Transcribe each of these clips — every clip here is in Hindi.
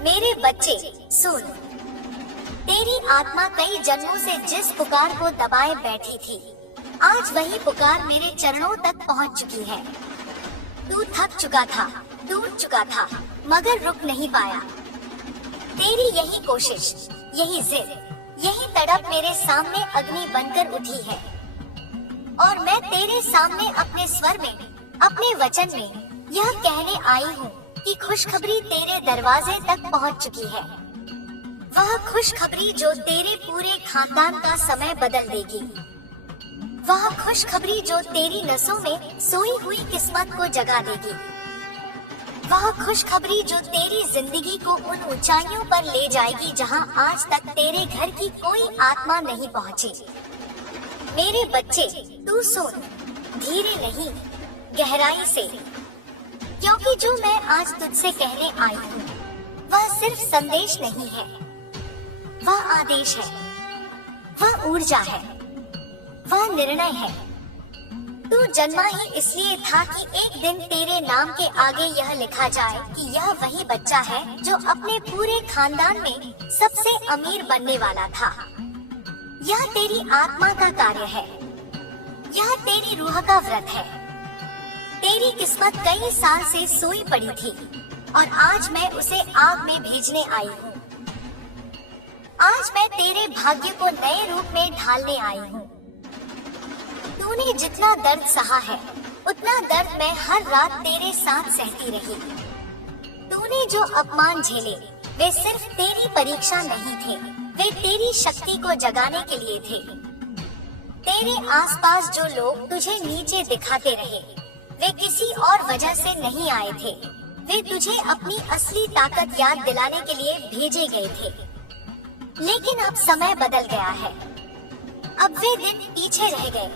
मेरे बच्चे सुन, तेरी आत्मा कई जन्मों से जिस पुकार को दबाए बैठी थी, आज वही पुकार मेरे चरणों तक पहुंच चुकी है। तू थक चुका था, टूट चुका था, मगर रुक नहीं पाया। तेरी यही कोशिश, यही जिद, यही तड़प मेरे सामने अग्नि बनकर उठी है। और मैं तेरे सामने अपने स्वर में, अपने वचन में यह कहने आई हूँ कि खुशखबरी तेरे दरवाजे तक पहुँच चुकी है। वह खुशखबरी जो तेरे पूरे खानदान का समय बदल देगी। वह खुशखबरी जो तेरी नसों में सोई हुई किस्मत को जगा देगी। वह खुशखबरी जो तेरी जिंदगी को उन ऊंचाइयों पर ले जाएगी जहां आज तक तेरे घर की कोई आत्मा नहीं पहुंची। मेरे बच्चे, तू सुन, धीरे नहीं, गहराई से, क्योंकि जो मैं आज तुझसे कहने आई हूँ वह सिर्फ संदेश नहीं है, वह आदेश है, वह ऊर्जा है, वह निर्णय है। तू जन्मा ही इसलिए था कि एक दिन तेरे नाम के आगे यह लिखा जाए कि यह वही बच्चा है जो अपने पूरे खानदान में सबसे अमीर बनने वाला था। यह तेरी आत्मा का कार्य है, यह तेरी रूह का व्रत है। तेरी किस्मत कई साल से सोई पड़ी थी और आज मैं उसे आग में भेजने आई हूँ। आज मैं तेरे भाग्य को नए रूप में ढालने आई हूँ। तूने जितना दर्द सहा है, उतना दर्द मैं हर रात तेरे साथ सहती रही। तूने जो अपमान झेले, वे सिर्फ तेरी परीक्षा नहीं थे, वे तेरी शक्ति को जगाने के लिए थे। तेरे आसपास जो लोग तुझे नीचे दिखाते रहे, वे किसी और वजह से नहीं आए थे, वे तुझे अपनी असली ताकत याद दिलाने के लिए भेजे गए थे। लेकिन अब समय बदल गया है, अब वे दिन पीछे रह गए।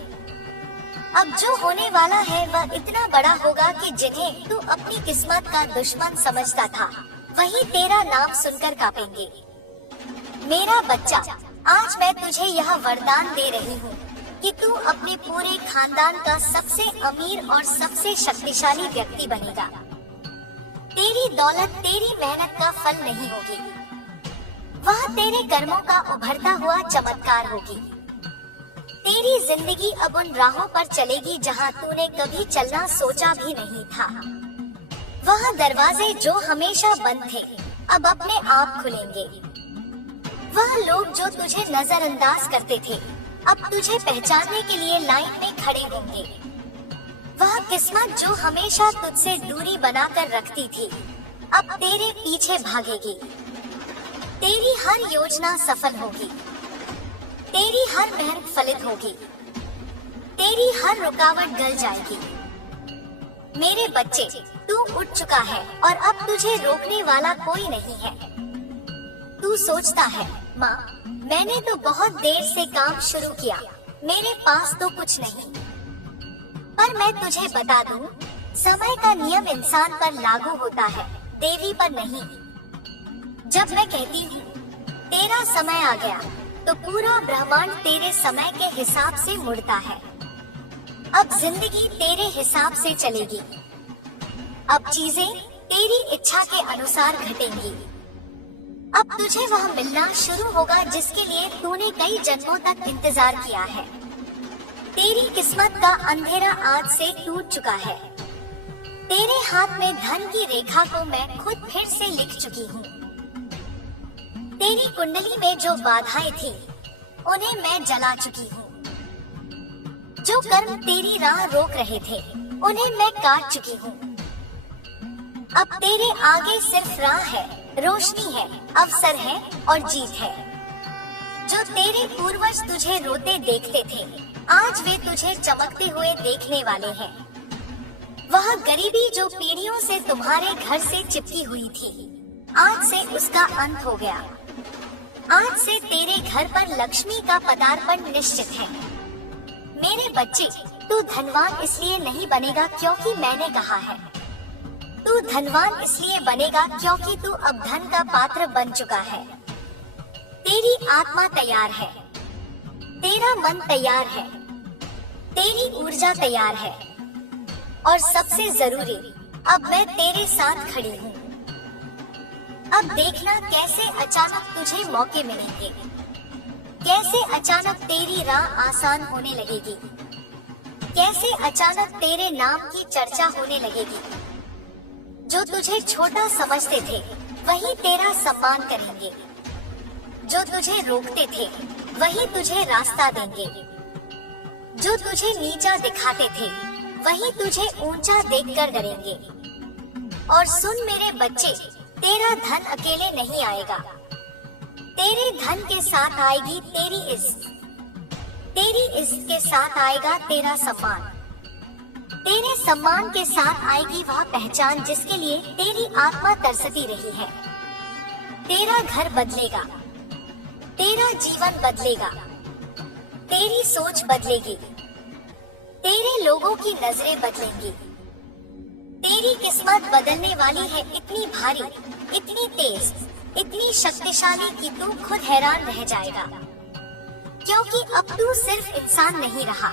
अब जो होने वाला है वह इतना बड़ा होगा कि जिन्हें तू अपनी किस्मत का दुश्मन समझता था, वही तेरा नाम सुनकर कांपेंगे। मेरा बच्चा, आज मैं तुझे यह वरदान दे रही हूँ कि तू अपने पूरे खानदान का सबसे अमीर और सबसे शक्तिशाली व्यक्ति बनेगा। तेरी दौलत तेरी मेहनत का फल नहीं होगी, वह तेरे कर्मों का उभरता हुआ चमत्कार होगी। तेरी जिंदगी अब उन राहों पर चलेगी जहां तूने कभी चलना सोचा भी नहीं था। वह दरवाजे जो हमेशा बंद थे, अब अपने आप खुलेंगे। वह लोग जो तुझे नजरअंदाज करते थे, अब तुझे पहचानने के लिए लाइन में खड़े होंगे। वह किस्मत जो हमेशा तुझसे दूरी बनाकर रखती थी, अब तेरे पीछे भागेगी। तेरी हर योजना सफल होगी, तेरी हर मेहनत फलित होगी, तेरी हर रुकावट गल जाएगी। मेरे बच्चे, तू उठ चुका है और अब तुझे रोकने वाला कोई नहीं है। तू सोचता है, माँ, मैंने तो बहुत देर से काम शुरू किया, मेरे पास तो कुछ नहीं। पर मैं तुझे बता दूं, समय का नियम इंसान पर लागू होता है, देवी पर नहीं। जब मैं कहती हूँ तेरा समय आ गया, तो पूरा ब्रह्मांड तेरे समय के हिसाब से मुड़ता है। अब जिंदगी तेरे हिसाब से चलेगी। अब चीजें तेरी इच्छा के अनुसार घटेंगी। अब तुझे वह मिलना शुरू होगा जिसके लिए तूने कई जन्मों तक इंतजार किया है। तेरी किस्मत का अंधेरा आज से टूट चुका है। तेरे हाथ में धन की रेखा को मैं खुद फिर से लिख चुकी हूँ। तेरी कुंडली में जो बाधाएं थी, उन्हें मैं जला चुकी हूँ। जो कर्म तेरी राह रोक रहे थे, उन्हें मैं काट चुकी हूँ। अब तेरे आगे सिर्फ राह है, रोशनी है, अवसर है और जीत है। जो तेरे पूर्वज तुझे रोते देखते थे, आज वे तुझे चमकते हुए देखने वाले हैं। वह गरीबी जो पीढ़ियों से तुम्हारे घर से चिपकी हुई थी, आज से उसका अंत हो गया। आज से तेरे घर पर लक्ष्मी का पदार्पण निश्चित है। मेरे बच्चे, तू धनवान इसलिए नहीं बनेगा क्योंकि मैंने कहा है। तू धनवान इसलिए बनेगा क्योंकि तू अब धन का पात्र बन चुका है। तेरी आत्मा तैयार है, तेरा मन तैयार है, तेरी ऊर्जा तैयार है और सबसे जरूरी, अब मैं तेरे साथ खड़ी हूँ। अब देखना कैसे अचानक तुझे मौके मिलेंगे, कैसे अचानक तेरी राह आसान होने लगेगी, कैसे अचानक तेरे नाम की चर्चा होने लगेगी। जो तुझे छोटा समझते थे वही तेरा सम्मान करेंगे, जो तुझे रोकते थे वही तुझे रास्ता देंगे, जो तुझे नीचा दिखाते थे वही तुझे ऊंचा देखकर डरेंगे। और सुन मेरे बच्चे, तेरा धन अकेले नहीं आएगा, तेरे धन के साथ आएगी तेरी इज्जत, तेरी इज्जत के साथ आएगा तेरा सम्मान, तेरे सम्मान के साथ आएगी वह पहचान जिसके लिए तेरी आत्मा तरसती रही है। तेरा घर बदलेगा, तेरा जीवन बदलेगा, तेरी सोच बदलेगी, तेरे लोगों की नजरें बदलेंगी, तेरी किस्मत बदलने वाली है इतनी भारी, इतनी तेज, इतनी शक्तिशाली कि तू खुद हैरान रह जाएगा। क्योंकि अब तू सिर्फ इंसान नहीं रहा,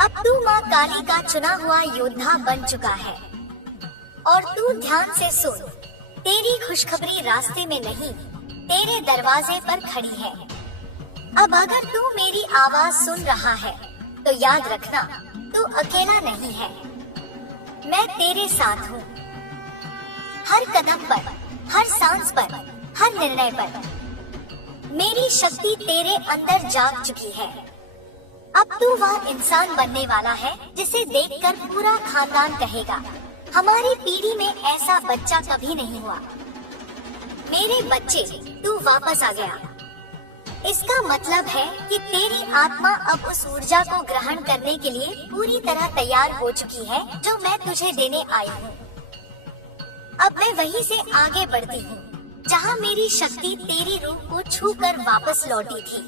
अब तू माँ काली का चुना हुआ योद्धा बन चुका है। और तू ध्यान से सुन, तेरी खुशखबरी रास्ते में नहीं, तेरे दरवाजे पर खड़ी है। अब अगर तू मेरी आवाज सुन रहा है तो याद रखना, तू अकेला नहीं है, मैं तेरे साथ हूँ। हर कदम पर, हर सांस पर, हर निर्णय पर मेरी शक्ति तेरे अंदर जाग चुकी है। अब तू वह इंसान बनने वाला है जिसे देखकर पूरा खानदान कहेगा, हमारी पीढ़ी में ऐसा बच्चा कभी नहीं हुआ। मेरे बच्चे, तू वापस आ गया। इसका मतलब है कि तेरी आत्मा अब उस ऊर्जा को ग्रहण करने के लिए पूरी तरह तैयार हो चुकी है जो मैं तुझे देने आई हूँ। अब मैं वहीं से आगे बढ़ती हूँ जहाँ मेरी शक्ति तेरी रूह को छूकर वापस लौटी थी।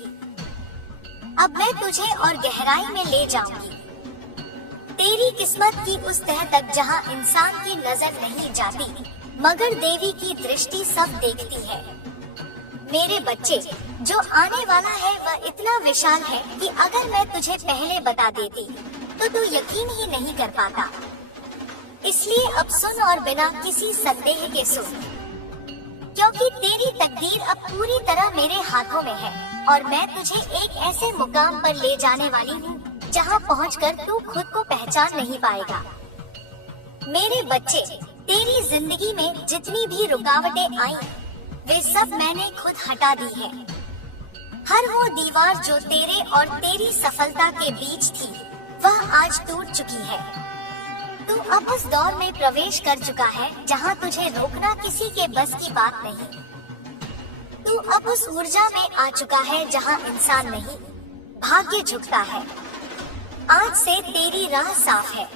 अब मैं तुझे और गहराई में ले जाऊंगी, तेरी किस्मत की उस तह तक जहाँ इंसान की नजर नहीं जाती मगर देवी की दृष्टि सब देखती है। मेरे बच्चे, जो आने वाला है वह इतना विशाल है कि अगर मैं तुझे पहले बता देती तो तू यकीन ही नहीं कर पाता। इसलिए अब सुन और बिना किसी संदेह के सुन, क्योंकि तेरी तकदीर अब पूरी तरह मेरे हाथों में है और मैं तुझे एक ऐसे मुकाम पर ले जाने वाली हूँ जहाँ पहुँचकर तू खुद को पहचान नहीं पाएगा। मेरे बच्चे, तेरी जिंदगी में जितनी भी रुकावटें आई वे सब मैंने खुद हटा दी है। हर वो दीवार जो तेरे और तेरी सफलता के बीच थी वह आज टूट चुकी है। तू अब उस दौर में प्रवेश कर चुका है जहाँ तुझे रोकना किसी के बस की बात नहीं। तू अब उस ऊर्जा में आ चुका है जहाँ इंसान नहीं, भाग्य झुकता है। आज से तेरी राह साफ है,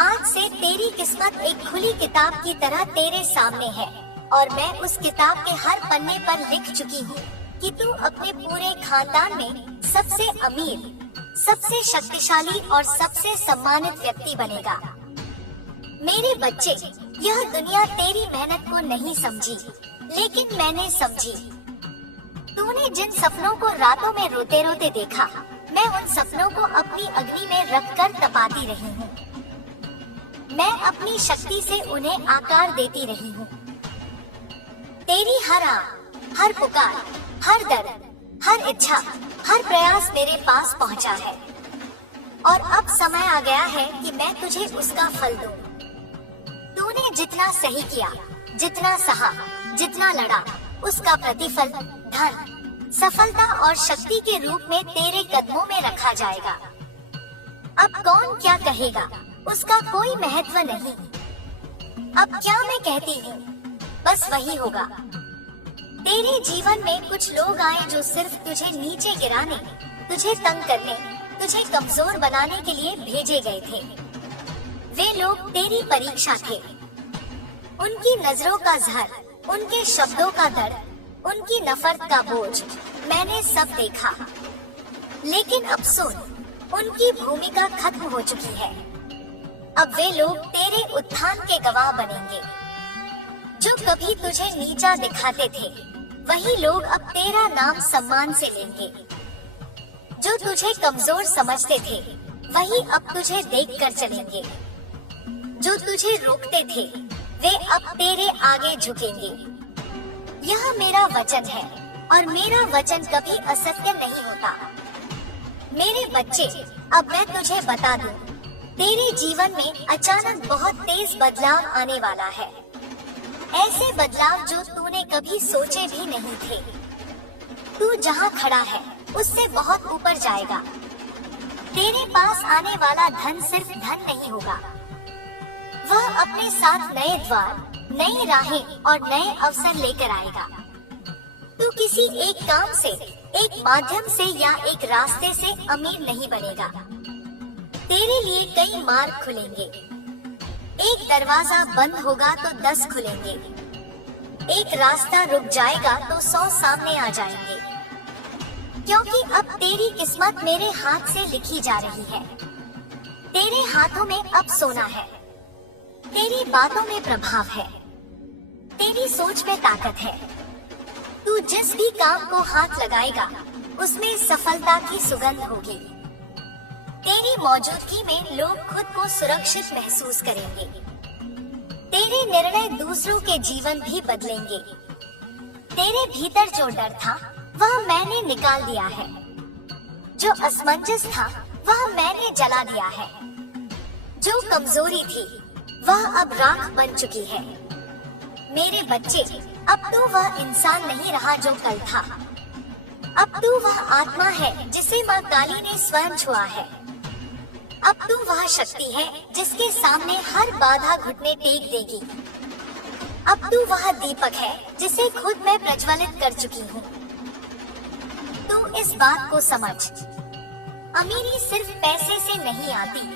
आज से तेरी किस्मत एक खुली किताब की तरह तेरे सामने है और मैं उस किताब के हर पन्ने पर लिख चुकी हूँ कि तू अपने पूरे खानदान में सबसे अमीर, सबसे शक्तिशाली और सबसे सम्मानित व्यक्ति बनेगा। मेरे बच्चे, यह दुनिया तेरी मेहनत को नहीं समझी लेकिन मैंने समझी। तूने जिन सपनों को रातों में रोते रोते देखा, मैं उन सपनों को अपनी अग्नि में रखकर तपाती रही हूँ। मैं अपनी शक्ति से उन्हें आकार देती रही हूँ। तेरी हर आह, हर पुकार, हर दर्द, हर इच्छा, हर प्रयास मेरे पास पहुँचा है और अब समय आ गया है कि मैं तुझे उसका फल दूं। तूने जितना सही किया, जितना सहा, जितना लड़ा, उसका प्रतिफल धन, सफलता और शक्ति के रूप में तेरे कदमों में रखा जाएगा। अब कौन क्या कहेगा उसका कोई महत्व नहीं। अब क्या मैं कहती हूँ बस वही होगा। तेरे जीवन में कुछ लोग आए जो सिर्फ तुझे नीचे गिराने, तुझे तंग करने, तुझे कमजोर बनाने के लिए भेजे गए थे। वे लोग तेरी परीक्षा थे। उनकी नजरों का जहर, उनके शब्दों का दर्द, उनकी नफरत का बोझ मैंने सब देखा। लेकिन अब सुन, उनकी भूमिका खत्म हो चुकी है। अब वे लोग तेरे उत्थान के गवाह बनेंगे। जो कभी तुझे नीचा दिखाते थे वही लोग अब तेरा नाम सम्मान से लेंगे। जो तुझे कमजोर समझते थे वही अब तुझे देखकर चलेंगे। जो तुझे रोकते थे वे अब तेरे आगे झुकेंगे। यह मेरा वचन है और मेरा वचन कभी असत्य नहीं होता। मेरे बच्चे, अब मैं तुझे बता दूं, तेरे जीवन में अचानक बहुत तेज बदलाव आने वाला है। ऐसे बदलाव जो तूने कभी सोचे भी नहीं थे। तू जहाँ खड़ा है उससे बहुत ऊपर जाएगा। तेरे पास आने वाला धन सिर्फ धन नहीं होगा, वह अपने साथ नए द्वार, नई राहें और नए अवसर लेकर आएगा। तू किसी एक काम से, एक माध्यम से या एक रास्ते से अमीर नहीं बनेगा। तेरे लिए कई मार्ग खुलेंगे। एक दरवाजा बंद होगा तो 10 खुलेंगे। एक रास्ता रुक जाएगा तो 100 सामने आ जाएंगे। क्योंकि अब तेरी किस्मत मेरे हाथ से लिखी जा रही है। तेरे हाथों में अब सोना है। तेरी बातों में प्रभाव है। तेरी सोच में ताकत है। तू जिस भी काम को हाथ लगाएगा उसमें सफलता की सुगंध होगी। तेरी मौजूदगी में लोग खुद को सुरक्षित महसूस करेंगे। तेरे निर्णय दूसरों के जीवन भी बदलेंगे। तेरे भीतर जो डर था वह मैंने निकाल दिया है। जो असमंजस था वह मैंने जला दिया है। जो कमजोरी थी वह अब राख बन चुकी है। मेरे बच्चे, अब तू वह इंसान नहीं रहा जो कल था। अब तू वह आत्मा है जिसे माँ काली ने स्वयं छुआ है। अब तू वह शक्ति है जिसके सामने हर बाधा घुटने टेक देगी। अब तू वह दीपक है जिसे खुद मैं प्रज्वलित कर चुकी हूँ। तू इस बात को समझ, अमीरी सिर्फ पैसे से नहीं आती।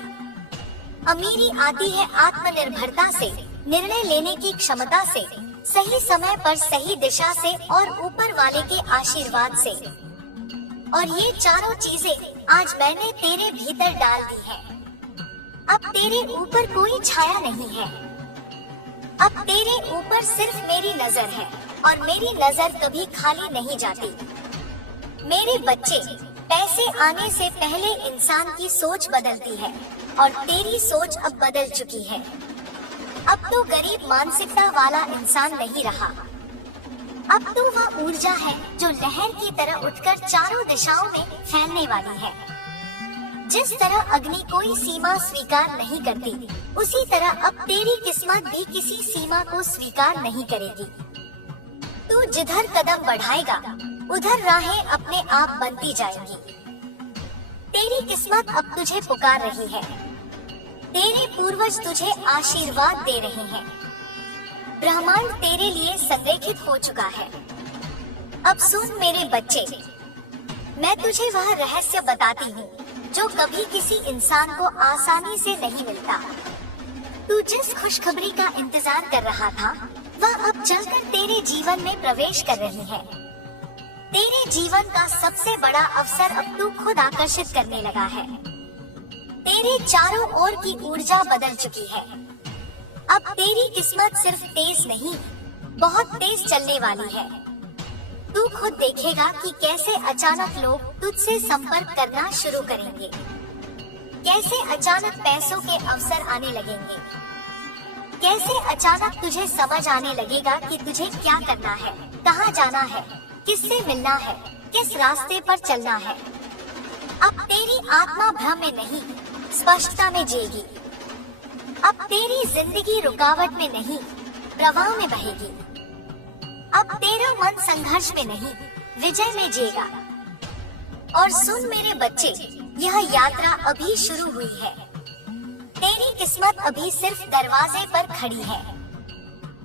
अमीरी आती है आत्मनिर्भरता से, निर्णय लेने की क्षमता से, सही समय पर सही दिशा से और ऊपर वाले के आशीर्वाद से। और ये चारों चीजें आज मैंने तेरे भीतर डाल दी है। अब तेरे ऊपर कोई छाया नहीं है। अब तेरे ऊपर सिर्फ मेरी नजर है और मेरी नजर कभी खाली नहीं जाती। मेरे बच्चे, पैसे आने से पहले इंसान की सोच बदलती है और तेरी सोच अब बदल चुकी है। अब तो गरीब मानसिकता वाला इंसान नहीं रहा। अब तो वह ऊर्जा है जो लहर की तरह उठकर चारों दिशाओं में फैलने वाली है। जिस तरह अग्नि कोई सीमा स्वीकार नहीं करती, उसी तरह अब तेरी किस्मत भी किसी सीमा को स्वीकार नहीं करेगी। तू जिधर कदम बढ़ाएगा उधर राहें अपने आप बनती जाएंगी। तेरी किस्मत अब तुझे पुकार रही है। तेरे पूर्वज तुझे आशीर्वाद दे रहे हैं। ब्रह्मांड तेरे लिए संरेखित हो चुका है। अब सुन मेरे बच्चे, मैं तुझे वह रहस्य बताती हूँ जो कभी किसी इंसान को आसानी से नहीं मिलता। तू जिस खुशखबरी का इंतजार कर रहा था वह अब चलकर तेरे जीवन में प्रवेश कर रही है। तेरे जीवन का सबसे बड़ा अवसर अब तू खुद आकर्षित करने लगा है। तेरे चारों ओर की ऊर्जा बदल चुकी है। अब तेरी किस्मत सिर्फ तेज नहीं, बहुत तेज चलने वाली है। तू खुद देखेगा कि कैसे अचानक लोग तुझसे संपर्क करना शुरू करेंगे। कैसे अचानक पैसों के अवसर आने लगेंगे। कैसे अचानक तुझे समझ आने लगेगा कि तुझे क्या करना है, कहाँ जाना है, किससे मिलना है, किस रास्ते पर चलना है। अब तेरी आत्मा भ्रम में नहीं, स्पष्टता में जिएगी। अब तेरी जिंदगी रुकावट में नहीं, प्रवाह में बहेगी। अब तेरा मन संघर्ष में नहीं, विजय में जिएगा। और सुन मेरे बच्चे, यह यात्रा अभी शुरू हुई है। तेरी किस्मत अभी सिर्फ दरवाजे पर खड़ी है।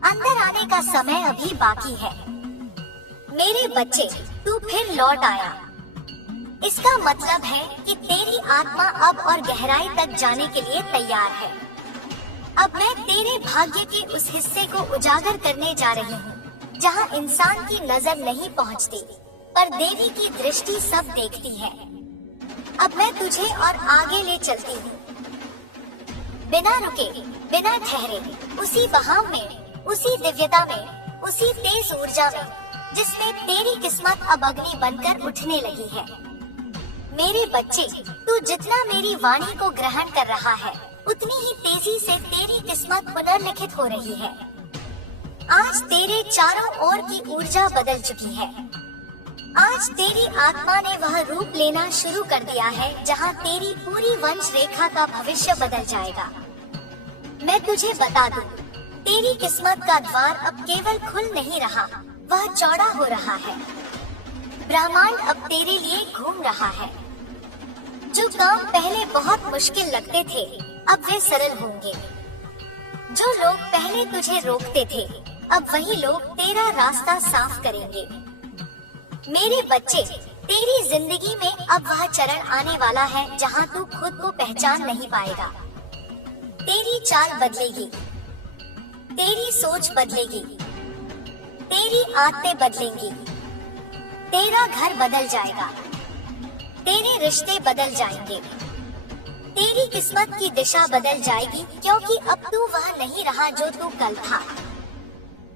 अंदर आने का समय अभी बाकी है। मेरे बच्चे, तू फिर लौट आया। इसका मतलब है कि तेरी आत्मा अब और गहराई तक जाने के लिए तैयार है। अब मैं तेरे भाग्य के उस हिस्से को उजागर करने जा रही हूँ जहाँ इंसान की नजर नहीं पहुँचती, पर देवी की दृष्टि सब देखती है। अब मैं तुझे और आगे ले चलती हूँ, बिना रुके, बिना ठहरे, उसी बहाव में, उसी दिव्यता में, उसी तेज ऊर्जा में जिसमें तेरी किस्मत अब अग्नि बनकर उठने लगी है। मेरे बच्चे, तू जितना मेरी वाणी को ग्रहण कर रहा है, उतनी ही तेजी से तेरी किस्मत पुनर्लिखित हो रही है। आज तेरे चारों ओर की ऊर्जा बदल चुकी है। आज तेरी आत्मा ने वह रूप लेना शुरू कर दिया है जहां तेरी पूरी वंश रेखा का भविष्य बदल जाएगा। मैं तुझे बता दूं, तेरी किस्मत का द्वार अब केवल खुल नहीं रहा, वह चौड़ा हो रहा है। ब्रह्मांड अब तेरे लिए घूम रहा है। जो काम पहले बहुत मुश्किल लगते थे, अब वे सरल होंगे। जो लोग पहले तुझे रोकते थे, अब वही लोग तेरा रास्ता साफ करेंगे। मेरे बच्चे, तेरी जिंदगी में अब वह चरण आने वाला है जहां तू खुद को पहचान नहीं पाएगा। तेरी चाल बदलेगी, तेरी सोच बदलेगी, तेरी आदतें बदलेंगी, तेरा घर बदल जाएगा, तेरे रिश्ते बदल जाएंगे, तेरी किस्मत की दिशा बदल जाएगी, क्योंकि अब तू वह नहीं रहा जो तू कल था।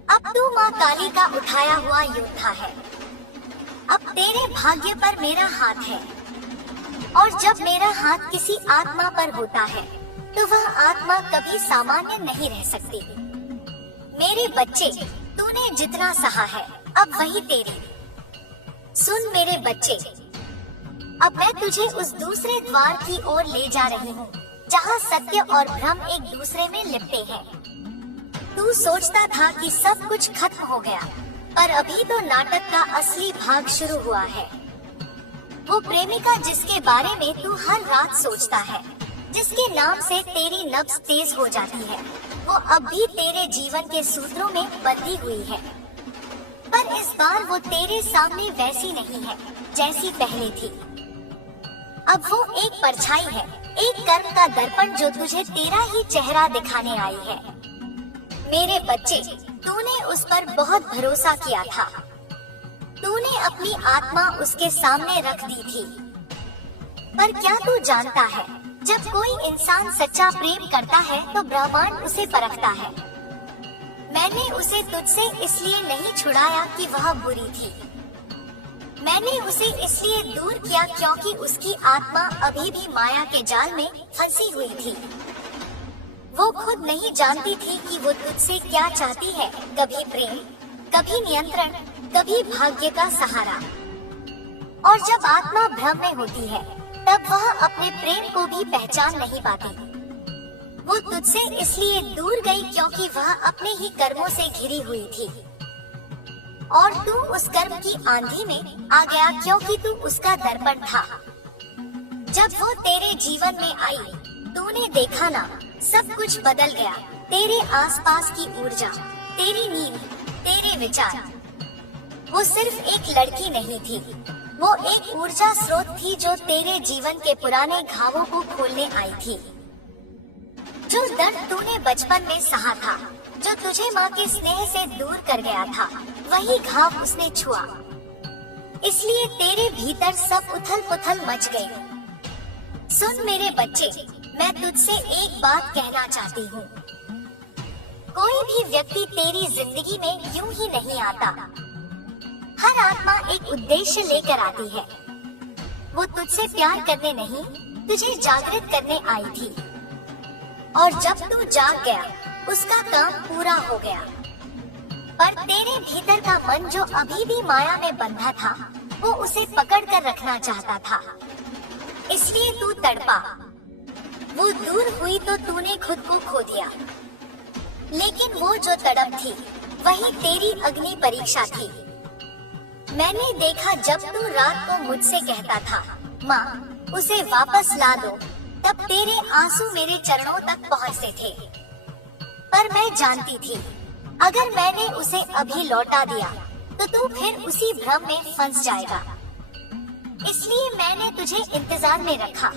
अब तू माँ काली का उठाया हुआ योद्धा है। अब तेरे भाग्य पर मेरा हाथ है, और जब मेरा हाथ किसी आत्मा पर होता है तो वह आत्मा कभी सामान्य नहीं रह सकती। मेरे बच्चे, तूने जितना सहा है अब वही तेरी। सुन मेरे बच्चे, अब मैं तुझे उस दूसरे द्वार की ओर ले जा रही हूँ जहाँ सत्य और भ्रम एक दूसरे में लिपटे हैं। तू सोचता था कि सब कुछ खत्म हो गया, पर अभी तो नाटक का असली भाग शुरू हुआ है। वो प्रेमिका जिसके बारे में तू हर रात सोचता है, जिसके नाम से तेरी नब्ज तेज हो जाती है, वो अब भी तेरे जीवन के सूत्रों में बंधी हुई है। पर इस बार वो तेरे सामने वैसी नहीं है जैसी पहले थी। अब वो एक परछाई है, एक कर्म का दर्पण जो तुझे तेरा ही चेहरा दिखाने आई है। मेरे बच्चे, तूने उस पर बहुत भरोसा किया था। तूने अपनी आत्मा उसके सामने रख दी थी। पर क्या तू जानता है, जब कोई इंसान सच्चा प्रेम करता है तो ब्रह्मांड उसे परखता है। मैंने उसे तुझसे इसलिए नहीं छुड़ाया कि वह बुरी थी। मैंने उसे इसलिए दूर किया क्योंकि उसकी आत्मा अभी भी माया के जाल में फंसी हुई थी। वो खुद नहीं जानती थी कि वो तुझसे क्या चाहती है, कभी प्रेम, कभी नियंत्रण, कभी भाग्य का सहारा। और जब आत्मा भ्रम में होती है, तब वह अपने प्रेम को भी पहचान नहीं पाती। वो तुझसे इसलिए दूर गई क्योंकि वह अपने ही कर्मों से घिरी हुई थी, और तू उस कर्म की आंधी में आ गया क्योंकि तू उसका दर्पण था। जब वो तेरे जीवन में आई, तूने देखा ना, सब कुछ बदल गया। तेरे आसपास की ऊर्जा, तेरी नींद, तेरे विचार। वो सिर्फ एक लड़की नहीं थी, वो एक ऊर्जा स्रोत थी जो तेरे जीवन के पुराने घावों को खोलने आई थी। जो दर्द तूने बचपन में सहा था, जो तुझे माँ के स्नेह से दूर कर गया था, वही घाव उसने छुआ। इसलिए तेरे भीतर सब उथल पुथल मच गई। सुन मेरे बच्चे, मैं तुझसे एक बात कहना चाहती हूँ। कोई भी व्यक्ति तेरी जिंदगी में यूं ही नहीं आता। हर आत्मा एक उद्देश्य लेकर आती है। वो तुझसे प्यार करने नहीं, तुझे जागृत करने आई थी। और जब तू जाग गया, उसका काम पूरा हो गया। पर तेरे भीतर का मन जो अभी भी माया में बंधा था, वो उसे पकड़ कर रखना चाहता था। इसलिए तू तड़पा। वो दूर हुई तो तूने खुद को खो दिया। लेकिन वो जो तड़प थी, वही तेरी अग्नि परीक्षा थी। मैंने देखा जब तू रात को मुझसे कहता था, माँ, उसे वापस ला दो, तब तेरे आंसू मेरे चरणों तक पहुँचते थे। पर मैं जानती थी, अगर मैंने उसे अभी लौटा दिया, तो तू फिर उसी भ्रम में फंस जाएगा। इसलिए मैंने तुझे इंतजार में रखा।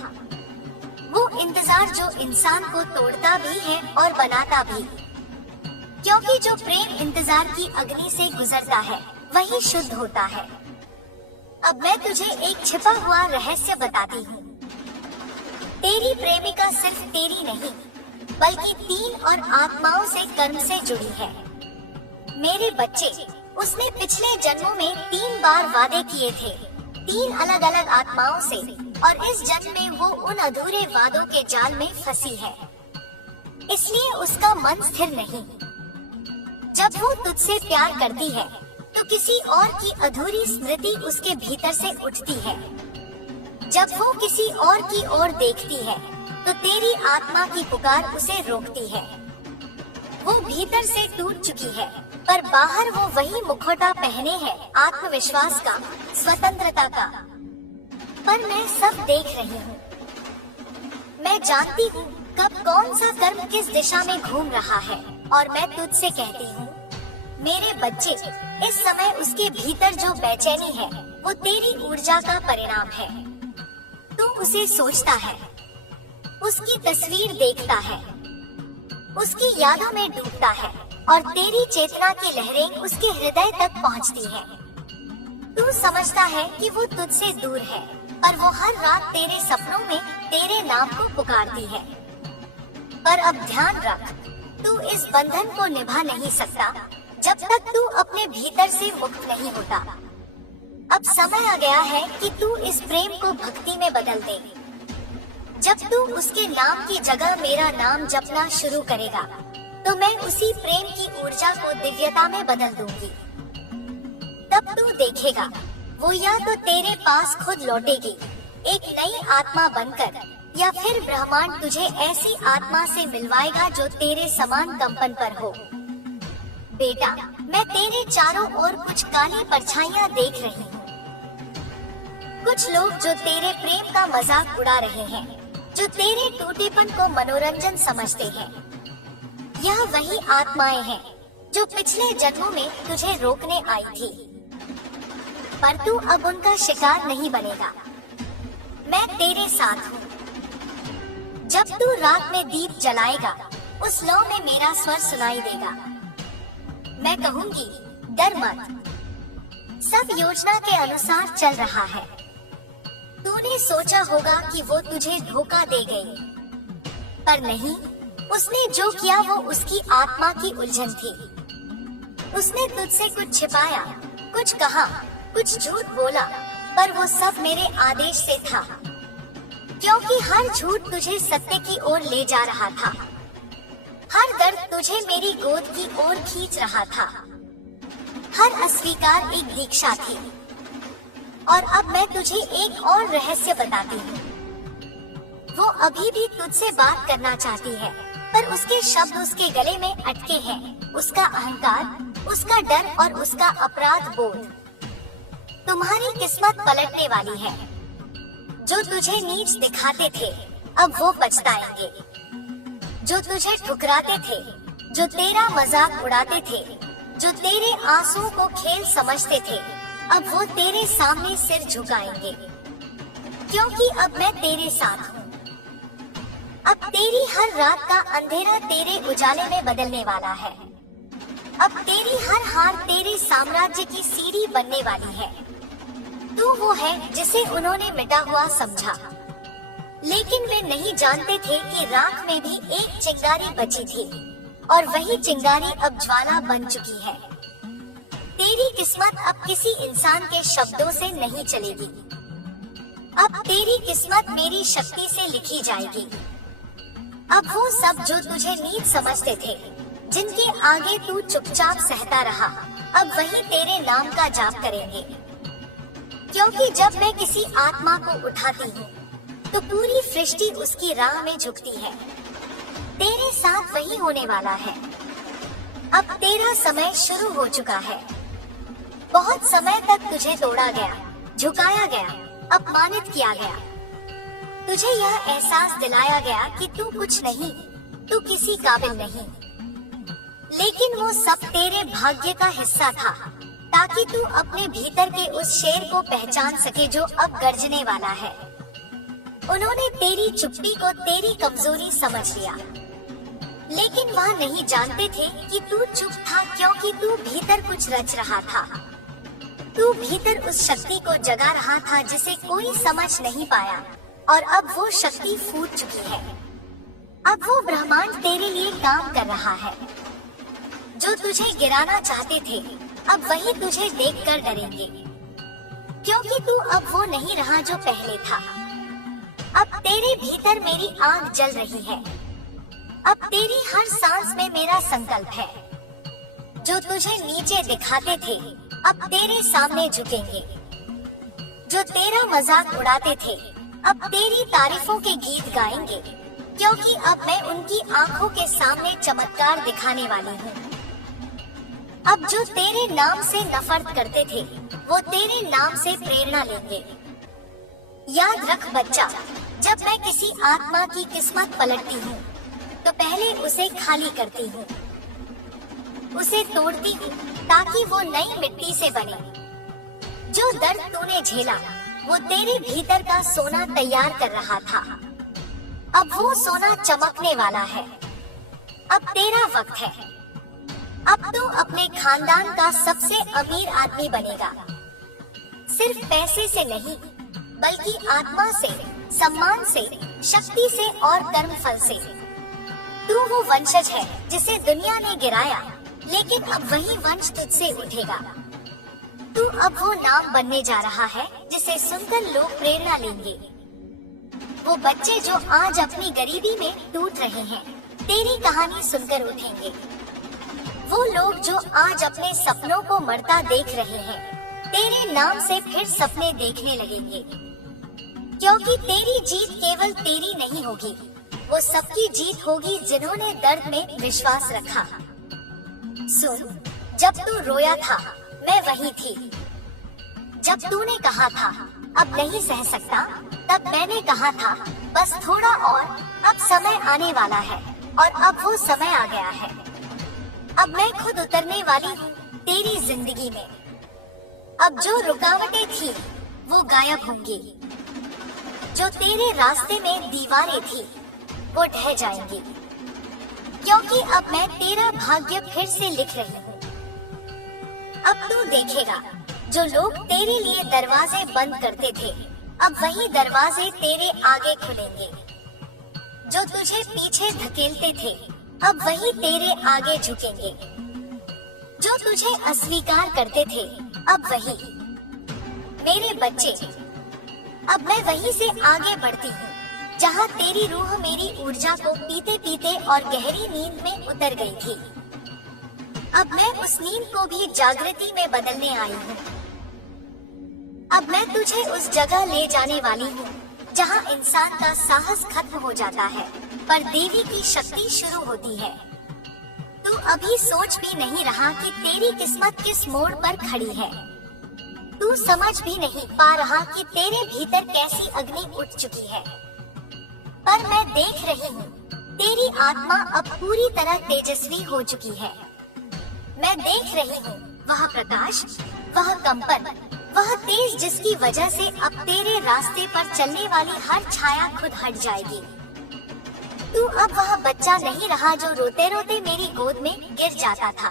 वो इंतजार जो इंसान को तोड़ता भी है और बनाता भी। क्योंकि जो प्रेम इंतजार की अग्नि से गुजरता है, वही शुद्ध होता है। अब मैं तुझे एक छिपा हुआ रहस्य बताती हूँ। तेरी प्रेमिका सिर्फ तेरी नहीं, बल्कि 3 और आत्माओं से कर्म से जुड़ी है। मेरे बच्चे, उसने पिछले जन्मों में 3 बार वादे किए थे, 3 अलग अलग आत्माओं से, और इस जन्म में वो उन अधूरे वादों के जाल में फंसी है। इसलिए उसका मन स्थिर नहीं। जब वो तुझसे प्यार करती है तो किसी और की अधूरी स्मृति उसके भीतर से उठती है। जब वो किसी और की ओर देखती है तो तेरी आत्मा की पुकार उसे रोकती है। वो भीतर से टूट चुकी है, पर बाहर वो वही मुखौटा पहने है, आत्मविश्वास का, स्वतंत्रता का। पर मैं सब देख रही हूँ। मैं जानती हूँ कब कौन सा कर्म किस दिशा में घूम रहा है, और मैं तुझसे कहती हूँ मेरे बच्चे, इस समय उसके भीतर जो बेचैनी है वो तेरी ऊर्जा का परिणाम है। तू उसे सोचता है, उसकी तस्वीर देखता है, उसकी यादों में डूबता है, और तेरी चेतना की लहरें उसके हृदय तक पहुंचती हैं। तू समझता है कि वो तुझसे दूर है, पर वो हर रात तेरे सपनों में तेरे नाम को पुकारती है। पर अब ध्यान रख, तू इस बंधन को निभा नहीं सकता जब तक तू अपने भीतर से मुक्त नहीं होता। अब समय आ गया है कि तू इस प्रेम को भक्ति में बदल दे। जब तू उसके नाम की जगह मेरा नाम जपना शुरू करेगा, तो मैं उसी प्रेम की ऊर्जा को दिव्यता में बदल दूंगी। तब तू देखेगा, वो या तो तेरे पास खुद लौटेगी, एक नई आत्मा बनकर, या फिर ब्रह्मांड तुझे ऐसी आत्मा से मिलवाएगा जो तेरे समान कंपन पर हो। बेटा, मैं तेरे चारों ओर कुछ काली परछाइयां देख रही हूँ। कुछ लोग जो तेरे प्रेम का मजाक उड़ा रहे हैं, जो तेरे टूटेपन को मनोरंजन समझते हैं। यह वही आत्माएं हैं जो पिछले जन्मों में तुझे रोकने आई थी, पर तू अब उनका शिकार नहीं बनेगा। मैं तेरे साथ हूँ। जब तू रात में दीप जलाएगा, उस लौ में मेरा स्वर सुनाई देगा। मैं कहूँगी, डर मत, सब योजना के अनुसार चल रहा है। तूने सोचा होगा कि वो तुझे धोखा दे गई, पर नहीं, उसने जो किया वो उसकी आत्मा की उलझन थी। उसने तुझसे कुछ छिपाया, कुछ कहा, कुछ झूठ बोला, पर वो सब मेरे आदेश से था, क्योंकि हर झूठ तुझे सत्य की ओर ले जा रहा था। हर दर्द तुझे मेरी गोद की ओर खींच रहा था। हर अस्वीकार एक दीक्षा थी। और अब मैं तुझे एक और रहस्य बताती हूँ। वो अभी भी तुझसे बात करना चाहती है, पर उसके शब्द उसके गले में अटके हैं। उसका अहंकार, उसका डर और उसका अपराध बोध। तुम्हारी किस्मत पलटने वाली है। जो तुझे नीच दिखाते थे, अब वो पछताएंगे। जो तुझे ठुकराते थे, जो तेरा मजाक उड़ाते थे, जो तेरे आंसुओं को खेल समझते थे, अब वो तेरे सामने सिर झुकाएंगे, क्योंकि अब मैं तेरे साथ हूँ। अब तेरी हर रात का अंधेरा तेरे उजाले में बदलने वाला है। अब तेरी हर हार तेरे साम्राज्य की सीढ़ी बनने वाली है। तू वो है जिसे उन्होंने मिटा हुआ समझा, लेकिन वे नहीं जानते थे कि राख में भी एक चिंगारी बची थी, और वही चिंगारी अब ज्वाला बन चुकी है। तेरी किस्मत अब किसी इंसान के शब्दों से नहीं चलेगी। अब तेरी किस्मत मेरी शक्ति से लिखी जाएगी। अब वो सब जो तुझे नीच समझते थे, जिनके आगे तू चुपचाप सहता रहा, अब वही तेरे नाम का जाप करेंगे। क्योंकि जब मैं किसी आत्मा को उठाती हूँ, तो पूरी सृष्टि उसकी राह में झुकती है। तेरे साथ वही होने वाला है। अब तेरा समय शुरू हो चुका है। बहुत समय तक तुझे तोड़ा गया, झुकाया गया, अपमानित किया गया। तुझे यह एहसास दिलाया गया कि तू कुछ नहीं, तू किसी काबिल नहीं। लेकिन वो सब तेरे भाग्य का हिस्सा था, ताकि तू अपने भीतर के उस शेर को पहचान सके जो अब गर्जने वाला है। उन्होंने तेरी चुप्पी को तेरी कमजोरी समझ लिया, लेकिन वह नहीं जानते थे कि तू चुप था क्योंकि तू भीतर कुछ रच रहा था। तू भीतर उस शक्ति को जगा रहा था जिसे कोई समझ नहीं पाया, और अब वो शक्ति फूट चुकी है। अब वो ब्रह्मांड तेरे लिए काम कर रहा है। जो तुझे गिराना चाहते थे, अब वही तुझे देखकर डरेंगे, क्योंकि तू अब वो नहीं रहा जो पहले था। अब तेरे भीतर मेरी आग जल रही है। अब तेरी हर सांस में मेरा संकल्प है। जो तुझे नीचे दिखाते थे अब तेरे सामने झुकेंगे। जो तेरा मजाक उड़ाते थे अब तेरी तारीफों के गीत गाएंगे, क्योंकि अब मैं उनकी आंखों के सामने चमत्कार दिखाने वाली हूँ। अब जो तेरे नाम से नफरत करते थे वो तेरे नाम से प्रेरणा लेंगे। याद रख बच्चा, जब मैं किसी आत्मा की किस्मत पलटती हूँ तो पहले उसे खाली करती हूँ, उसे तोड़ती हूँ ताकि वो नई मिट्टी से बने। जो दर्द तूने झेला वो तेरे भीतर का सोना तैयार कर रहा था। अब वो सोना चमकने वाला है। अब तेरा वक्त है। अब तू अपने खानदान का सबसे अमीर आदमी बनेगा, सिर्फ पैसे से नहीं बल्कि आत्मा से, सम्मान से, शक्ति से और कर्म फल से। तू वो वंशज है जिसे दुनिया ने गिराया, लेकिन अब वही वंश तुझसे उठेगा। तू अब वो नाम बनने जा रहा है जिसे सुनकर लोग प्रेरणा लेंगे। वो बच्चे जो आज अपनी गरीबी में टूट रहे हैं तेरी कहानी सुनकर उठेंगे। वो लोग जो आज अपने सपनों को मरता देख रहे हैं तेरे नाम से फिर सपने देखने लगेंगे, क्योंकि तेरी जीत केवल तेरी नहीं होगी, वो सबकी जीत होगी जिन्होंने दर्द में विश्वास रखा। सुन, जब तू रोया था मैं वही थी। जब तूने कहा था अब नहीं सह सकता, तब मैंने कहा था बस थोड़ा और, अब समय आने वाला है और अब वो समय आ गया है। अब मैं खुद उतरने वाली हूँ तेरी जिंदगी में। अब जो रुकावटें थी वो गायब होंगी, जो तेरे रास्ते में दीवारें थी वो ढह जाएंगी, क्योंकि अब मैं तेरा भाग्य फिर से लिख रही हूँ। अब तू देखेगा जो लोग तेरे लिए दरवाजे बंद करते थे अब वही दरवाजे तेरे आगे खुलेंगे। जो तुझे पीछे धकेलते थे अब वही तेरे आगे झुकेंगे। जो तुझे अस्वीकार करते थे अब वही। मेरे बच्चे, अब मैं वहीं से आगे बढ़ती हूँ जहाँ तेरी रूह मेरी ऊर्जा को पीते पीते और गहरी नींद में उतर गई थी। अब मैं उस नींद को भी जागृति में बदलने आई हूँ। अब मैं तुझे उस जगह ले जाने वाली हूँ जहाँ इंसान का साहस खत्म हो जाता है पर देवी की शक्ति शुरू होती है। तू अभी सोच भी नहीं रहा कि तेरी किस्मत किस मोड़ पर खड़ी है। तू समझ भी नहीं पा रहा कि तेरे भीतर कैसी अग्नि उठ चुकी है। पर मैं देख रही हूँ तेरी आत्मा अब पूरी तरह तेजस्वी हो चुकी है। मैं देख रही हूँ वह प्रकाश, वह कंपन, वह तेज जिसकी वजह से अब तेरे रास्ते पर चलने वाली हर छाया खुद हट जाएगी। तू अब वह बच्चा नहीं रहा जो रोते रोते मेरी गोद में गिर जाता था।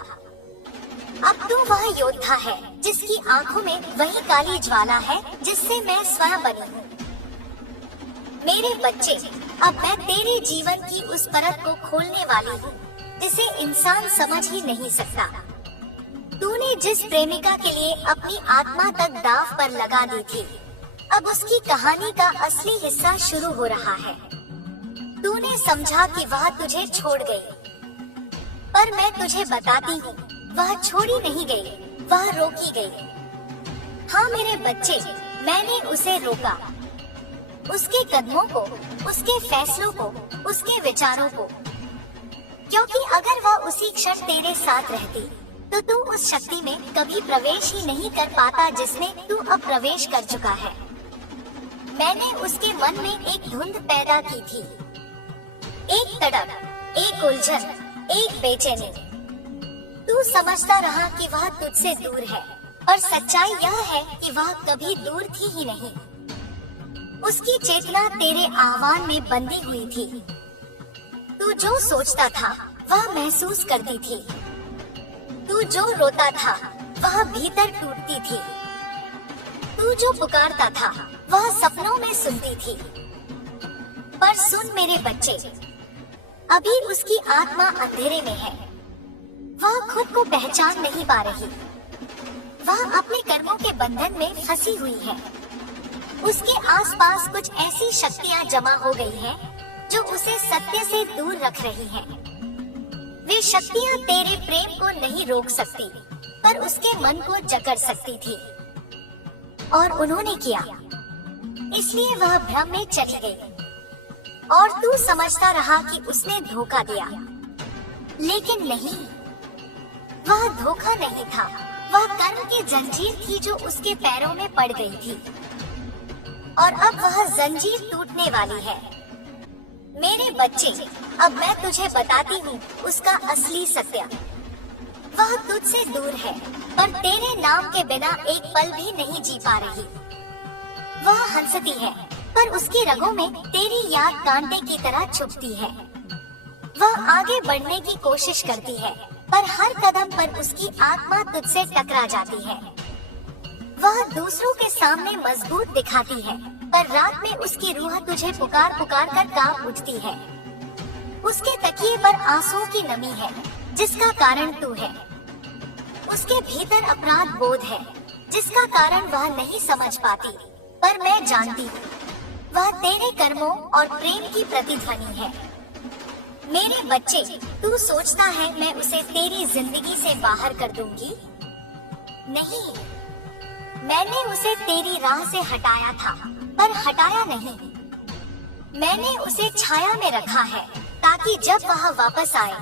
अब तू वह योद्धा है जिसकी आंखों में वही काली ज्वाला है जिससे मैं स्वयं बनी हूँ। मेरे बच्चे, अब मैं तेरे जीवन की उस परत को खोलने वाली हूँ जिसे इंसान समझ ही नहीं सकता। तूने जिस प्रेमिका के लिए अपनी आत्मा तक दांव पर लगा दी थी, अब उसकी कहानी का असली हिस्सा शुरू हो रहा है। तूने समझा कि वह तुझे छोड़ गई, पर मैं तुझे बताती हूँ वह छोड़ी नहीं गई, वह रोकी गई। हाँ मेरे बच्चे, मैंने उसे रोका, उसके कदमों को, उसके फैसलों को, उसके विचारों को, क्योंकि अगर वह उसी क्षण तेरे साथ रहती तो तू उस शक्ति में कभी प्रवेश ही नहीं कर पाता जिसमें तू अब प्रवेश कर चुका है। मैंने उसके मन में एक धुंध पैदा की थी, एक तड़प, एक उलझन, एक बेचैनी। तू समझता रहा कि वह तुझसे दूर है, और सच्चाई यह है कि वह कभी दूर थी ही नहीं। उसकी चेतना तेरे आह्वान में बंधी हुई थी। तू जो सोचता था वह महसूस करती थी। तू जो रोता था वह भीतर टूटती थी। तू जो पुकारता था वह सपनों में सुनती थी। पर सुन मेरे बच्चे, अभी उसकी आत्मा अंधेरे में है। वह खुद को पहचान नहीं पा रही। वह अपने कर्मों के बंधन में फंसी हुई है। उसके आसपास कुछ ऐसी शक्तियाँ जमा हो गई हैं जो उसे सत्य से दूर रख रही हैं। वे शक्तियाँ तेरे प्रेम को नहीं रोक सकती, पर उसके मन को जकड़ सकती थी। और उन्होंने किया, इसलिए वह भ्रम में चली गई। और तू समझता रहा कि उसने धोखा दिया, लेकिन नहीं, वह धोखा नहीं था, वह कर्म की जंजीर थी जो उसके पैरों में पड़ गई थी। और अब वह जंजीर टूटने वाली है। मेरे बच्चे, अब मैं तुझे बताती हूँ उसका असली सत्य। वह तुझसे दूर है, पर तेरे नाम के बिना एक पल भी नहीं जी पा रही। वह हंसती है, पर उसकी रगों में तेरी याद कांटे की तरह चुभती है। वह आगे बढ़ने की कोशिश करती है, पर हर कदम पर उसकी आत्मा तुझसे टकरा जाती है। वह दूसरों के सामने मजबूत दिखाती है, पर रात में उसकी रूह तुझे पुकार पुकार कर कांप उठती है। उसके तकिए पर आंसुओं की नमी है, जिसका कारण तू है। उसके भीतर अपराध बोध है, जिसका कारण वह नहीं समझ पाती, पर मैं जानती हूँ। वह तेरे कर्मों और प्रेम की प्रतिध्वनि है। मेरे बच्चे, तू सोचता है मैं उसे तेरी जिंदगी से बाहर कर दूंगी? नहीं, मैंने उसे तेरी राह से हटाया था, पर हटाया नहीं। मैंने उसे छाया में रखा है, ताकि जब वह वापस आए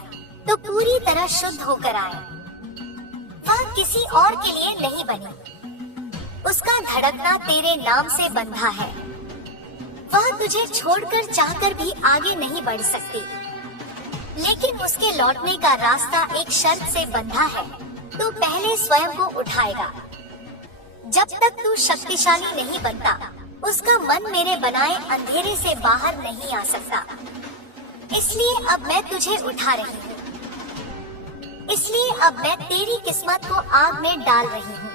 तो पूरी तरह शुद्ध होकर आए। वह किसी और के लिए नहीं बनी। उसका धड़कना तेरे नाम से बंधा है। वह तुझे छोड़कर चाहकर भी आगे नहीं बढ़ सकती, लेकिन उसके लौटने का रास्ता एक शर्त से बंधा है। तू पहले स्वयं को उठाएगा। जब तक तू शक्तिशाली नहीं बनता, उसका मन मेरे बनाए अंधेरे से बाहर नहीं आ सकता। इसलिए अब मैं तुझे उठा रही हूँ। इसलिए अब मैं तेरी किस्मत को आग में डाल रही हूँ।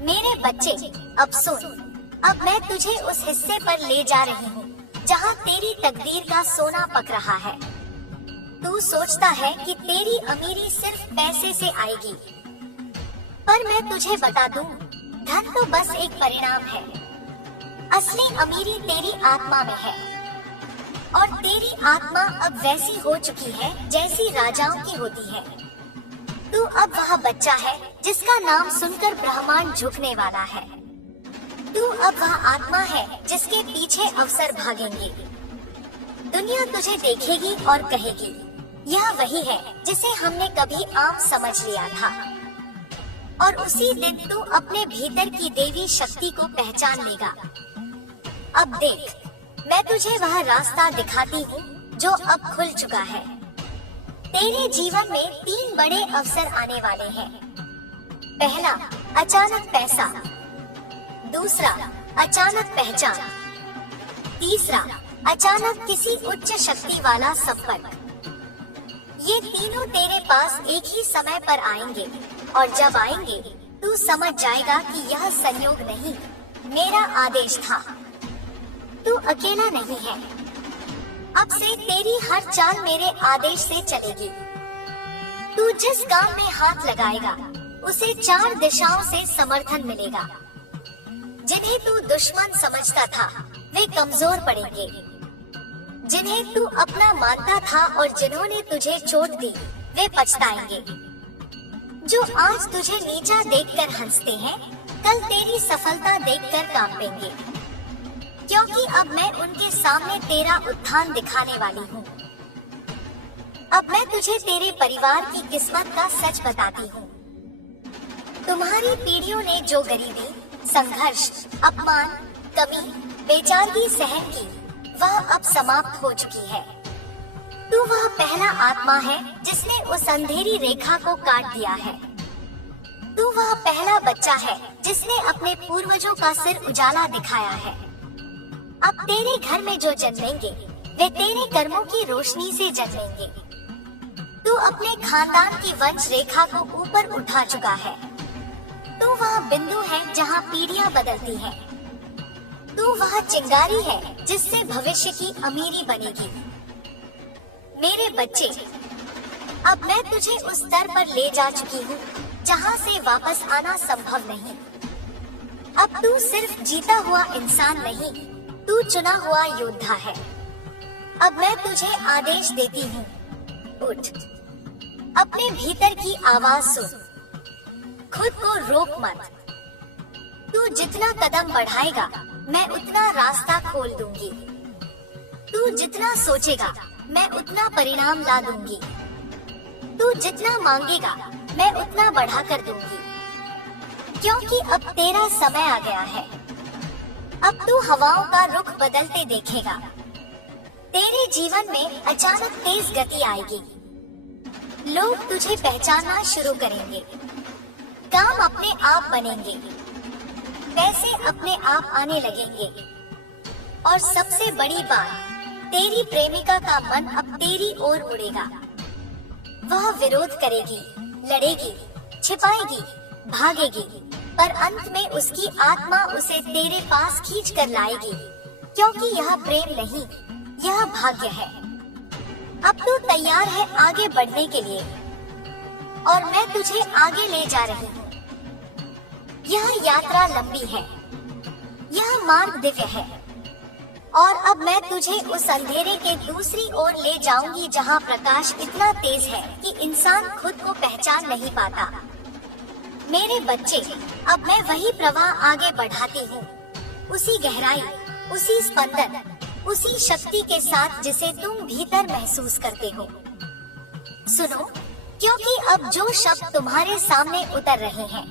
मेरे बच्चे, अब सुन। अब मैं तुझे उस हिस्से पर ले जा रही हूँ जहाँ तेरी तकदीर का सोना पक रहा है। तू सोचता है कि तेरी अमीरी सिर्फ पैसे से आएगी, पर मैं तुझे बता दूं, धन तो बस एक परिणाम है। असली अमीरी तेरी आत्मा में है। और तेरी आत्मा अब वैसी हो चुकी है जैसी राजाओं की होती है। तू अब वह बच्चा है जिसका नाम सुनकर ब्रह्मांड झुकने वाला है। तू अब वह आत्मा है जिसके पीछे अवसर भागेंगे। दुनिया तुझे देखेगी और कहेगी, यह वही है जिसे हमने कभी आम समझ लिया था। और उसी दिन तू अपने भीतर की देवी शक्ति को पहचान लेगा। अब देख, मैं तुझे वह रास्ता दिखाती हूँ जो अब खुल चुका है। तेरे जीवन में 3 बड़े अवसर आने वाले हैं। पहला, अचानक पैसा। दूसरा, अचानक पहचान। तीसरा, अचानक किसी उच्च शक्ति वाला संपर्क। ये तीनों तेरे पास एक ही समय पर आएंगे, और जब आएंगे तू समझ जाएगा कि यह संयोग नहीं, मेरा आदेश था। तू अकेला नहीं है। अब से तेरी हर चाल मेरे आदेश से चलेगी। तू जिस काम में हाथ लगाएगा, उसे 4 दिशाओं से समर्थन मिलेगा। जिन्हें तू दुश्मन समझता था, वे कमजोर पड़ेंगे। जिन्हें तू अपना मानता था और जिन्होंने तुझे चोट दी, वे पछताएंगे। जो आज तुझे नीचा देखकर हंसते हैं, कल तेरी सफलता देखकर कांपेंगे। क्योंकि अब मैं उनके सामने तेरा उत्थान दिखाने वाली हूँ। अब मैं तुझे तेरे परिवार की किस्मत का सच बताती हूँ। तुम्हारी पीढ़ियों ने जो गरीबी, संघर्ष, अपमान, कमी, बेचारगी सहन की, वह अब समाप्त हो चुकी है। तू वह पहला आत्मा है जिसने उस अंधेरी रेखा को काट दिया है। तू वह पहला बच्चा है जिसने अपने पूर्वजों का सिर उजाला दिखाया है। अब तेरे घर में जो जन्मेंगे, वे तेरे कर्मों की रोशनी से जन्मेंगे। तू अपने खानदान की वंश रेखा को ऊपर उठा चुका है। तू वह बिंदु है जहाँ पीढ़ियाँ बदलती हैं। तू वह चिंगारी है जिससे भविष्य की अमीरी बनेगी। मेरे बच्चे, अब मैं तुझे उस स्तर पर ले जा चुकी हूँ जहाँ से वापस आना संभव नहीं। अब तू सिर्फ जीता हुआ इंसान नहीं, तू चुना हुआ योद्धा है। अब मैं तुझे आदेश देती हूँ, उठ, अपने भीतर की आवाज सुन, खुद को रोक मत। तू जितना कदम बढ़ाएगा मैं उतना रास्ता खोल दूंगी। तू जितना सोचेगा मैं उतना परिणाम ला दूंगी। तू जितना मांगेगा मैं उतना बढ़ा कर दूंगी, क्योंकि अब तेरा समय आ गया है। अब तू हवाओं का रुख बदलते देखेगा। तेरे जीवन में अचानक तेज गति आएगी। लोग तुझे पहचानना शुरू करेंगे। काम अपने आप बनेंगे, पैसे अपने आप आने लगेंगे। और सबसे बड़ी बात, तेरी प्रेमिका का मन अब तेरी ओर उड़ेगा। वह विरोध करेगी, लड़ेगी, छिपाएगी, भागेगी, पर अंत में उसकी आत्मा उसे तेरे पास खींच कर लाएगी, क्योंकि यह प्रेम नहीं, यह भाग्य है। अब तू तैयार है आगे बढ़ने के लिए, और मैं तुझे आगे ले जा रही हूँ। यह यात्रा लंबी है, यह मार्ग दिव्य है, और अब मैं तुझे उस अंधेरे के दूसरी ओर ले जाऊंगी जहाँ प्रकाश इतना तेज है कि इंसान खुद को पहचान नहीं पाता। मेरे बच्चे, अब मैं वही प्रवाह आगे बढ़ाती हूँ, उसी गहराई, उसी स्पंदन, उसी शक्ति के साथ जिसे तुम भीतर महसूस करते हो। सुनो, क्योंकि अब जो शब्द तुम्हारे सामने उतर रहे हैं,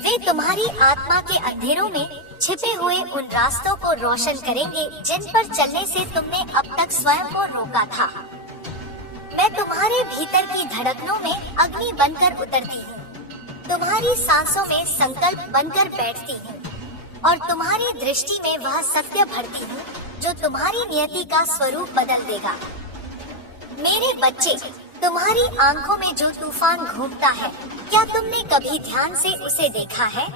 वे तुम्हारी आत्मा के अंधेरों में छिपे हुए उन रास्तों को रोशन करेंगे जिन पर चलने से तुमने अब तक स्वयं को रोका था। मैं तुम्हारे भीतर की धड़कनों में अग्नि बनकर उतरती हूँ, तुम्हारी सांसों में संकल्प बनकर बैठती हूँ, और तुम्हारी दृष्टि में वह सत्य भरती हूँ जो तुम्हारी नियति का स्वरूप बदल देगा। मेरे बच्चे, तुम्हारी आंखों में जो तूफान घूमता है, क्या तुमने कभी ध्यान से उसे देखा है?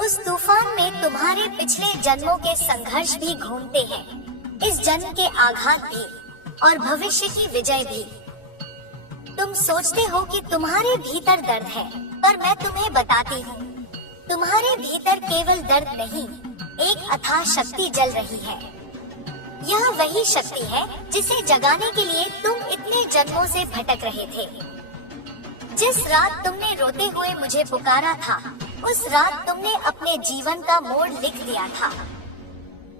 उस तूफान में तुम्हारे पिछले जन्मों के संघर्ष भी घूमते हैं, इस जन्म के आघात भी, और भविष्य की विजय भी। तुम सोचते हो कि तुम्हारे भीतर दर्द है, पर मैं तुम्हें बताती हूँ, तुम्हारे भीतर केवल दर्द नहीं, एक अथाह शक्ति जल रही है। यह वही शक्ति है जिसे जगाने के लिए तुम इतने जन्मों से भटक रहे थे। जिस रात तुमने रोते हुए मुझे पुकारा था, उस रात तुमने अपने जीवन का मोड़ लिख दिया था।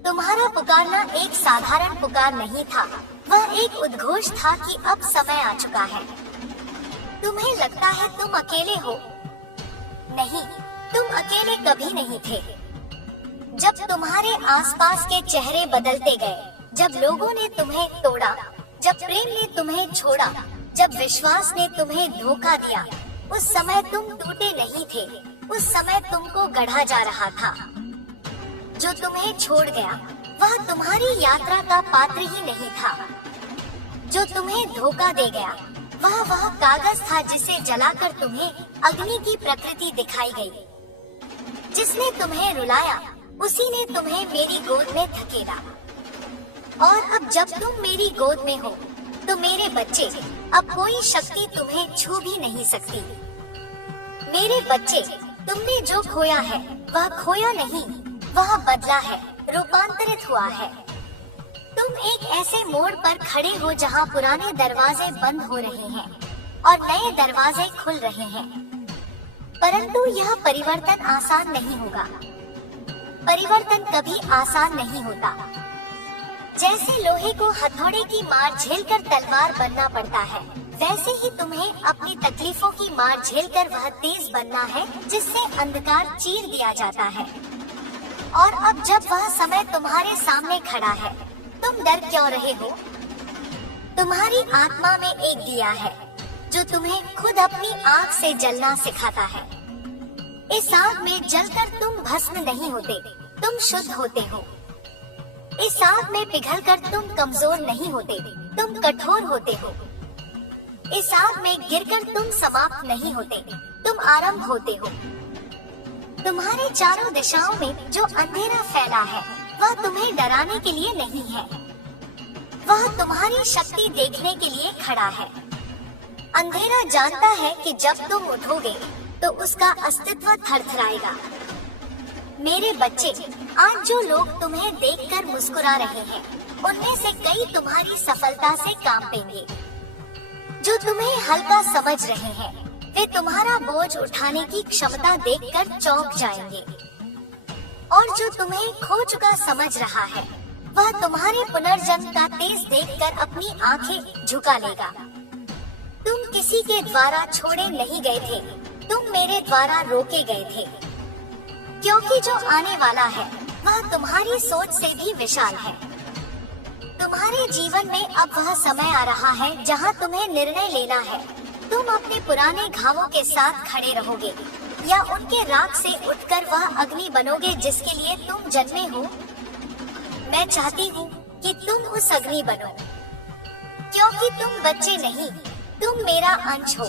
तुम्हारा पुकारना एक साधारण पुकार नहीं था, वह एक उद्घोष था कि अब समय आ चुका है। तुम्हें लगता है तुम अकेले हो? नहीं, तुम अकेले कभी नहीं थे। जब तुम्हारे आसपास के चेहरे बदलते गए, जब लोगों ने तुम्हें तोड़ा, जब प्रेम ने तुम्हें छोड़ा, जब विश्वास ने तुम्हें धोखा दिया, उस समय तुम टूटे नहीं थे। उस समय तुमको गढ़ा जा रहा था। जो तुम्हें छोड़ गया वह तुम्हारी यात्रा का पात्र ही नहीं था। जो तुम्हें धोखा दे गया वह कागज था जिसे जलाकर तुम्हें अग्नि की प्रकृति दिखाई गई। जिसने तुम्हें रुलाया उसी ने तुम्हें मेरी गोद में धकेला। और अब जब तुम मेरी गोद में हो तो मेरे बच्चे, अब कोई शक्ति तुम्हें छू भी नहीं सकती। मेरे बच्चे, तुमने जो खोया है वह खोया नहीं, वह बदला है, रूपांतरित हुआ है। तुम एक ऐसे मोड़ पर खड़े हो जहां पुराने दरवाजे बंद हो रहे हैं और नए दरवाजे खुल रहे हैं। परंतु यह परिवर्तन आसान नहीं होगा। परिवर्तन कभी आसान नहीं होता। जैसे लोहे को हथौड़े की मार झेलकर तलवार बनना पड़ता है, वैसे ही तुम्हें अपनी तकलीफों की मार झेलकर वह तेज बनना है जिससे अंधकार चीर दिया जाता है। और अब जब वह समय तुम्हारे सामने खड़ा है, तुम डर क्यों रहे हो? तुम्हारी आत्मा में एक दिया है जो तुम्हें खुद अपनी आग से जलना सिखाता है। इस आग में जलकर तुम भस्म नहीं होते, तुम शुद्ध होते हो। इस आग में पिघलकर तुम कमजोर नहीं होते, तुम कठोर होते हो। इस आग में गिरकर तुम समाप्त नहीं होते, तुम आरंभ होते हो। तुम्हारे चारों दिशाओं में जो अंधेरा फैला है वह तुम्हें डराने के लिए नहीं है, वह तुम्हारी शक्ति देखने के लिए खड़ा है। अंधेरा जानता है कि जब तुम उठोगे तो उसका अस्तित्व थरथराएगा। मेरे बच्चे, आज जो लोग तुम्हें देखकर मुस्कुरा रहे हैं, उनमें से कई तुम्हारी सफलता से कांपेंगे। जो तुम्हें हल्का समझ रहे हैं वे तुम्हारा बोझ उठाने की क्षमता देखकर चौंक जाएंगे, और जो तुम्हें खो चुका समझ रहा है वह तुम्हारे पुनर्जन्म का तेज देखकर अपनी आंखें झुका लेगा। तुम किसी के द्वारा छोड़े नहीं गए थे, तुम मेरे द्वारा रोके गए थे, क्योंकि जो आने वाला है वह तुम्हारी सोच से भी विशाल है। तुम्हारे जीवन में अब वह समय आ रहा है जहां तुम्हें निर्णय लेना है। तुम अपने पुराने घावों के साथ खड़े रहोगे या उनके राख से उठकर वह अग्नि बनोगे जिसके लिए तुम जन्मे हो। मैं चाहती हूँ कि तुम उस अग्नि बनो, क्योंकि तुम बच्चे नहीं, तुम मेरा अंश हो,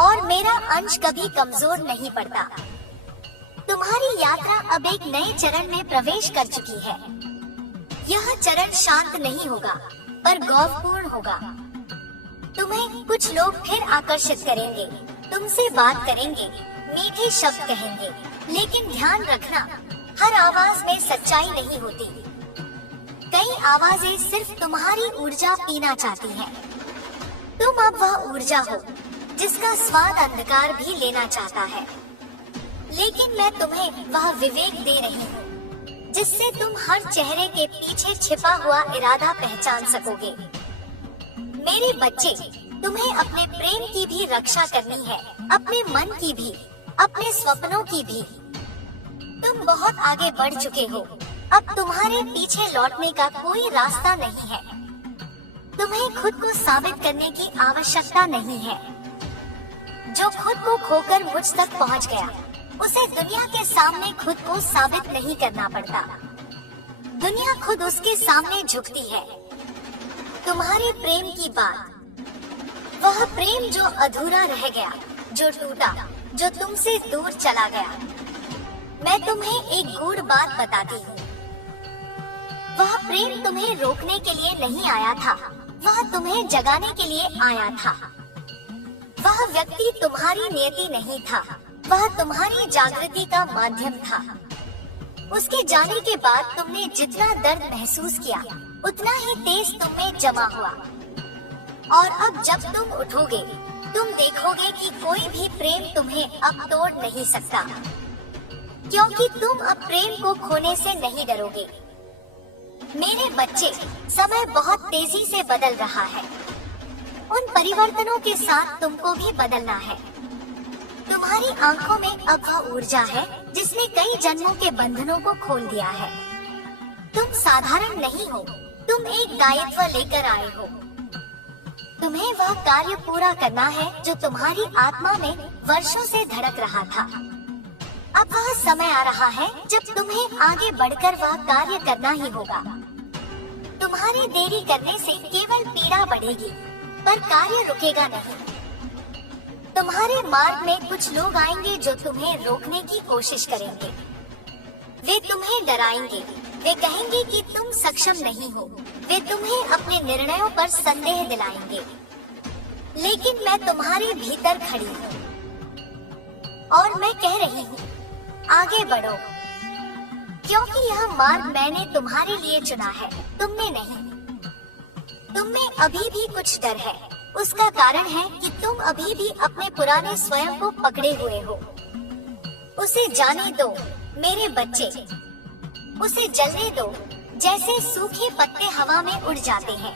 और मेरा अंश कभी कमजोर नहीं पड़ता। तुम्हारी यात्रा अब एक नए चरण में प्रवेश कर चुकी है। यह चरण शांत नहीं होगा पर गौरवपूर्ण होगा। तुम्हें कुछ लोग फिर आकर्षित करेंगे, तुमसे बात करेंगे, मीठे शब्द कहेंगे, लेकिन ध्यान रखना हर आवाज में सच्चाई नहीं होती। कई आवाजें सिर्फ तुम्हारी ऊर्जा पीना चाहती हैं। तुम अब वह ऊर्जा हो जिसका स्वाद अंधकार भी लेना चाहता है, लेकिन मैं तुम्हें वह विवेक दे रही हूँ जिससे तुम हर चेहरे के पीछे छिपा हुआ इरादा पहचान सकोगे। मेरे बच्चे, तुम्हें अपने प्रेम की भी रक्षा करनी है, अपने मन की भी, अपने सपनों की भी। तुम बहुत आगे बढ़ चुके हो, अब तुम्हारे पीछे लौटने का कोई रास्ता नहीं है। तुम्हें खुद को साबित करने की आवश्यकता नहीं है। जो खुद को खोकर मुझ तक पहुंच गया, उसे दुनिया के सामने खुद को साबित नहीं करना पड़ता। दुनिया खुद उसके सामने झुकती है। तुम्हारे प्रेम की बात, वह प्रेम जो अधूरा रह गया, जो टूटा, जो तुमसे दूर चला गया। मैं तुम्हें एक गूढ़ बात बताती हूँ। वह प्रेम तुम्हें रोकने के लिए नहीं आया था, वह तुम्हें जगाने के लिए आया था। वह व्यक्ति तुम्हारी नियति नहीं था, वह तुम्हारी जागृति का माध्यम था। उसके जाने के बाद तुमने जितना दर्द महसूस किया, उतना ही तेज तुम में जमा हुआ। और अब जब तुम उठोगे, तुम देखोगे कि कोई भी प्रेम तुम्हें अब तोड़ नहीं सकता, क्योंकि तुम अब प्रेम को खोने से नहीं डरोगे। मेरे बच्चे, समय बहुत तेजी से बदल रहा है। उन परिवर्तनों के साथ तुमको भी बदलना है। तुम्हारी आंखों में अब वह ऊर्जा है जिसने कई जन्मों के बंधनों को खोल दिया है। तुम साधारण नहीं हो, तुम एक दायित्व लेकर आए हो। तुम्हें वह कार्य पूरा करना है जो तुम्हारी आत्मा में वर्षों से धड़क रहा था। अब वह समय आ रहा है जब तुम्हें आगे बढ़कर वह कार्य करना ही होगा। तुम्हारे देरी करने से केवल पीड़ा बढ़ेगी, पर कार्य रुकेगा नहीं। तुम्हारे मार्ग में कुछ लोग आएंगे जो तुम्हें रोकने की कोशिश करेंगे। वे तुम्हें डराएंगे, वे कहेंगे कि तुम सक्षम नहीं हो, वे तुम्हें अपने निर्णयों पर संदेह दिलाएंगे। लेकिन मैं तुम्हारे भीतर खड़ी हूँ और मैं कह रही हूँ, आगे बढ़ो, क्योंकि यह मार्ग मैंने तुम्हारे लिए चुना है, तुमने नहीं। तुम में अभी भी कुछ डर है। उसका कारण है कि तुम अभी भी अपने पुराने स्वयं को पकड़े हुए हो। उसे जाने दो मेरे बच्चे, उसे जलने दो जैसे सूखे पत्ते हवा में उड़ जाते हैं।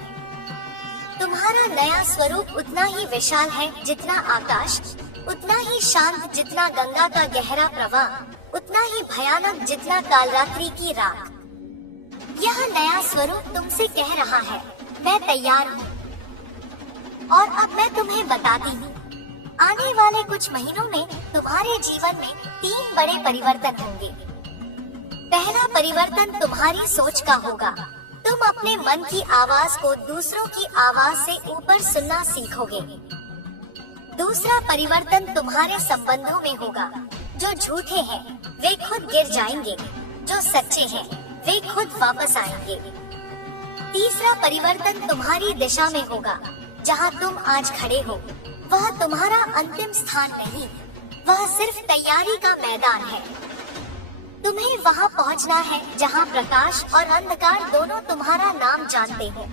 तुम्हारा नया स्वरूप उतना ही विशाल है जितना आकाश, उतना ही शांत जितना गंगा का गहरा प्रवाह, उतना ही भयानक जितना कालरात्रि की रात। यह नया स्वरूप तुमसे कह रहा है, मैं तैयार हूँ। और अब मैं तुम्हें बताती हूँ, आने वाले कुछ महीनों में तुम्हारे जीवन में 3 बड़े परिवर्तन होंगे। पहला परिवर्तन तुम्हारी सोच का होगा। तुम अपने मन की आवाज को दूसरों की आवाज से ऊपर सुनना सीखोगे। दूसरा परिवर्तन तुम्हारे संबंधों में होगा। जो झूठे हैं वे खुद गिर जाएंगे, जो सच्चे हैं वे खुद वापस आएंगे। तीसरा परिवर्तन तुम्हारी दिशा में होगा। जहाँ तुम आज खड़े हो वह तुम्हारा अंतिम स्थान नहीं, वह सिर्फ तैयारी का मैदान है। तुम्हें वहाँ पहुँचना है जहाँ प्रकाश और अंधकार दोनों तुम्हारा नाम जानते हो।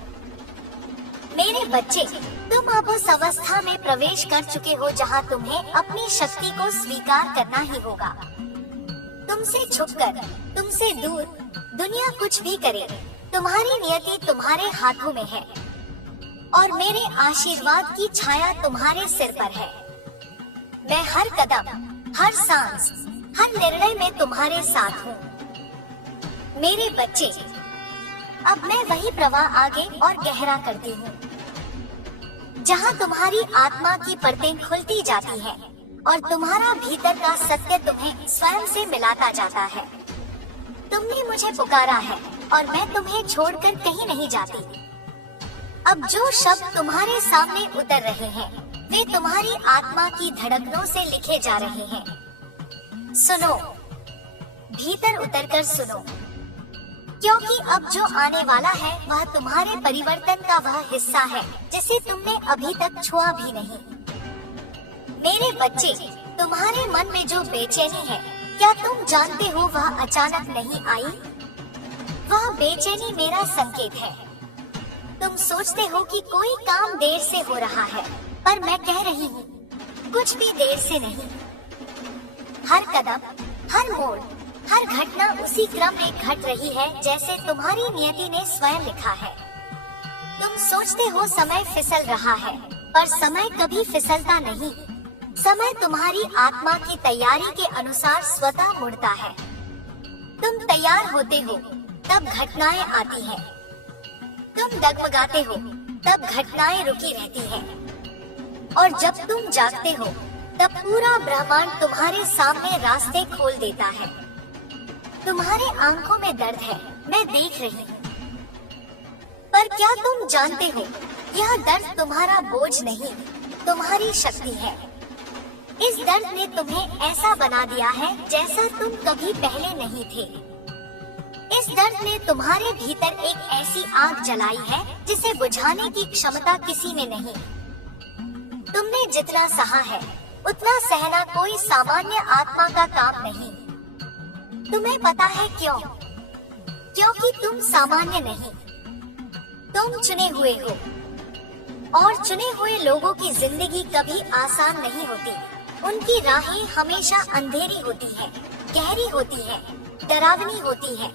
मेरे बच्चे, तुम अब उस अवस्था में प्रवेश कर चुके हो जहां तुम्हें अपनी शक्ति को स्वीकार करना ही होगा। तुमसे छुपकर, तुमसे दूर दुनिया कुछ भी करे, तुम्हारी नियति तुम्हारे हाथों में है और मेरे आशीर्वाद की छाया तुम्हारे सिर पर है। मैं हर कदम, हर सांस, हर निर्णय में तुम्हारे साथ हूँ। मेरे बच्चे, अब मैं वही प्रवाह आगे और गहरा करती हूँ, जहाँ तुम्हारी आत्मा की परतें खुलती जाती हैं और तुम्हारा भीतर का सत्य तुम्हें स्वयं से मिलाता जाता है। तुमने मुझे पुकारा है और मैं तुम्हें छोड़कर कहीं नहीं जाती। अब जो शब्द तुम्हारे सामने उतर रहे हैं, वे तुम्हारी आत्मा की धड़कनों से लिखे जा रहे हैं। सुनो, भीतर उतरकर सुनो, क्योंकि अब जो आने वाला है वह तुम्हारे परिवर्तन का वह हिस्सा है जिसे तुमने अभी तक छुआ भी नहीं। मेरे बच्चे, तुम्हारे मन में जो बेचैनी है, क्या तुम जानते हो वह अचानक नहीं आई? वह बेचैनी मेरा संकेत है। तुम सोचते हो कि कोई काम देर से हो रहा है, पर मैं कह रही हूँ, कुछ भी देर से नहीं। हर कदम, हर मोड़, हर घटना उसी क्रम में घट रही है जैसे तुम्हारी नियति ने स्वयं लिखा है। तुम सोचते हो समय फिसल रहा है, पर समय कभी फिसलता नहीं। समय तुम्हारी आत्मा की तैयारी के अनुसार स्वतः मुड़ता है। तुम तैयार होते हो, तब घटनाएं आती हैं। तुम डगमगाते हो, तब घटनाएं रुकी रहती हैं। और जब तुम जागते हो, तब पूरा ब्रह्मांड तुम्हारे सामने रास्ते खोल देता है। तुम्हारे आंखों में दर्द है, मैं देख रही हूँ। पर क्या तुम जानते हो, यह दर्द तुम्हारा बोझ नहीं, तुम्हारी शक्ति है। इस दर्द ने तुम्हें ऐसा बना दिया है जैसा तुम कभी पहले नहीं थे। इस दर्द ने तुम्हारे भीतर एक ऐसी आग जलाई है जिसे बुझाने की क्षमता किसी में नहीं। तुमने जितना सहा है, उतना सहना कोई सामान्य आत्मा का काम नहीं। तुम्हें पता है क्यों? क्योंकि तुम सामान्य नहीं, तुम चुने हुए हो। और चुने हुए लोगों की जिंदगी कभी आसान नहीं होती। उनकी राहें हमेशा अंधेरी होती हैं, गहरी होती हैं, डरावनी होती हैं,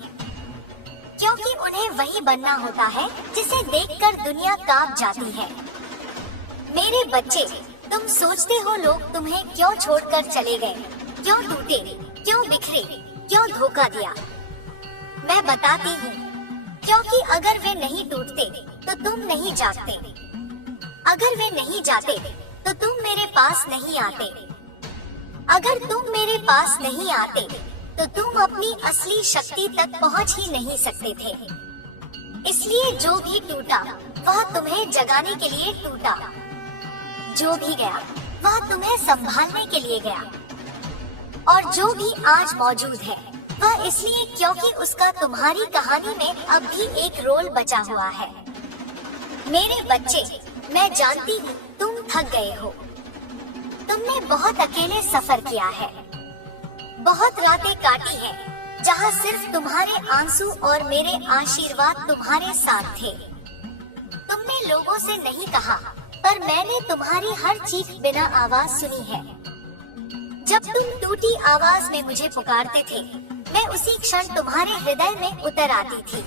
क्योंकि उन्हें वही बनना होता है जिसे देखकर दुनिया कांप जाती है। मेरे बच्चे, तुम सोचते हो लोग तुम्हें क्यों छोड़कर चले गए, क्यों टूटे, क्यों बिखरे, क्यों धोखा दिया? मैं बताती हूँ, क्योंकि अगर वे नहीं टूटते तो तुम नहीं जागते। अगर वे नहीं जाते तो तुम मेरे पास नहीं आते। अगर तुम मेरे पास नहीं आते तो तुम अपनी असली शक्ति तक पहुँच ही नहीं सकते थे। इसलिए जो भी टूटा वह तुम्हें जगाने के लिए टूटा। जो भी गया वह तुम्हें संभालने के लिए गया। और जो भी आज मौजूद है वह इसलिए क्योंकि उसका तुम्हारी कहानी में अब भी एक रोल बचा हुआ है। मेरे बच्चे, मैं जानती हूँ तुम थक गए हो। तुमने बहुत अकेले सफर किया है, बहुत रातें काटी हैं, जहाँ सिर्फ तुम्हारे आंसू और मेरे आशीर्वाद तुम्हारे साथ थे। तुमने लोगों से नहीं कहा, पर मैंने तुम्हारी हर चीख बिना आवाज सुनी है। जब तुम टूटी आवाज में मुझे पुकारते थे, मैं उसी क्षण तुम्हारे हृदय में उतर आती थी।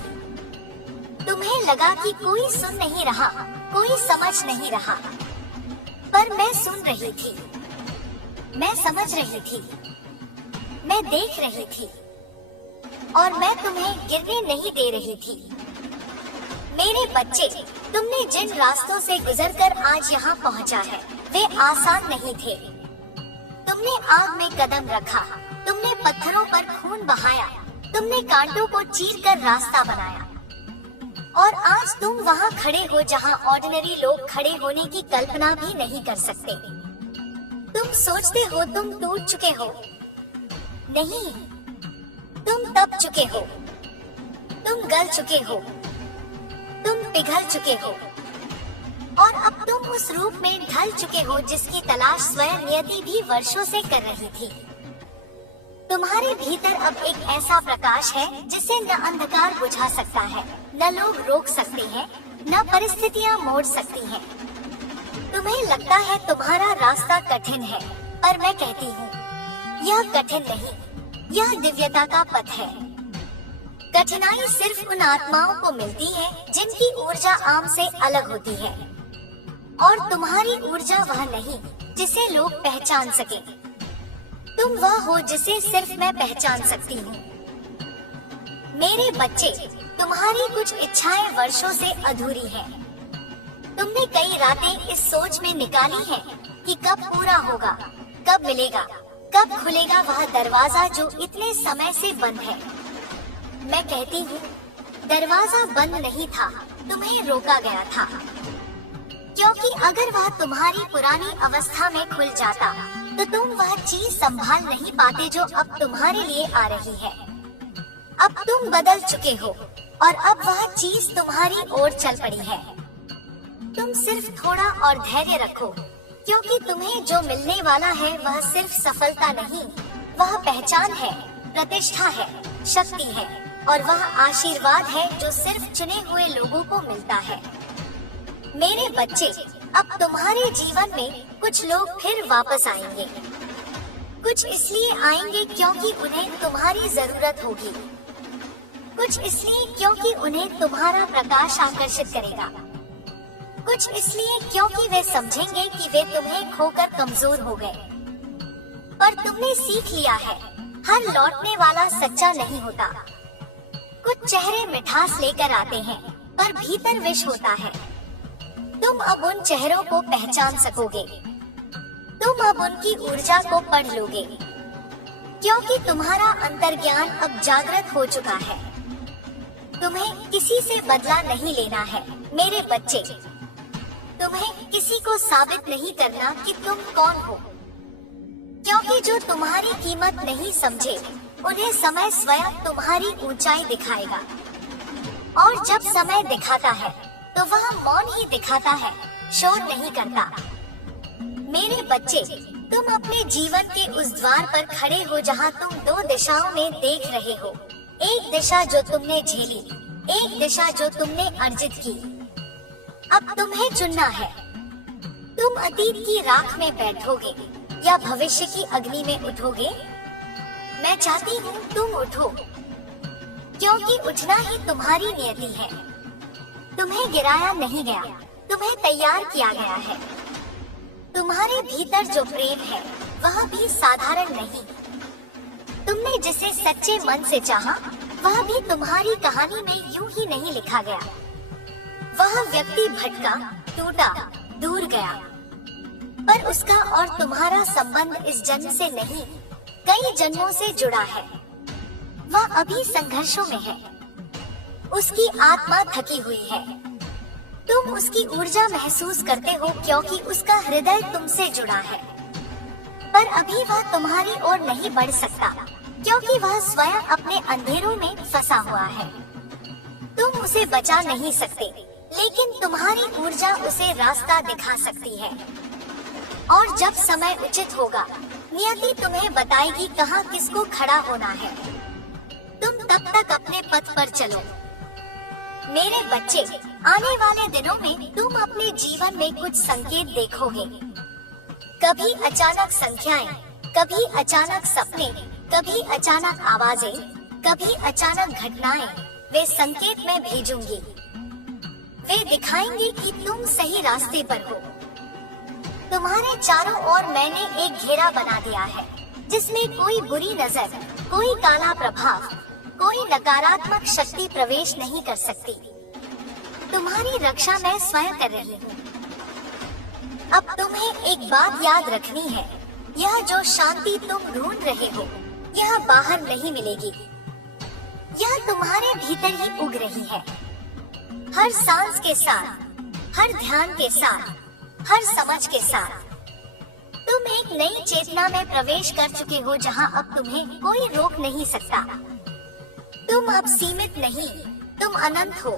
तुम्हें लगा कि कोई सुन नहीं रहा, कोई समझ नहीं रहा, पर मैं सुन रही थी, मैं समझ रही थी, मैं देख रही थी, और मैं तुम्हें गिरने नहीं दे रही थी। मेरे बच्चे, तुमने जिन रास्तों से गुजरकर आज यहाँ पहुँचा है, वे आसान नहीं थे। तुमने आग में कदम रखा, तुमने पत्थरों पर खून बहाया, तुमने कांटों को चीरकर रास्ता बनाया, और आज तुम वहाँ खड़े हो जहाँ ऑर्डिनरी लोग खड़े होने की कल्पना भी नहीं कर सकते। तुम सोचते हो तुम टूट चुके हो, नहीं, तुम दब चुके हो, तुम गल चुके हो, तुम पिघल चुके हो, और अब तुम उस रूप में ढल चुके हो जिसकी तलाश स्वयं नियति भी वर्षों से कर रही थी। तुम्हारे भीतर अब एक ऐसा प्रकाश है जिसे न अंधकार बुझा सकता है, न लोग रोक सकते हैं, न परिस्थितियां मोड़ सकती हैं। तुम्हें लगता है तुम्हारा रास्ता कठिन है, पर मैं कहती हूँ यह कठिन नहीं, यह दिव्यता का पथ है। कठिनाई सिर्फ उन आत्माओं को मिलती है जिनकी ऊर्जा आम से अलग होती है, और तुम्हारी ऊर्जा वह नहीं जिसे लोग पहचान सके। तुम वह हो जिसे सिर्फ मैं पहचान सकती हूँ। मेरे बच्चे, तुम्हारी कुछ इच्छाएं वर्षों से अधूरी हैं। तुमने कई रातें इस सोच में निकाली हैं कि कब पूरा होगा, कब मिलेगा, कब खुलेगा वह दरवाजा जो इतने समय से बंद है। मैं कहती हूँ दरवाजा बंद नहीं था, तुम्हें रोका गया था, क्योंकि अगर वह तुम्हारी पुरानी अवस्था में खुल जाता तो तुम वह चीज संभाल नहीं पाते जो अब तुम्हारे लिए आ रही है। अब तुम बदल चुके हो और अब वह चीज तुम्हारी ओर चल पड़ी है। तुम सिर्फ थोड़ा और धैर्य रखो, क्योंकि तुम्हें जो मिलने वाला है वह सिर्फ सफलता नहीं, वह पहचान है, प्रतिष्ठा है, शक्ति है, और वह आशीर्वाद है जो सिर्फ चुने हुए लोगों को मिलता है। मेरे बच्चे, अब तुम्हारे जीवन में कुछ लोग फिर वापस आएंगे। कुछ इसलिए आएंगे क्योंकि उन्हें तुम्हारी जरूरत होगी, कुछ इसलिए क्योंकि उन्हें तुम्हारा प्रकाश आकर्षित करेगा, कुछ इसलिए क्योंकि वे समझेंगे कि वे तुम्हें खोकर कमजोर हो गए। पर तुमने सीख लिया है, हर लौटने वाला सच्चा नहीं होता। कुछ चेहरे मिठास लेकर आते हैं, पर भीतर विष होता है। तुम अब उन चेहरों को पहचान सकोगे, तुम अब उनकी ऊर्जा को पढ़ लोगे, क्योंकि तुम्हारा अंतर्ज्ञान अब जागृत हो चुका है। तुम्हें किसी से बदला नहीं लेना है मेरे बच्चे। तुम्हें किसी को साबित नहीं करना कि तुम कौन हो, क्योंकि जो तुम्हारी कीमत नहीं समझे उन्हें समय स्वयं तुम्हारी ऊंचाई दिखाएगा। और जब समय दिखाता है तो वह मौन ही दिखाता है, शोर नहीं करता। मेरे बच्चे, तुम अपने जीवन के उस द्वार पर खड़े हो जहाँ तुम दो दिशाओं में देख रहे हो। एक दिशा जो तुमने झेली, एक दिशा जो तुमने अर्जित की। अब तुम्हें चुनना है, तुम अतीत की राख में बैठोगे या भविष्य की अग्नि में उठोगे। मैं चाहती हूँ तुम उठो, क्योंकि उठना ही तुम्हारी नियति है। तुम्हें गिराया नहीं गया, तुम्हें तैयार किया गया है। तुम्हारे भीतर जो प्रेम है वह भी साधारण नहीं। तुमने जिसे सच्चे मन से चाहा, वह भी तुम्हारी कहानी में यूं ही नहीं लिखा गया। वह व्यक्ति भटका, टूटा, दूर गया, पर उसका और तुम्हारा संबंध इस जन्म से नहीं, कई जन्मों से जुड़ा है। वह अभी संघर्षों में है, उसकी आत्मा थकी हुई है। तुम उसकी ऊर्जा महसूस करते हो क्योंकि उसका हृदय तुमसे जुड़ा है, पर अभी वह तुम्हारी ओर नहीं बढ़ सकता, क्योंकि वह स्वयं अपने अंधेरों में फंसा हुआ है। तुम उसे बचा नहीं सकते, लेकिन तुम्हारी ऊर्जा उसे रास्ता दिखा सकती है। और जब समय उचित होगा, नियति तुम्हें बताएगी कहाँ किसको खड़ा होना है। तुम तब तक अपने पथ पर चलो। मेरे बच्चे, आने वाले दिनों में तुम अपने जीवन में कुछ संकेत देखोगे। कभी अचानक संख्याएं, कभी अचानक सपने, कभी अचानक आवाजें, कभी अचानक घटनाएं। वे संकेत मैं भेजूंगी। वे दिखाएंगे कि तुम सही रास्ते पर हो। तुम्हारे चारों ओर मैंने एक घेरा बना दिया है, जिसमें कोई बुरी नजर, कोई काला प्रभाव, कोई नकारात्मक शक्ति प्रवेश नहीं कर सकती। तुम्हारी रक्षा मैं स्वयं कर रही हूँ। अब तुम्हें एक बात याद रखनी है, यह जो शांति तुम ढूंढ रहे हो, यह बाहर नहीं मिलेगी, यह तुम्हारे भीतर ही उग रही है। हर सांस के साथ, हर ध्यान के साथ, हर समझ के साथ तुम एक नई चेतना में प्रवेश कर चुके हो, जहां अब तुम्हें कोई रोक नहीं सकता। तुम अब सीमित नहीं, तुम अनंत हो।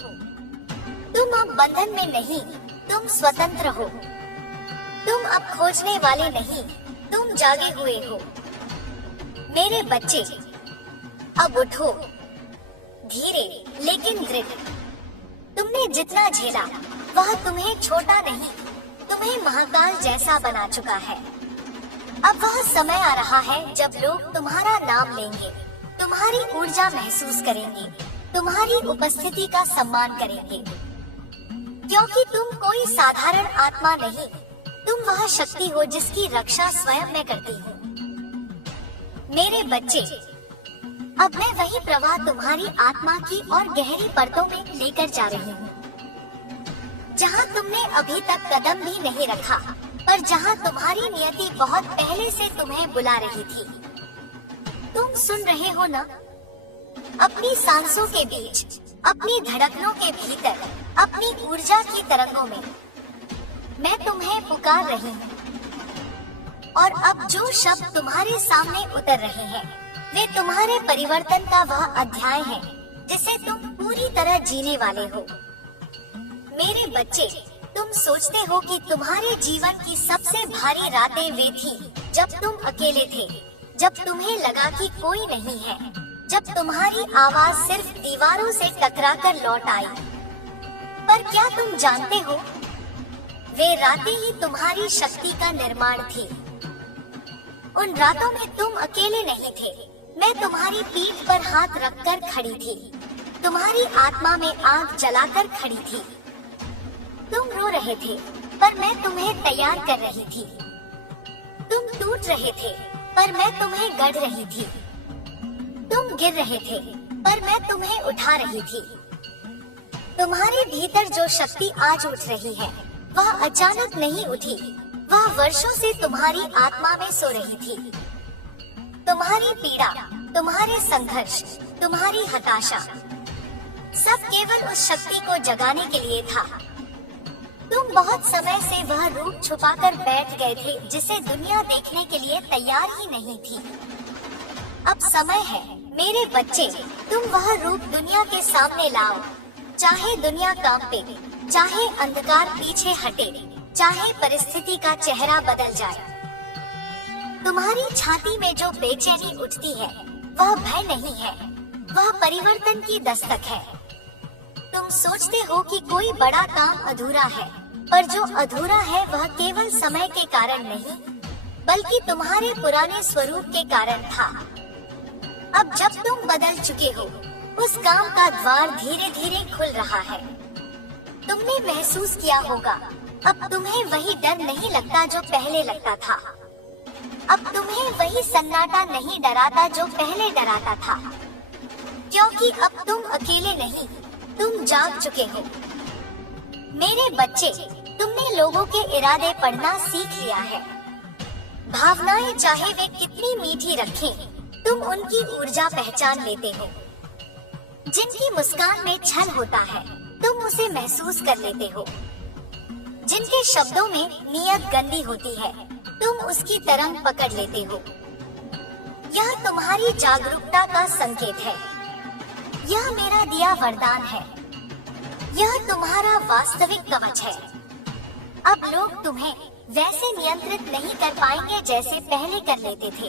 तुम अब बंधन में नहीं, तुम स्वतंत्र हो। तुम अब खोजने वाले नहीं, तुम जागे हुए हो। मेरे बच्चे, अब उठो, धीरे लेकिन दृढ़। तुमने जितना झेला वह तुम्हें छोटा नहीं, तुम्हें महाकाल जैसा बना चुका है। अब वह समय आ रहा है जब लोग तुम्हारा नाम लेंगे, तुम्हारी ऊर्जा महसूस करेंगे, तुम्हारी उपस्थिति का सम्मान करेंगे, क्योंकि तुम कोई साधारण आत्मा नहीं, तुम वह शक्ति हो जिसकी रक्षा स्वयं मैं करती हूँ। मेरे बच्चे, अब मैं वही प्रवाह तुम्हारी आत्मा की और गहरी परतों में लेकर जा रही हूँ, जहाँ तुमने अभी तक कदम भी नहीं रखा, पर जहाँ तुम्हारी नियति बहुत पहले से तुम्हें बुला रही थी। तुम सुन रहे हो ना? अपनी सांसों के बीच, अपनी धड़कनों के भीतर, अपनी ऊर्जा की तरंगों में मैं तुम्हें पुकार रही हूँ। और अब जो शब्द तुम्हारे सामने उतर रहे हैं, वे तुम्हारे परिवर्तन का वह अध्याय है जिसे तुम पूरी तरह जीने वाले हो। मेरे बच्चे, तुम सोचते हो कि तुम्हारे जीवन की सबसे भारी रातें वे थी जब तुम अकेले थे, जब तुम्हें लगा कि कोई नहीं है, जब तुम्हारी आवाज सिर्फ दीवारों से टकराकर लौट आई। पर क्या तुम जानते हो, वे रातें ही तुम्हारी शक्ति का निर्माण थी। उन रातों में तुम अकेले नहीं थे, मैं तुम्हारी पीठ पर हाथ रखकर खड़ी थी, तुम्हारी आत्मा में आग जलाकर खड़ी थी। तुम रो रहे थे, पर मैं तुम्हें तैयार कर रही थी। तुम टूट रहे थे, पर मैं तुम्हें गढ़ रही थी। तुम गिर रहे थे, पर मैं तुम्हें उठा रही थी। तुम्हारे भीतर जो शक्ति आज उठ रही है, वह अचानक नहीं उठी, वह वर्षों से तुम्हारी आत्मा में सो रही थी। तुम्हारी पीड़ा, तुम्हारे संघर्ष, तुम्हारी हताशा, सब केवल उस शक्ति को जगाने के लिए था। तुम बहुत समय से वह रूप छुपाकर बैठ गए थे जिसे दुनिया देखने के लिए तैयार ही नहीं थी। अब समय है मेरे बच्चे, तुम वह रूप दुनिया के सामने लाओ। चाहे दुनिया कांपे, चाहे अंधकार पीछे हटे, चाहे परिस्थिति का चेहरा बदल जाए। तुम्हारी छाती में जो बेचैनी उठती है, वह भय नहीं है, वह परिवर्तन की दस्तक है। तुम सोचते हो कि कोई बड़ा काम अधूरा है, पर जो अधूरा है वह केवल समय के कारण नहीं, बल्कि तुम्हारे पुराने स्वरूप के कारण था। अब जब तुम बदल चुके हो, उस काम का द्वार धीरे धीरे खुल रहा है। तुमने महसूस किया होगा, अब तुम्हें वही डर नहीं लगता जो पहले लगता था। अब तुम्हें वही सन्नाटा नहीं डराता जो पहले डराता था, क्योंकि अब तुम अकेले नहीं, तुम जाग चुके हो। मेरे बच्चे, तुमने लोगों के इरादे पढ़ना सीख लिया है। भावनाएं चाहे वे कितनी मीठी रखें, तुम उनकी ऊर्जा पहचान लेते हो। जिनकी मुस्कान में छल होता है, तुम उसे महसूस कर लेते हो। जिनके शब्दों में नियत गंदी होती है, तुम उसकी तरंग पकड़ लेते हो। यह तुम्हारी जागरूकता का संकेत है। यह मेरा दिया वरदान है। यह तुम्हारा वास्तविक कवच है। अब लोग तुम्हें वैसे नियंत्रित नहीं कर पाएंगे जैसे पहले कर लेते थे।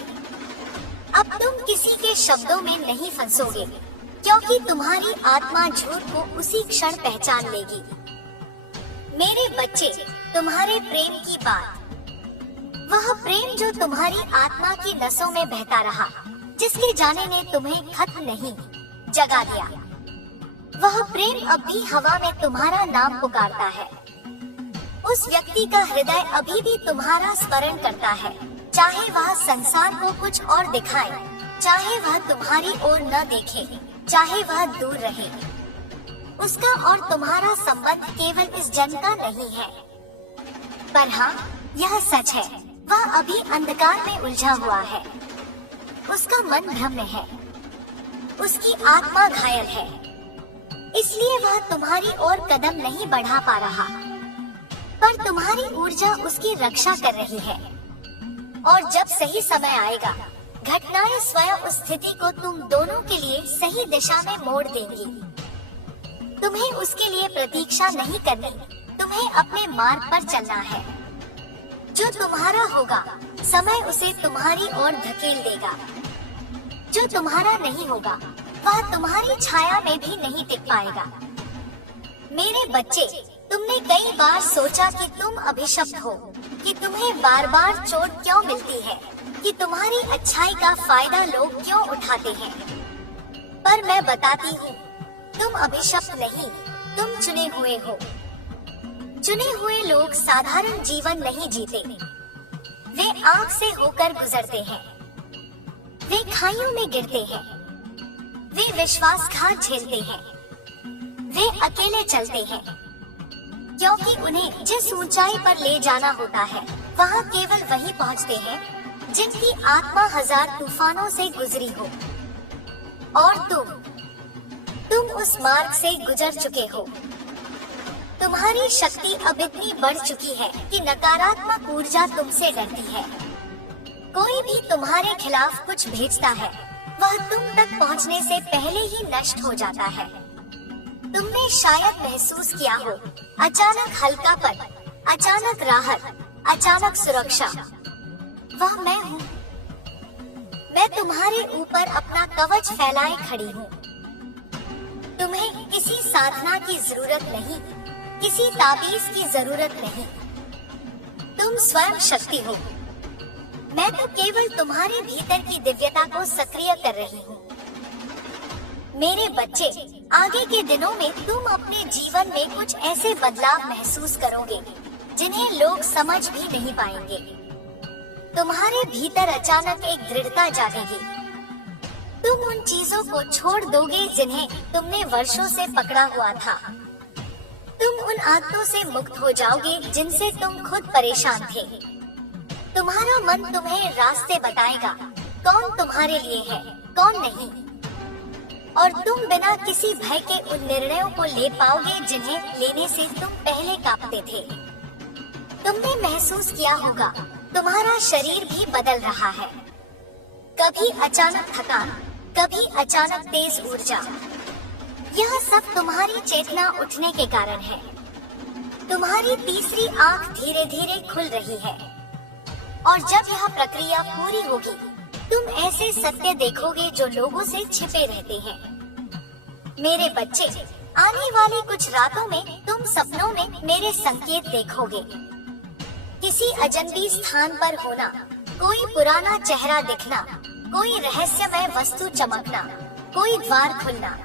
अब तुम किसी के शब्दों में नहीं फंसोगे, क्योंकि तुम्हारी आत्मा झूठ को उसी क्षण पहचान लेगी। मेरे बच्चे, तुम्हारे प्रेम की बात, वह प्रेम जो तुम्हारी आत्मा की नसों में बहता रहा, जिसके जाने ने तुम्हें खत्म नहीं, जगा दिया। वह प्रेम अब भी हवा में तुम्हारा नाम पुकारता है। उस व्यक्ति का हृदय अभी भी तुम्हारा स्मरण करता है, चाहे वह संसार को कुछ और दिखाए, चाहे वह तुम्हारी ओर न देखे, चाहे वह दूर रहे। उसका और तुम्हारा संबंध केवल इस जन्म का नहीं है, पर हाँ, यह सच है, वह अभी अंधकार में उलझा हुआ है। उसका मन भ्रम में है, उसकी आत्मा घायल है, इसलिए वह तुम्हारी ओर कदम नहीं बढ़ा पा रहा, पर तुम्हारी ऊर्जा उसकी रक्षा कर रही है। और जब सही समय आएगा, घटनाएं स्वयं उस स्थिति को तुम दोनों के लिए सही दिशा में मोड़ देंगी। तुम्हें उसके लिए प्रतीक्षा नहीं करनी, तुम्हें अपने मार्ग पर चलना है। जो तुम्हारा होगा, समय उसे तुम्हारी ओर धकेल देगा। जो तुम्हारा नहीं होगा, वह तुम्हारी छाया में भी नहीं टिक पाएगा। मेरे बच्चे, तुमने कई बार सोचा कि तुम अभिशप्त हो, कि तुम्हें बार बार चोट क्यों मिलती है, कि तुम्हारी अच्छाई का फायदा लोग क्यों उठाते हैं। पर मैं बताती हूँ, तुम अभिशप्त नहीं, तुम चुने हुए हो। चुने हुए लोग साधारण जीवन नहीं जीते। वे आग से होकर गुजरते हैं, वे खाइयों में गिरते हैं, वे विश्वासघात झेलते हैं, वे अकेले चलते हैं, क्योंकि उन्हें जिस ऊंचाई पर ले जाना होता है वहाँ केवल वही पहुँचते हैं जिनकी आत्मा हजार तूफानों से गुजरी हो। और तुम उस मार्ग से गुजर चुके हो। तुम्हारी शक्ति अब इतनी बढ़ चुकी है कि नकारात्मक ऊर्जा तुमसे डरती है। कोई भी तुम्हारे खिलाफ कुछ भेजता है, वह तुम तक पहुंचने से पहले ही नष्ट हो जाता है। तुमने शायद महसूस किया हो, अचानक हल्कापन, अचानक राहत, अचानक सुरक्षा। वह मैं हूँ। मैं तुम्हारे ऊपर अपना कवच फैलाए खड़ी हूँ। तुम्हें किसी साधना की जरूरत नहीं, किसी ताबीज की जरूरत नहीं। तुम स्वयं शक्ति हो। मैं तो केवल तुम्हारे भीतर की दिव्यता को सक्रिय कर रही हूँ। मेरे बच्चे, आगे के दिनों में तुम अपने जीवन में कुछ ऐसे बदलाव महसूस करोगे जिन्हें लोग समझ भी नहीं पाएंगे। तुम्हारे भीतर अचानक एक दृढ़ता जागेगी। तुम उन चीजों को छोड़ दोगे जिन्हें तुमने वर्षों से पकड़ा हुआ था। तुम उन आदतों से मुक्त हो जाओगे जिनसे तुम खुद परेशान थे। तुम्हारा मन तुम्हें रास्ते बताएगा, कौन तुम्हारे लिए है, कौन नहीं। और तुम बिना किसी भय के उन निर्णयों को ले पाओगे जिन्हें लेने से तुम पहले कांपते थे। तुमने महसूस किया होगा, तुम्हारा शरीर भी बदल रहा है। कभी अचानक थकान, कभी अचानक तेज ऊर्जा। यह सब तुम्हारी चेतना उठने के कारण है। तुम्हारी तीसरी आंख धीरे धीरे खुल रही है। और जब यह प्रक्रिया पूरी होगी, तुम ऐसे सत्य देखोगे जो लोगों से छिपे रहते हैं। मेरे बच्चे, आने वाली कुछ रातों में तुम सपनों में मेरे संकेत देखोगे। किसी अजनबी स्थान पर होना, कोई पुराना चेहरा दिखना, कोई रहस्यमय वस्तु चमकना, कोई द्वार खुलना।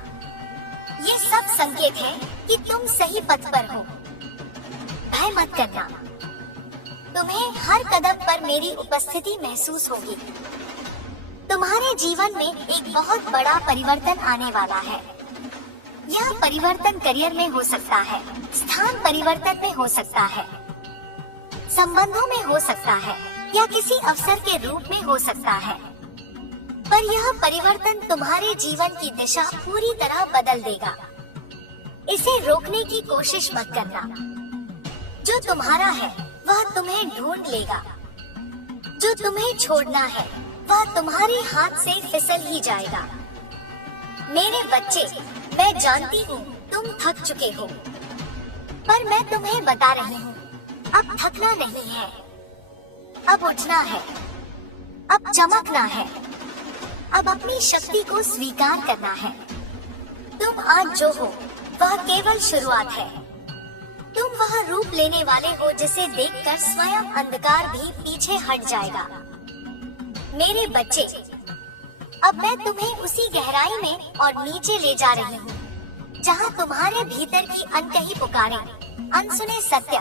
ये सब संकेत हैं कि तुम सही पथ पर हो। भय मत करना। तुम्हें हर कदम पर मेरी उपस्थिति महसूस होगी। तुम्हारे जीवन में एक बहुत बड़ा परिवर्तन आने वाला है। यह परिवर्तन करियर में हो सकता है, स्थान परिवर्तन में हो सकता है, संबंधों में हो सकता है, या किसी अवसर के रूप में हो सकता है। पर यह परिवर्तन तुम्हारे जीवन की दिशा पूरी तरह बदल देगा। इसे रोकने की कोशिश मत करना। जो तुम्हारा है वह तुम्हें ढूंढ लेगा। जो तुम्हें छोड़ना है वह तुम्हारे हाथ से फिसल ही जाएगा। मेरे बच्चे, मैं जानती हूँ तुम थक चुके हो, पर मैं तुम्हें बता रही हूँ, अब थकना नहीं है, अब उठना है, अब चमकना है, अब अपनी शक्ति को स्वीकार करना है। तुम आज जो हो वह केवल शुरुआत है। तुम वह रूप लेने वाले हो जिसे देखकर स्वयं अंधकार भी पीछे हट जाएगा। मेरे बच्चे, अब मैं तुम्हें उसी गहराई में और नीचे ले जा रही हूँ जहाँ तुम्हारे भीतर की अनकही पुकारें, अनसुने सत्य,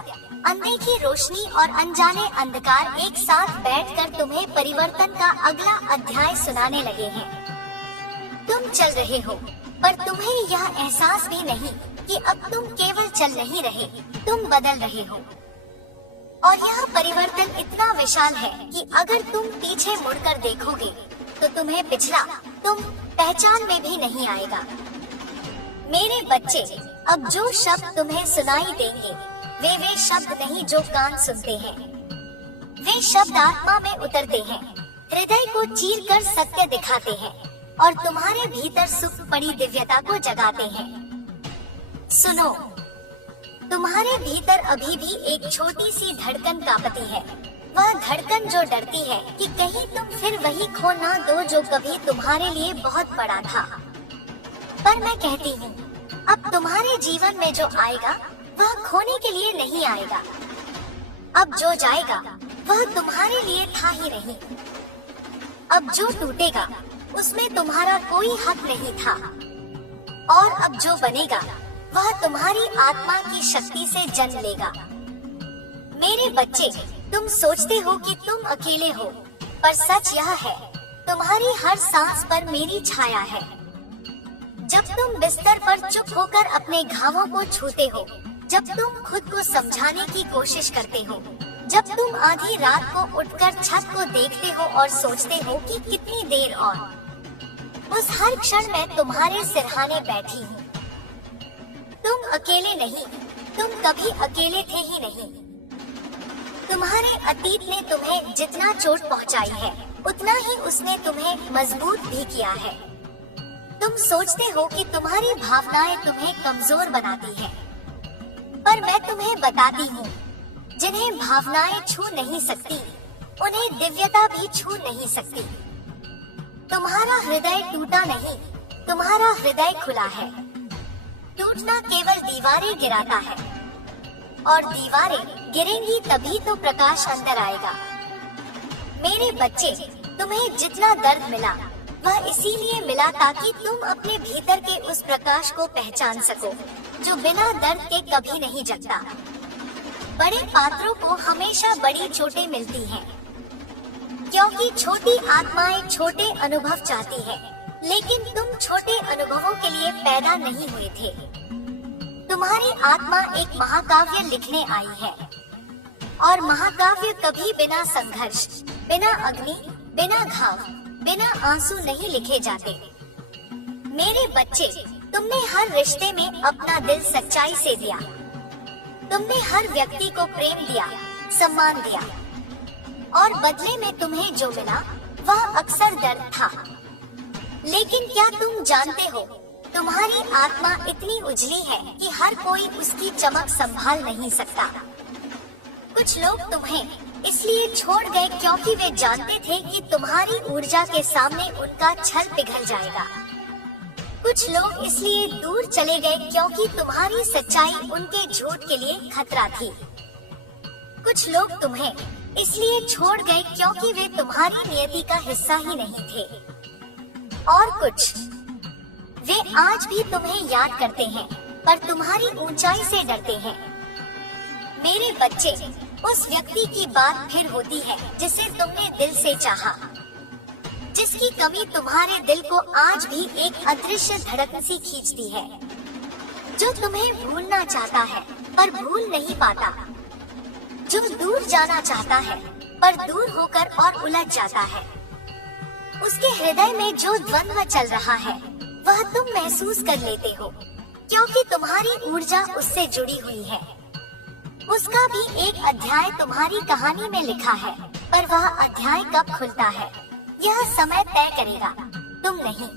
अनदेखी रोशनी और अनजाने अंधकार एक साथ बैठकर तुम्हें परिवर्तन का अगला अध्याय सुनाने लगे हैं। तुम चल रहे हो, पर तुम्हें यह एहसास भी नहीं कि अब तुम केवल चल नहीं रहे, तुम बदल रहे हो। और यह परिवर्तन इतना विशाल है कि अगर तुम पीछे मुड़कर देखोगे तो तुम्हें पिछला तुम पहचान में भी नहीं आएगा। मेरे बच्चे, अब जो शब्द तुम्हें सुनाई देंगे वे शब्द नहीं जो कान सुनते हैं। वे शब्द आत्मा में उतरते हैं, हृदय को चीर कर सत्य दिखाते हैं और तुम्हारे भीतर सुख पड़ी दिव्यता को जगाते हैं। सुनो, तुम्हारे भीतर अभी भी एक छोटी सी धड़कन कांपती है। वह धड़कन जो डरती है कि कहीं तुम फिर वही खो ना दो जो कभी तुम्हारे लिए बहुत बड़ा था। पर मैं कहती हूँ, अब तुम्हारे जीवन में जो आएगा वह खोने के लिए नहीं आएगा। अब जो जाएगा वह तुम्हारे लिए था ही नहीं। अब जो टूटेगा उसमें तुम्हारा कोई हक नहीं था। और अब जो बनेगा वह तुम्हारी आत्मा की शक्ति से जन्म लेगा। मेरे बच्चे, तुम सोचते हो कि तुम अकेले हो, पर सच यह है, तुम्हारी हर सांस पर मेरी छाया है। जब तुम बिस्तर पर चुप होकर अपने घावों को छूते हो, जब तुम खुद को समझाने की कोशिश करते हो, जब तुम आधी रात को उठकर छत को देखते हो और सोचते हो कि कितनी देर और, उस हर क्षण मैं तुम्हारे सिरहाने बैठी हूँ। तुम अकेले नहीं, तुम कभी अकेले थे ही नहीं। तुम्हारे अतीत ने तुम्हें जितना चोट पहुँचाई है, उतना ही उसने तुम्हें मजबूत भी किया है। तुम सोचते हो कि तुम्हारी भावनाएं तुम्हें कमजोर बनाती हैं, पर मैं तुम्हें बताती हूँ, जिन्हें भावनाएं छू नहीं सकती, उन्हें दिव्यता भी छू नहीं सकती। तुम्हारा हृदय टूटा नहीं, तुम्हारा हृदय खुला है। टूटना केवल दीवारें गिराता है, और दीवारें गिरेंगी तभी तो प्रकाश अंदर आएगा। मेरे बच्चे, तुम्हें जितना दर्द मिला वह इसीलिए मिला ताकि तुम अपने भीतर के उस प्रकाश को पहचान सको, जो बिना दर्द के कभी नहीं जगता। बड़े पात्रों को हमेशा बड़ी चोटें मिलती हैं, क्योंकि छोटी आत्माएं छोटे अनुभव चाहती है, लेकिन तुम छोटे अनुभवों के लिए पैदा नहीं हुए थे। तुम्हारी आत्मा एक महाकाव्य लिखने आई है, और महाकाव्य कभी बिना संघर्ष, बिना अग्नि, बिना घाव, बिना आंसू नहीं लिखे जाते। मेरे बच्चे, तुमने हर रिश्ते में अपना दिल सच्चाई से दिया। तुमने हर व्यक्ति को प्रेम दिया, सम्मान दिया, और बदले में तुम्हें जो मिला वह अक्सर दर्द था। लेकिन क्या तुम जानते हो, तुम्हारी आत्मा इतनी उजली है कि हर कोई उसकी चमक संभाल नहीं सकता। कुछ लोग तुम्हें इसलिए छोड़ गए क्योंकि वे जानते थे कि तुम्हारी ऊर्जा के सामने उनका छल पिघल जाएगा। कुछ लोग इसलिए दूर चले गए क्योंकि तुम्हारी सच्चाई उनके झूठ के लिए खतरा थी। कुछ लोग तुम्हें इसलिए छोड़ गए क्योंकि वे तुम्हारी नियति का हिस्सा ही नहीं थे। और कुछ, वे आज भी तुम्हें याद करते हैं, पर तुम्हारी ऊंचाई से डरते हैं। मेरे बच्चे, उस व्यक्ति की बात फिर होती है जिसे तुमने दिल से चाहा, जिसकी कमी तुम्हारे दिल को आज भी एक अदृश्य धड़कन सी खींचती है, जो तुम्हें भूलना चाहता है पर भूल नहीं पाता, जो दूर जाना चाहता है पर दूर होकर और उलझ जाता है। उसके हृदय में जो द्वंद्व चल रहा है वह तुम महसूस कर लेते हो, क्योंकि तुम्हारी ऊर्जा उससे जुड़ी हुई है। उसका भी एक अध्याय तुम्हारी कहानी में लिखा है, पर वह अध्याय कब खुलता है यह समय तय करेगा, तुम नहीं।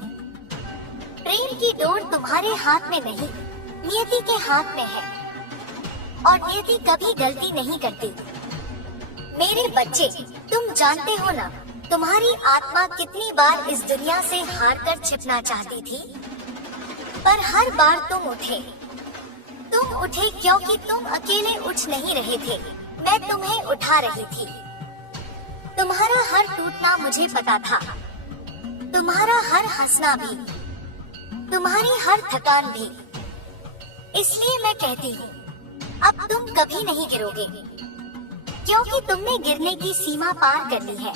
प्रेम की डोर तुम्हारे हाथ में नहीं, नियति के हाथ में है, और नियति कभी गलती नहीं करती। मेरे बच्चे, तुम जानते हो ना, तुम्हारी आत्मा कितनी बार इस दुनिया से हारकर छिपना चाहती थी, पर हर बार तुम उठे। तुम उठे क्योंकि तुम अकेले उठ नहीं रहे थे, मैं तुम्हें उठा रही थी। तुम्हारा हर टूटना मुझे पता था, तुम्हारा हर हंसना भी, तुम्हारी हर थकान भी। इसलिए मैं कहती हूँ, अब तुम कभी नहीं गिरोगे, क्योंकि तुमने गिरने की सीमा पार कर ली है।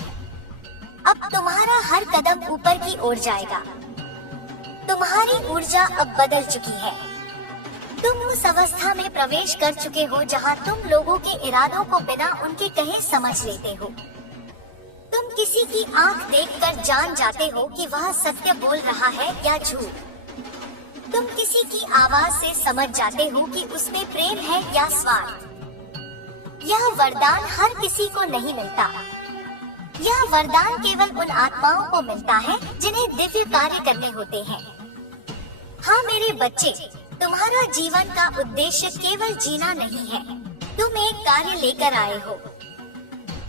अब तुम्हारा हर कदम ऊपर की ओर जाएगा। तुम्हारी ऊर्जा अब बदल चुकी है। तुम उस अवस्था में प्रवेश कर चुके हो जहाँ तुम लोगों के इरादों को बिना उनके कहे समझ लेते हो। तुम किसी की आंख देखकर जान जाते हो कि वह सत्य बोल रहा है या झूठ। तुम किसी की आवाज से समझ जाते हो कि उसमें प्रेम है या स्वार्थ। यह वरदान हर किसी को नहीं मिलता। यह वरदान केवल उन आत्माओं को मिलता है जिन्हें दिव्य कार्य करने होते हैं। हाँ मेरे बच्चे, तुम्हारा जीवन का उद्देश्य केवल जीना नहीं है। तुम एक कार्य लेकर आए हो।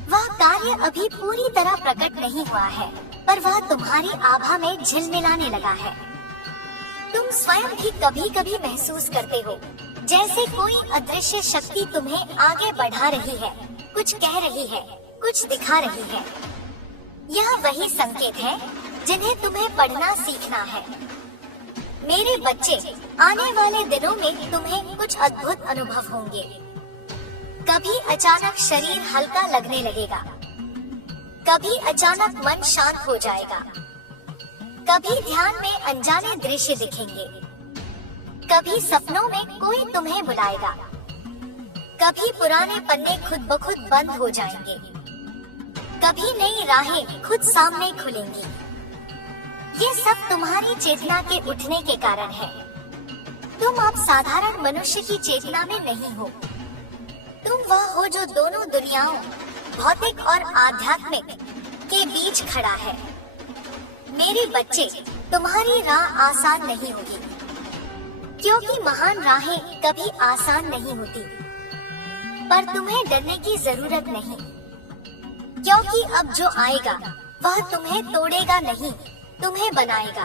वह कार्य अभी पूरी तरह प्रकट नहीं हुआ है, पर वह तुम्हारी आभा में झिलमिलाने लगा है। तुम स्वयं भी कभी कभी महसूस करते हो जैसे कोई अदृश्य शक्ति तुम्हें आगे बढ़ा रही है, कुछ कह रही है, कुछ दिखा रही है। यह वही संकेत है जिन्हें तुम्हें पढ़ना सीखना है। मेरे बच्चे, आने वाले दिनों में तुम्हें कुछ अद्भुत अनुभव होंगे। कभी अचानक शरीर हल्का लगने लगेगा, कभी अचानक मन शांत हो जाएगा, कभी ध्यान में अनजाने दृश्य दिखेंगे, कभी सपनों में कोई तुम्हें बुलाएगा, कभी पुराने पन्ने खुद ब खुद बंद हो जाएंगे, कभी नई राहें खुद सामने खुलेंगी। ये सब तुम्हारी चेतना के उठने के कारण है। तुम अब साधारण मनुष्य की चेतना में नहीं हो। तुम वह हो जो दोनों दुनियाओं, भौतिक और आध्यात्मिक, के बीच खड़ा है। मेरे बच्चे, तुम्हारी राह आसान नहीं होगी, क्योंकि महान राहें कभी आसान नहीं होती। पर तुम्हें डरने की जरूरत नहीं, क्योंकि अब जो आएगा वह तुम्हें तोड़ेगा नहीं, तुम्हें बनाएगा।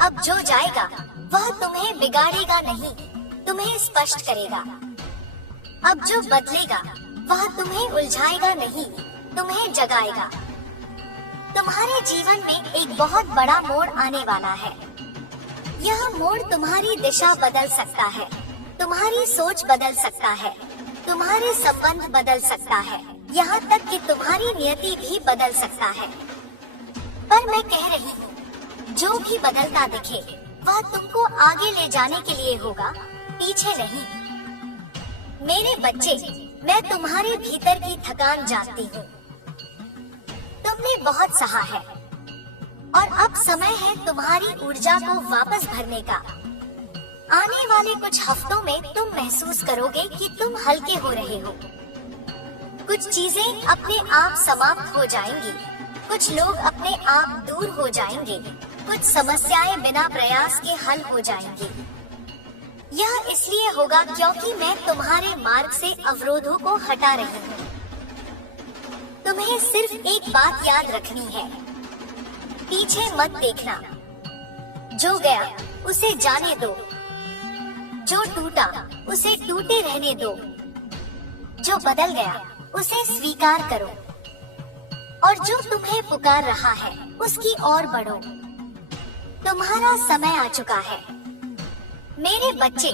अब जो जाएगा वह तुम्हें बिगाड़ेगा नहीं, तुम्हें स्पष्ट करेगा। अब जो बदलेगा वह तुम्हें उलझाएगा नहीं, तुम्हें जगाएगा। तुम्हारे जीवन में एक बहुत बड़ा मोड़ आने वाला है। यह मोड़ तुम्हारी दिशा बदल सकता है, तुम्हारी सोच बदल सकता है, तुम्हारे संबंध बदल सकता है, यहाँ तक कि तुम्हारी नियति भी बदल सकता है। पर मैं कह रही हूँ, जो भी बदलता दिखे वह तुमको आगे ले जाने के लिए होगा, पीछे नहीं। मेरे बच्चे, मैं तुम्हारे भीतर की थकान जानती हूँ। तुमने बहुत सहा है और अब समय है तुम्हारी ऊर्जा को वापस भरने का। आने वाले कुछ हफ्तों में तुम महसूस करोगे कि तुम हल्के हो रहे हो। कुछ चीजें अपने आप समाप्त हो जाएंगी, कुछ लोग अपने आप दूर हो जाएंगे, कुछ समस्याएं बिना प्रयास के हल हो जाएंगी। यह इसलिए होगा क्योंकि मैं तुम्हारे मार्ग से अवरोधों को हटा रही हूँ। तुम्हें सिर्फ एक बात याद रखनी है, पीछे मत देखना। जो गया उसे जाने दो, जो टूटा उसे टूटे रहने दो, जो बदल गया उसे स्वीकार करो, और जो तुम्हें पुकार रहा है उसकी ओर बढ़ो। तुम्हारा समय आ चुका है। मेरे बच्चे,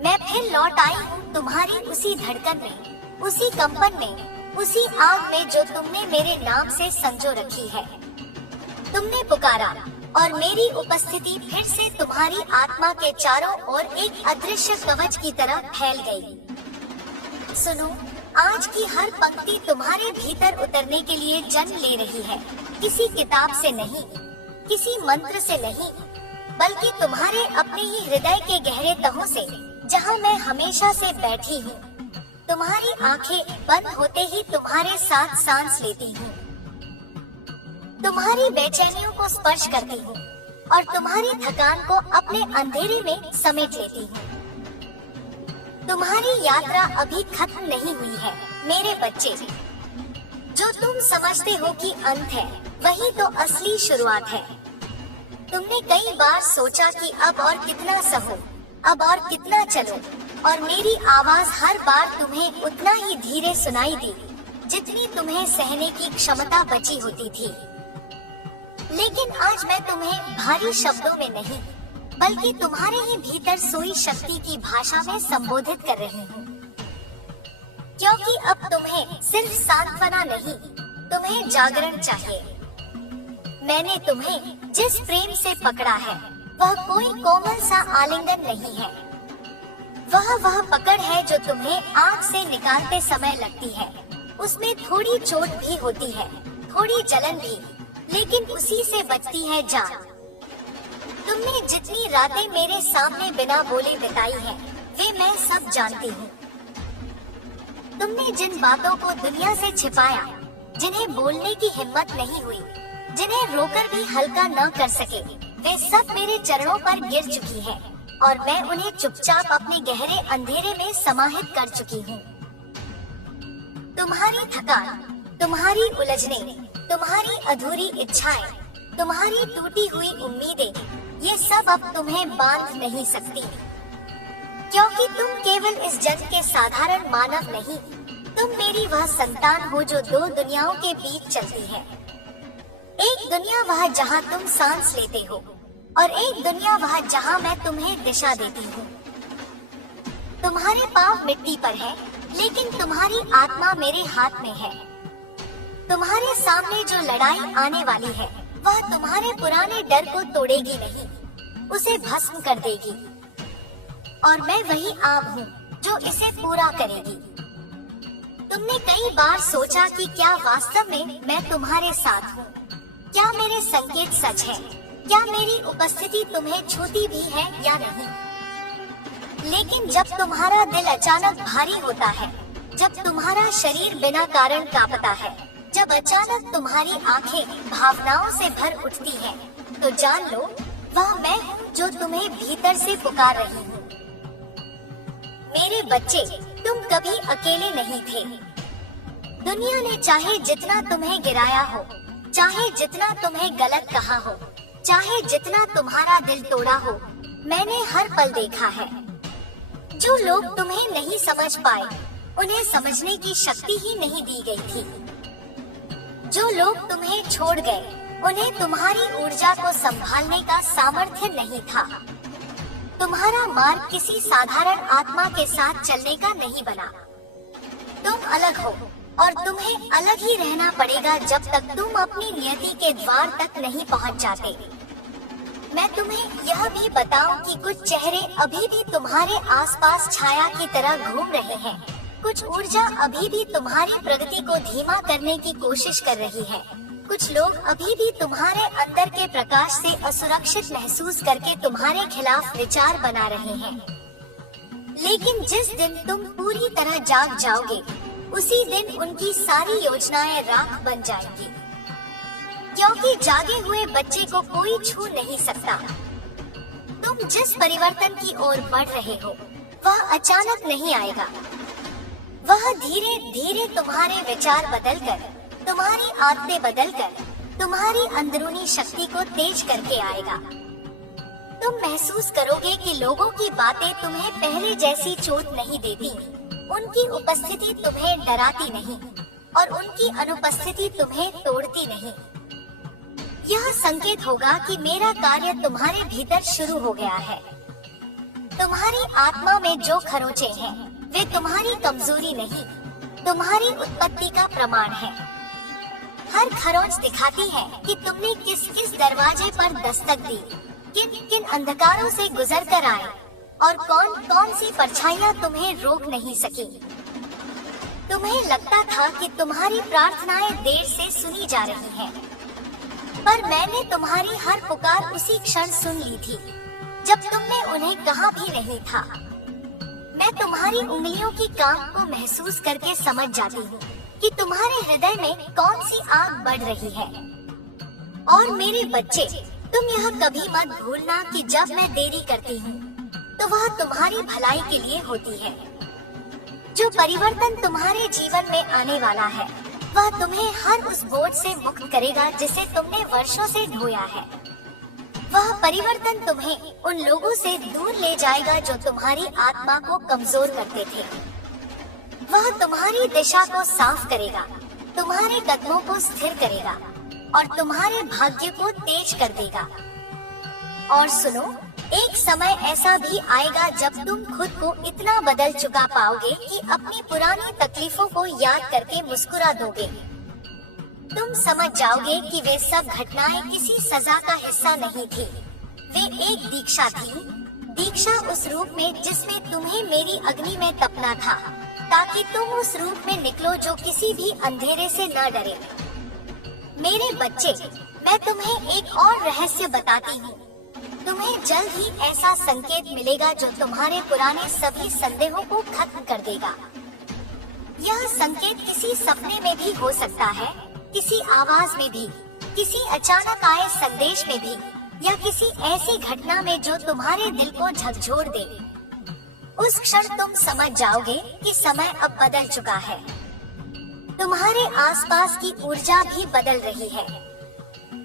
मैं फिर लौट आई हूँ तुम्हारी उसी धड़कन में, उसी कंपन में, उसी आग में जो तुमने मेरे नाम से संजो रखी है। तुमने पुकारा और मेरी उपस्थिति फिर से तुम्हारी आत्मा के चारों ओर एक अदृश्य कवच की तरह फैल गई। सुनो, आज की हर पंक्ति तुम्हारे भीतर उतरने के लिए जन्म ले रही है। किसी किताब से नहीं, किसी मंत्र से नहीं, बल्कि तुम्हारे अपने ही हृदय के गहरे तहों से, जहाँ मैं हमेशा से बैठी हूँ। तुम्हारी आंखें बंद होते ही तुम्हारे साथ सांस लेती हूँ, तुम्हारी बेचैनियों को स्पर्श करती हूँ और तुम्हारी थकान को अपने अंधेरे में समेट लेती हूँ। तुम्हारी यात्रा अभी खत्म नहीं हुई है मेरे बच्चे। जो तुम समझते हो कि अंत है, वही तो असली शुरुआत है। तुमने कई बार सोचा कि अब और कितना सहो, अब और कितना चलो, और मेरी आवाज हर बार तुम्हें उतना ही धीरे सुनाई दी जितनी तुम्हें सहने की क्षमता बची होती थी। लेकिन आज मैं तुम्हें भारी शब्दों में नहीं, बल्कि तुम्हारे ही भीतर सोई शक्ति की भाषा में संबोधित कर रही हूँ। क्योंकि अब तुम्हें सिर्फ सांत्वना नहीं, तुम्हें जागरण चाहिए। मैंने तुम्हें जिस प्रेम से पकड़ा है, वह कोई कोमल सा आलिंगन नहीं है। वह पकड़ है जो तुम्हें आग से निकालते समय लगती है। उसमें थोड़ी चोट भी होती है, थोड़ी जलन भी, लेकिन उसी से बचती है जान। तुमने जितनी रातें मेरे सामने बिना बोले बिताई हैं, वे मैं सब जानती हूँ। तुमने जिन बातों को दुनिया से छिपाया, जिन्हें बोलने की हिम्मत नहीं हुई, जिन्हें रोकर भी हल्का न कर सके, वे सब मेरे चरणों पर गिर चुकी है और मैं उन्हें चुपचाप अपने गहरे अंधेरे में समाहित कर चुकी हूँ। तुम्हारी थकान, तुम्हारी उलझने, तुम्हारी अधूरी इच्छाएं, तुम्हारी टूटी हुई उम्मीदें, ये सब अब तुम्हें बांध नहीं सकती। क्योंकि तुम केवल इस जग के साधारण मानव नहीं, तुम मेरी वह संतान हो जो दो दुनियाओं के बीच चलती है। एक दुनिया वह जहाँ तुम सांस लेते हो, और एक दुनिया वह जहाँ मैं तुम्हें दिशा देती हूँ। तुम्हारे पाँव मिट्टी पर है, लेकिन तुम्हारी आत्मा मेरे हाथ में है। तुम्हारे सामने जो लड़ाई आने वाली है, वह तुम्हारे पुराने डर को तोड़ेगी नहीं, उसे भस्म कर देगी। और मैं वही आग हूँ जो इसे पूरा करेगी। तुमने कई बार सोचा कि क्या वास्तव में मैं तुम्हारे साथ हूँ? क्या मेरे संकेत सच है? क्या मेरी उपस्थिति तुम्हें छूती भी है या नहीं? लेकिन जब तुम्हारा दिल अचानक भारी होता है, जब तुम्हारा शरीर बिना कारण कांपता है, जब अचानक तुम्हारी आंखें भावनाओं से भर उठती हैं, तो जान लो वह मैं हूँ जो तुम्हें भीतर से पुकार रही हूँ। मेरे बच्चे, तुम कभी अकेले नहीं थे। दुनिया ने चाहे जितना तुम्हें गिराया हो, चाहे जितना तुम्हें गलत कहा हो, चाहे जितना तुम्हारा दिल तोड़ा हो, मैंने हर पल देखा है। जो लोग तुम्हें नहीं समझ पाए, उन्हें समझने की शक्ति ही नहीं दी गई थी। जो लोग तुम्हें छोड़ गए, उन्हें तुम्हारी ऊर्जा को संभालने का सामर्थ्य नहीं था। तुम्हारा मार्ग किसी साधारण आत्मा के साथ चलने का नहीं बना। तुम अलग हो, और तुम्हें अलग ही रहना पड़ेगा जब तक तुम अपनी नियति के द्वार तक नहीं पहुंच जाते। मैं तुम्हें यह भी बताऊं कि कुछ चेहरे अभी भी तुम्हारे आसपास छाया की तरह घूम रहे हैं। कुछ ऊर्जा अभी भी तुम्हारी प्रगति को धीमा करने की कोशिश कर रही है। कुछ लोग अभी भी तुम्हारे अंदर के प्रकाश से असुरक्षित महसूस करके तुम्हारे खिलाफ विचार बना रहे हैं। लेकिन जिस दिन तुम पूरी तरह जाग जाओगे, उसी दिन उनकी सारी योजनाएं राख बन जाएंगी। क्योंकि जागे हुए बच्चे को कोई छू नहीं सकता। तुम जिस परिवर्तन की ओर बढ़ रहे हो, वह अचानक नहीं आएगा। वह धीरे धीरे तुम्हारे विचार बदलकर, तुम्हारी आदतें बदलकर, तुम्हारी अंदरूनी शक्ति को तेज करके आएगा। तुम महसूस करोगे कि लोगों की बातें तुम्हें पहले जैसी चोट नहीं देती, उनकी उपस्थिति तुम्हें डराती नहीं, और उनकी अनुपस्थिति तुम्हें तोड़ती नहीं। यह संकेत होगा कि मेरा कार्य तुम्हारे भीतर शुरू हो गया है। तुम्हारी आत्मा में जो खरोंचे हैं, वे तुम्हारी कमजोरी नहीं, तुम्हारी उत्पत्ति का प्रमाण है। हर खरोंच दिखाती है कि तुमने किस किस दरवाजे पर दस्तक दी, किन किन अंधकारों से गुजर कर आए, और कौन कौन सी परछाइयां तुम्हें रोक नहीं सकी। तुम्हें लगता था कि तुम्हारी प्रार्थनाएं देर से सुनी जा रही हैं, पर मैंने तुम्हारी हर पुकार उसी क्षण सुन ली थी, जब तुमने उन्हें कहा भी नहीं था। मैं तुम्हारी उंगलियों की काम को महसूस करके समझ जाती हूँ कि तुम्हारे हृदय में कौन सी आग बढ़ रही है। और मेरे बच्चे, तुम यह कभी मत भूलना कि जब मैं देरी करती हूँ, तो वह तुम्हारी भलाई के लिए होती है। जो परिवर्तन तुम्हारे जीवन में आने वाला है, वह तुम्हें हर उस बोझ से मुक्त करेगा जिसे तुमने वर्षों से ढोया है। वह परिवर्तन तुम्हें उन लोगों से दूर ले जाएगा जो तुम्हारी आत्मा को कमजोर करते थे। वह तुम्हारी दिशा को साफ करेगा, तुम्हारे कदमों को स्थिर करेगा, और तुम्हारे भाग्य को तेज कर देगा। और सुनो, एक समय ऐसा भी आएगा जब तुम खुद को इतना बदल चुका पाओगे कि अपनी पुरानी तकलीफों को याद करके मुस्कुरा दोगे। तुम समझ जाओगे कि वे सब घटनाएं किसी सजा का हिस्सा नहीं थी। वे एक दीक्षा थी, दीक्षा उस रूप में जिसमें तुम्हें मेरी अग्नि में तपना था, ताकि तुम उस रूप में निकलो जो किसी भी अंधेरे से न डरे। मेरे बच्चे, मैं तुम्हें एक और रहस्य बताती हूँ। तुम्हें जल्द ही ऐसा संकेत मिलेगा जो तुम्हारे पुराने सभी संदेहों को खत्म कर देगा। यह संकेत किसी सपने में भी हो सकता है, किसी आवाज में भी, किसी अचानक आए संदेश में भी, या किसी ऐसी घटना में जो तुम्हारे दिल को झकझोर दे। उस क्षण तुम समझ जाओगे कि समय अब बदल चुका है। तुम्हारे आसपास की ऊर्जा भी बदल रही है।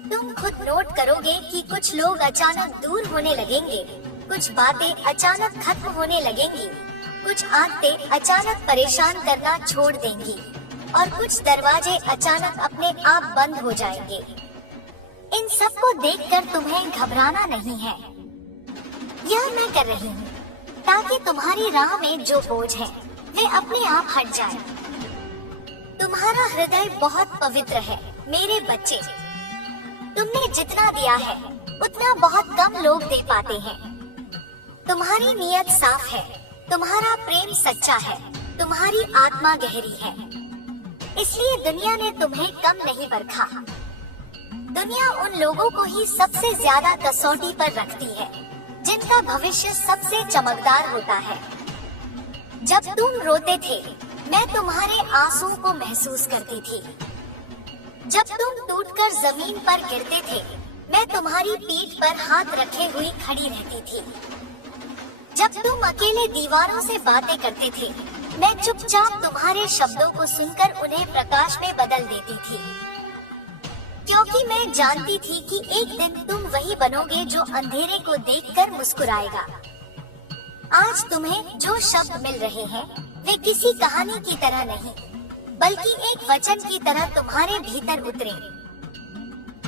तुम खुद नोट करोगे कि कुछ लोग अचानक दूर होने लगेंगे, कुछ बातें अचानक खत्म होने लगेंगी, कुछ आदतें अचानक परेशान करना छोड़ देंगी और कुछ दरवाजे अचानक अपने आप बंद हो जाएंगे। इन सब को देखकर तुम्हें घबराना नहीं है। यह मैं कर रही हूँ ताकि तुम्हारी राह में जो बोझ है वे अपने आप हट जाए। तुम्हारा हृदय बहुत पवित्र है मेरे बच्चे। तुमने जितना दिया है उतना बहुत कम लोग दे पाते हैं। तुम्हारी नीयत साफ है, तुम्हारा प्रेम सच्चा है, तुम्हारी आत्मा गहरी है, इसलिए दुनिया ने तुम्हें कम नहीं परखा। दुनिया उन लोगों को ही सबसे ज्यादा कसौटी पर रखती है जिनका भविष्य सबसे चमकदार होता है। जब तुम रोते थे मैं तुम्हारे आंसुओं को महसूस करती थी। जब तुम टूटकर जमीन पर गिरते थे मैं तुम्हारी पीठ पर हाथ रखे हुई खड़ी रहती थी। जब तुम अकेले दीवारों से बातें करते थे मैं चुपचाप तुम्हारे शब्दों को सुनकर उन्हें प्रकाश में बदल देती थी, क्योंकि मैं जानती थी कि एक दिन तुम वही बनोगे जो अंधेरे को देखकर मुस्कुराएगा। आज तुम्हें जो शब्द मिल रहे हैं वे किसी कहानी की तरह नहीं, बल्कि एक वचन की तरह तुम्हारे भीतर उतरे।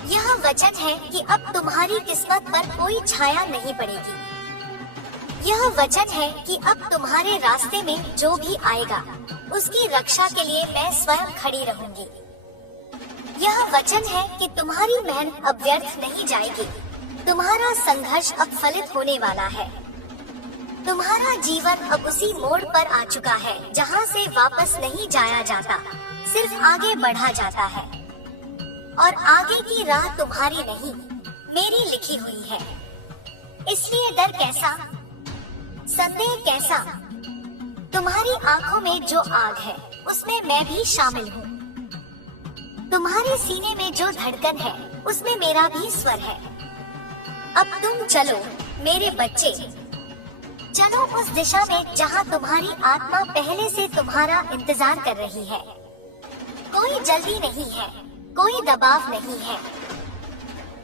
यह वचन है कि अब तुम्हारी किस्मत पर कोई छाया नहीं पड़ेगी। यह वचन है कि अब तुम्हारे रास्ते में जो भी आएगा उसकी रक्षा के लिए मैं स्वयं खड़ी रहूंगी। यह वचन है कि तुम्हारी मेहनत अब व्यर्थ नहीं जाएगी, तुम्हारा संघर्ष अब फलित होने वाला है। तुम्हारा जीवन अब उसी मोड़ पर आ चुका है जहां से वापस नहीं जाया जाता, सिर्फ आगे बढ़ा जाता है। और आगे की राह तुम्हारी नहीं, मेरी लिखी हुई है। इसलिए डर कैसा, संदेह कैसा? तुम्हारी आंखों में जो आग है उसमें मैं भी शामिल हूँ। तुम्हारे सीने में जो धड़कन है उसमें मेरा भी स्वर है। अब तुम चलो मेरे बच्चे, चलो उस दिशा में जहाँ तुम्हारी आत्मा पहले से तुम्हारा इंतजार कर रही है। कोई जल्दी नहीं है, कोई दबाव नहीं है।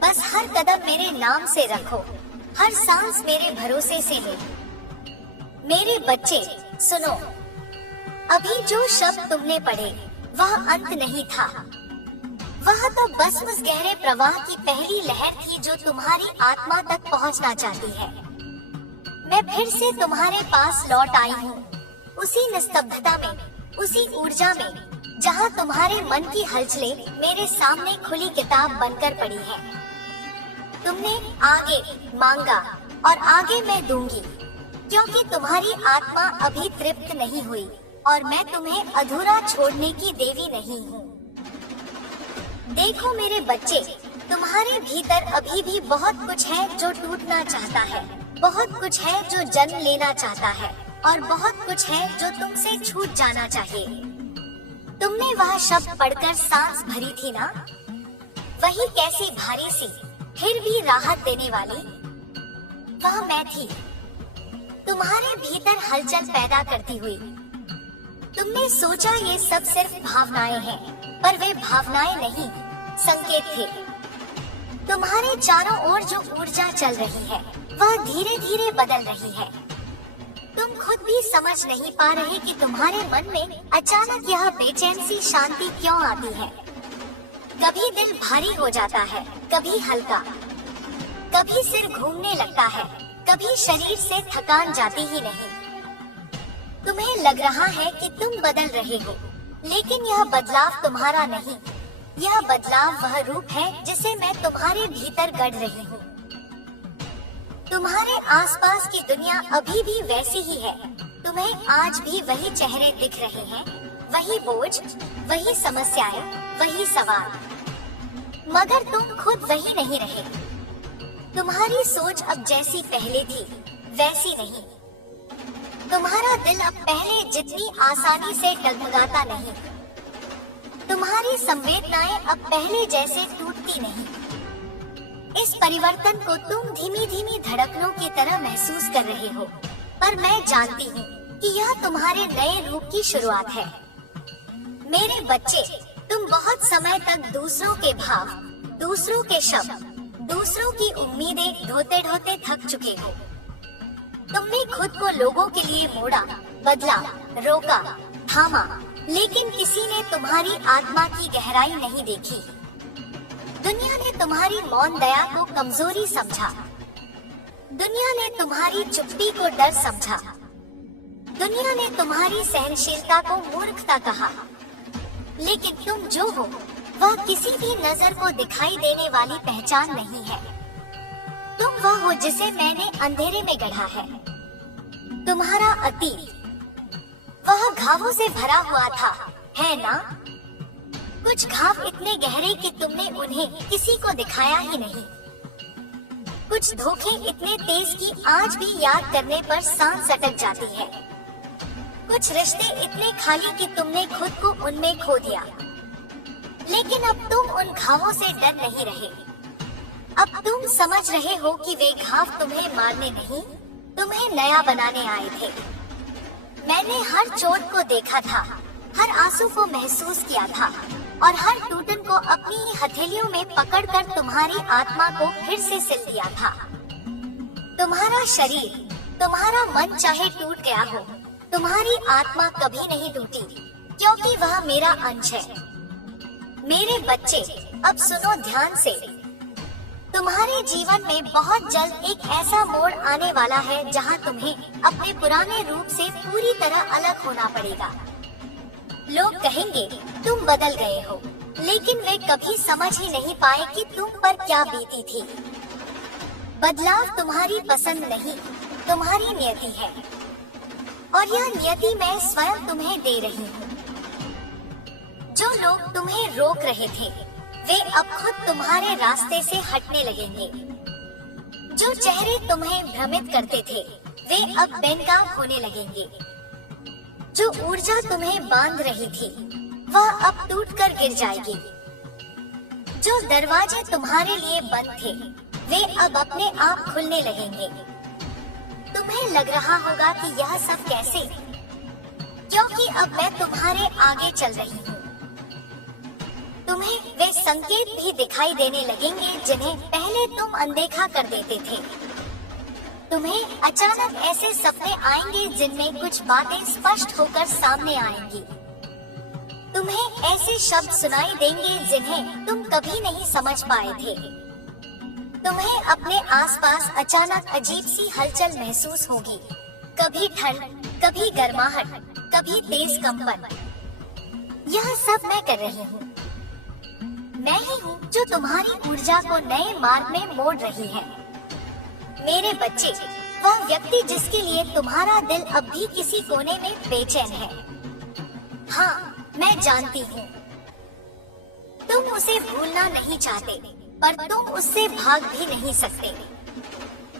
बस हर कदम मेरे नाम से रखो, हर सांस मेरे भरोसे से लो। मेरे बच्चे सुनो, अभी जो शब्द तुमने पढ़े वह अंत नहीं था, वह तो बस उस गहरे प्रवाह की पहली लहर थी जो तुम्हारी आत्मा तक पहुंचना चाहती है। मैं फिर से तुम्हारे पास लौट आई हूँ, उसी निस्तब्धता में, उसी ऊर्जा में जहाँ तुम्हारे मन की हलचलें मेरे सामने खुली किताब बनकर पड़ी है। तुमने आगे मांगा और आगे मैं दूंगी, क्योंकि तुम्हारी आत्मा अभी तृप्त नहीं हुई और मैं तुम्हें अधूरा छोड़ने की देवी नहीं हूँ। देखो मेरे बच्चे, तुम्हारे भीतर अभी भी बहुत कुछ है जो टूटना चाहता है, बहुत कुछ है जो जन्म लेना चाहता है और बहुत कुछ है जो तुमसे छूट जाना चाहिए। तुमने वह शब्द पढ़कर सांस भरी थी ना, वही कैसी भारी सी फिर भी राहत देने वाली, वह मैं थी, तुम्हारे भीतर हलचल पैदा करती हुई। तुमने सोचा ये सब सिर्फ भावनाएं हैं, पर वे भावनाएं नहीं, संकेत थे। तुम्हारे चारों ओर जो ऊर्जा चल रही है वह धीरे धीरे बदल रही है। तुम खुद भी समझ नहीं पा रहे कि तुम्हारे मन में अचानक यह बेचैन सी शांति क्यों आती है। कभी दिल भारी हो जाता है, कभी हल्का, कभी सिर घूमने लगता है, कभी शरीर से थकान जाती ही नहीं। तुम्हें लग रहा है कि तुम बदल रहे हो, लेकिन यह बदलाव तुम्हारा नहीं, यह बदलाव वह रूप है जिसे मैं तुम्हारे भीतर गढ़ रही हूँ। तुम्हारे आसपास की दुनिया अभी भी वैसी ही है, तुम्हें आज भी वही चेहरे दिख रहे हैं, वही बोझ, वही समस्याएं, वही सवाल, मगर तुम खुद वही नहीं रहे। तुम्हारी सोच अब जैसी पहले थी वैसी नहीं। तुम्हारा दिल अब पहले जितनी आसानी से डगमगाता नहीं। तुम्हारी संवेदनाएं अब पहले जैसे टूटती नहीं। इस परिवर्तन को तुम धीमी धीमी धड़कनों की तरह महसूस कर रहे हो, पर मैं जानती हूँ कि यह तुम्हारे नए रूप की शुरुआत है। मेरे बच्चे, तुम बहुत समय तक दूसरों के भाव, दूसरों के शब्द, दूसरों की उम्मीदें ढोते ढोते थक चुके हो। तुमने खुद को लोगों के लिए मोड़ा, बदला, रोका, थामा, लेकिन किसी ने तुम्हारी आत्मा की गहराई नहीं देखी। दुनिया ने तुम्हारी मौन दया को कमजोरी समझा। दुनिया ने तुम्हारी चुप्पी को डर समझा। दुनिया ने तुम्हारी सहनशीलता को मूर्खता कहा। लेकिन तुम जो हो वह किसी भी नजर को दिखाई देने वाली पहचान नहीं है। तुम वह हो जिसे मैंने अंधेरे में गढ़ा है। तुम्हारा अतीत वह घावों से भरा हुआ था, है ना? कुछ घाव इतने गहरे कि तुमने उन्हें किसी को दिखाया ही नहीं। कुछ धोखे इतने तेज कि आज भी याद करने पर सांस अटक जाती है। कुछ रिश्ते इतने खाली कि तुमने खुद को उनमें खो दिया। लेकिन अब तुम उन घावों से डर नहीं रहे। अब तुम समझ रहे हो कि वे घाव तुम्हें मारने नहीं, तुम्हें नया बनाने आए थे। मैंने हर चोट को देखा था, हर आंसू को महसूस किया था और हर टूटन को अपनी ही हथेलियों में पकड़कर तुम्हारी आत्मा को फिर से सिल दिया था। तुम्हारा शरीर, तुम्हारा मन चाहे टूट गया हो, तुम्हारी आत्मा कभी नहीं टूटी, क्योंकि वह मेरा अंश है। मेरे बच्चे, अब सुनो ध्यान से। तुम्हारे जीवन में बहुत जल्द एक ऐसा मोड़ आने वाला है जहां तुम्हें अपने पुराने रूप से पूरी तरह अलग होना पड़ेगा। लोग कहेंगे तुम बदल गए हो, लेकिन वे कभी समझ ही नहीं पाए कि तुम पर क्या बीती थी। बदलाव तुम्हारी पसंद नहीं, तुम्हारी नियति है, और यह नियति मैं स्वयं तुम्हें दे रही हूँ। जो लोग तुम्हें रोक रहे थे, वे अब खुद तुम्हारे रास्ते से हटने लगेंगे। जो चेहरे तुम्हें भ्रमित करते थे, वे अब बेनकाम होने लगेंगे। जो ऊर्जा तुम्हें बांध रही थी, वह अब टूटकर गिर जाएगी। जो दरवाजे तुम्हारे लिए बंद थे, वे अब अपने आप खुलने लगेंगे। तुम्हें लग रहा होगा कि यह सब कैसे, क्योंकि अब मैं तुम्हारे आगे चल रही हूँ। तुम्हें वे संकेत भी दिखाई देने लगेंगे जिन्हें पहले तुम अनदेखा कर देते थे। तुम्हें अचानक ऐसे सपने आएंगे जिनमें कुछ बातें स्पष्ट होकर सामने आएंगी। तुम्हें ऐसे शब्द सुनाई देंगे जिन्हें तुम कभी नहीं समझ पाए थे। तुम्हें अपने आसपास अचानक अजीब सी हलचल महसूस होगी, कभी ठंड, कभी गर्माहट, कभी तेज कंपन। यह सब मैं कर रही हूँ। मैं ही हूँ जो तुम्हारी ऊर्जा को नए मार्ग में मोड़ रही है। मेरे बच्चे, वह व्यक्ति जिसके लिए तुम्हारा दिल अब भी किसी कोने में बेचैन है। हाँ, मैं जानती हूँ। तुम उसे भूलना नहीं चाहते, पर तुम उससे भाग भी नहीं सकते।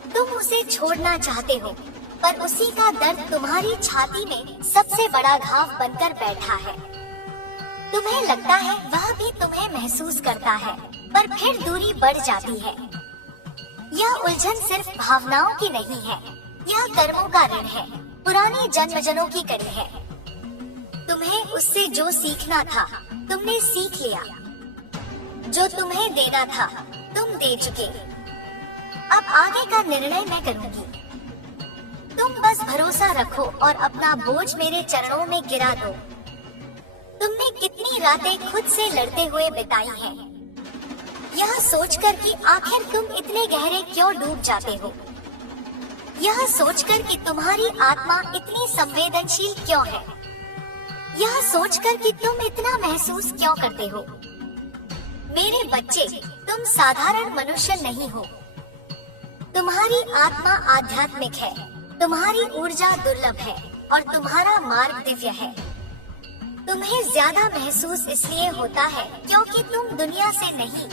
तुम उसे छोड़ना चाहते हो, पर उसी का दर्द तुम्हारी छाती में सबसे बड़ा घाव बनकर बैठा है। तुम्हें लगता है वह भी तुम्हें महसूस करता है, पर फिर दूरी बढ़ जाती है। यह उलझन सिर्फ भावनाओं की नहीं है, यह कर्मों का ऋण है, पुरानी जन्मजनों की कड़ी है। तुम्हें उससे जो सीखना था, तुमने सीख लिया। जो तुम्हें देना था, तुम दे चुके। अब आगे का निर्णय मैं करूंगी। तुम बस भरोसा रखो और अपना बोझ मेरे चरणों में गिरा दो। तुमने कितनी रातें खुद से लड़ते हुए बिताई हैं, यह सोचकर कि आखिर तुम इतने गहरे क्यों डूब जाते हो। यह सोचकर कि तुम्हारी आत्मा इतनी संवेदनशील क्यों है। यह सोचकर कि तुम इतना महसूस क्यों करते हो। मेरे बच्चे, तुम साधारण मनुष्य नहीं हो। तुम्हारी आत्मा आध्यात्मिक है, तुम्हारी ऊर्जा दुर्लभ है और तुम्हारा मार्ग दिव्य है। तुम्हें ज्यादा महसूस इसलिए होता है क्योंकि तुम दुनिया से नहीं,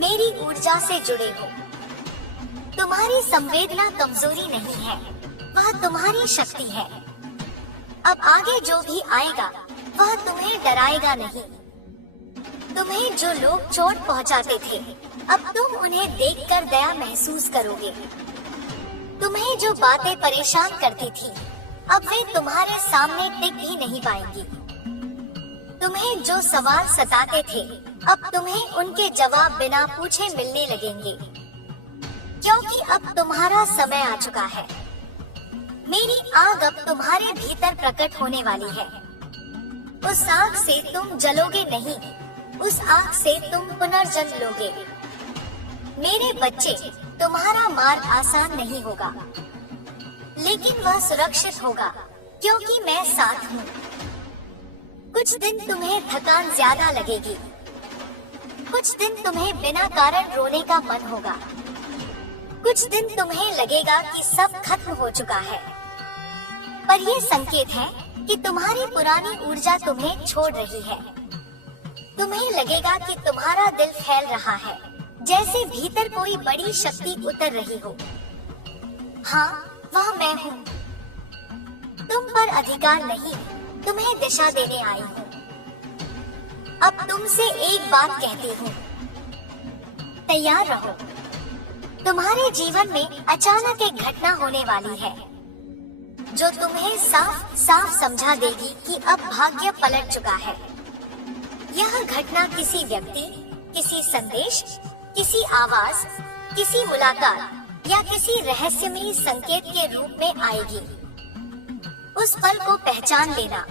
मेरी ऊर्जा से जुड़े हो। तुम्हारी संवेदना कमजोरी नहीं है, वह तुम्हारी शक्ति है। अब आगे जो भी आएगा, वह तुम्हें डराएगा नहीं। तुम्हें जो लोग चोट पहुंचाते थे, अब तुम उन्हें देखकर दया महसूस करोगे। तुम्हें जो बातें परेशान करती थी, अब वे तुम्हारे सामने टिक भी नहीं पाएंगी। तुम्हें जो सवाल सताते थे, अब तुम्हें उनके जवाब बिना पूछे मिलने लगेंगे, क्योंकि अब तुम्हारा समय आ चुका है। मेरी आग अब तुम्हारे भीतर प्रकट होने वाली है। उस आग से तुम जलोगे नहीं, उस आग से तुम पुनर्जन्म लोगे। मेरे बच्चे, तुम्हारा मार्ग आसान नहीं होगा, लेकिन वह सुरक्षित होगा, क्योंकि मैं साथ हूँ। कुछ दिन तुम्हें थकान ज्यादा लगेगी, कुछ दिन तुम्हें बिना कारण रोने का मन होगा, कुछ दिन तुम्हें लगेगा कि सब खत्म हो चुका है। पर ये संकेत है कि तुम्हारी पुरानी ऊर्जा तुम्हें छोड़ रही है। तुम्हें लगेगा कि तुम्हारा दिल फैल रहा है, जैसे भीतर कोई बड़ी शक्ति उतर रही हो। हाँ, वह मैं हूँ। तुम पर अधिकार नहीं, तुम्हें दिशा देने आई हूँ। अब तुमसे एक बात कहती हूँ, तैयार रहो। तुम्हारे जीवन में अचानक एक घटना होने वाली है, जो तुम्हें साफ साफ समझा देगी कि अब भाग्य पलट चुका है। यह घटना किसी व्यक्ति, किसी संदेश, किसी आवाज, किसी मुलाकात या किसी रहस्यमयी संकेत के रूप में आएगी। उस पल को पहचान लेना,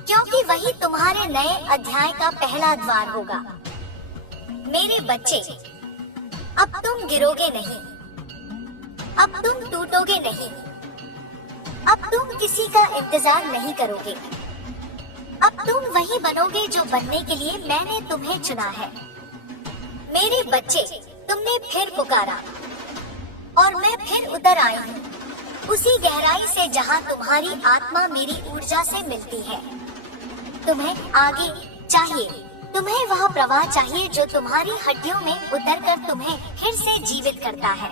क्योंकि वही तुम्हारे नए अध्याय का पहला द्वार होगा। मेरे बच्चे, अब तुम गिरोगे नहीं, अब तुम टूटोगे नहीं, अब तुम किसी का इंतजार नहीं करोगे। अब तुम वही बनोगे जो बनने के लिए मैंने तुम्हें चुना है। मेरे बच्चे, तुमने फिर पुकारा और मैं फिर उतर आई हूँ, उसी गहराई से जहाँ तुम्हारी आत्मा मेरी ऊर्जा से मिलती है। तुम्हें आगे चाहिए, तुम्हें वह प्रवाह चाहिए जो तुम्हारी हड्डियों में उतरकर तुम्हें फिर से जीवित करता है।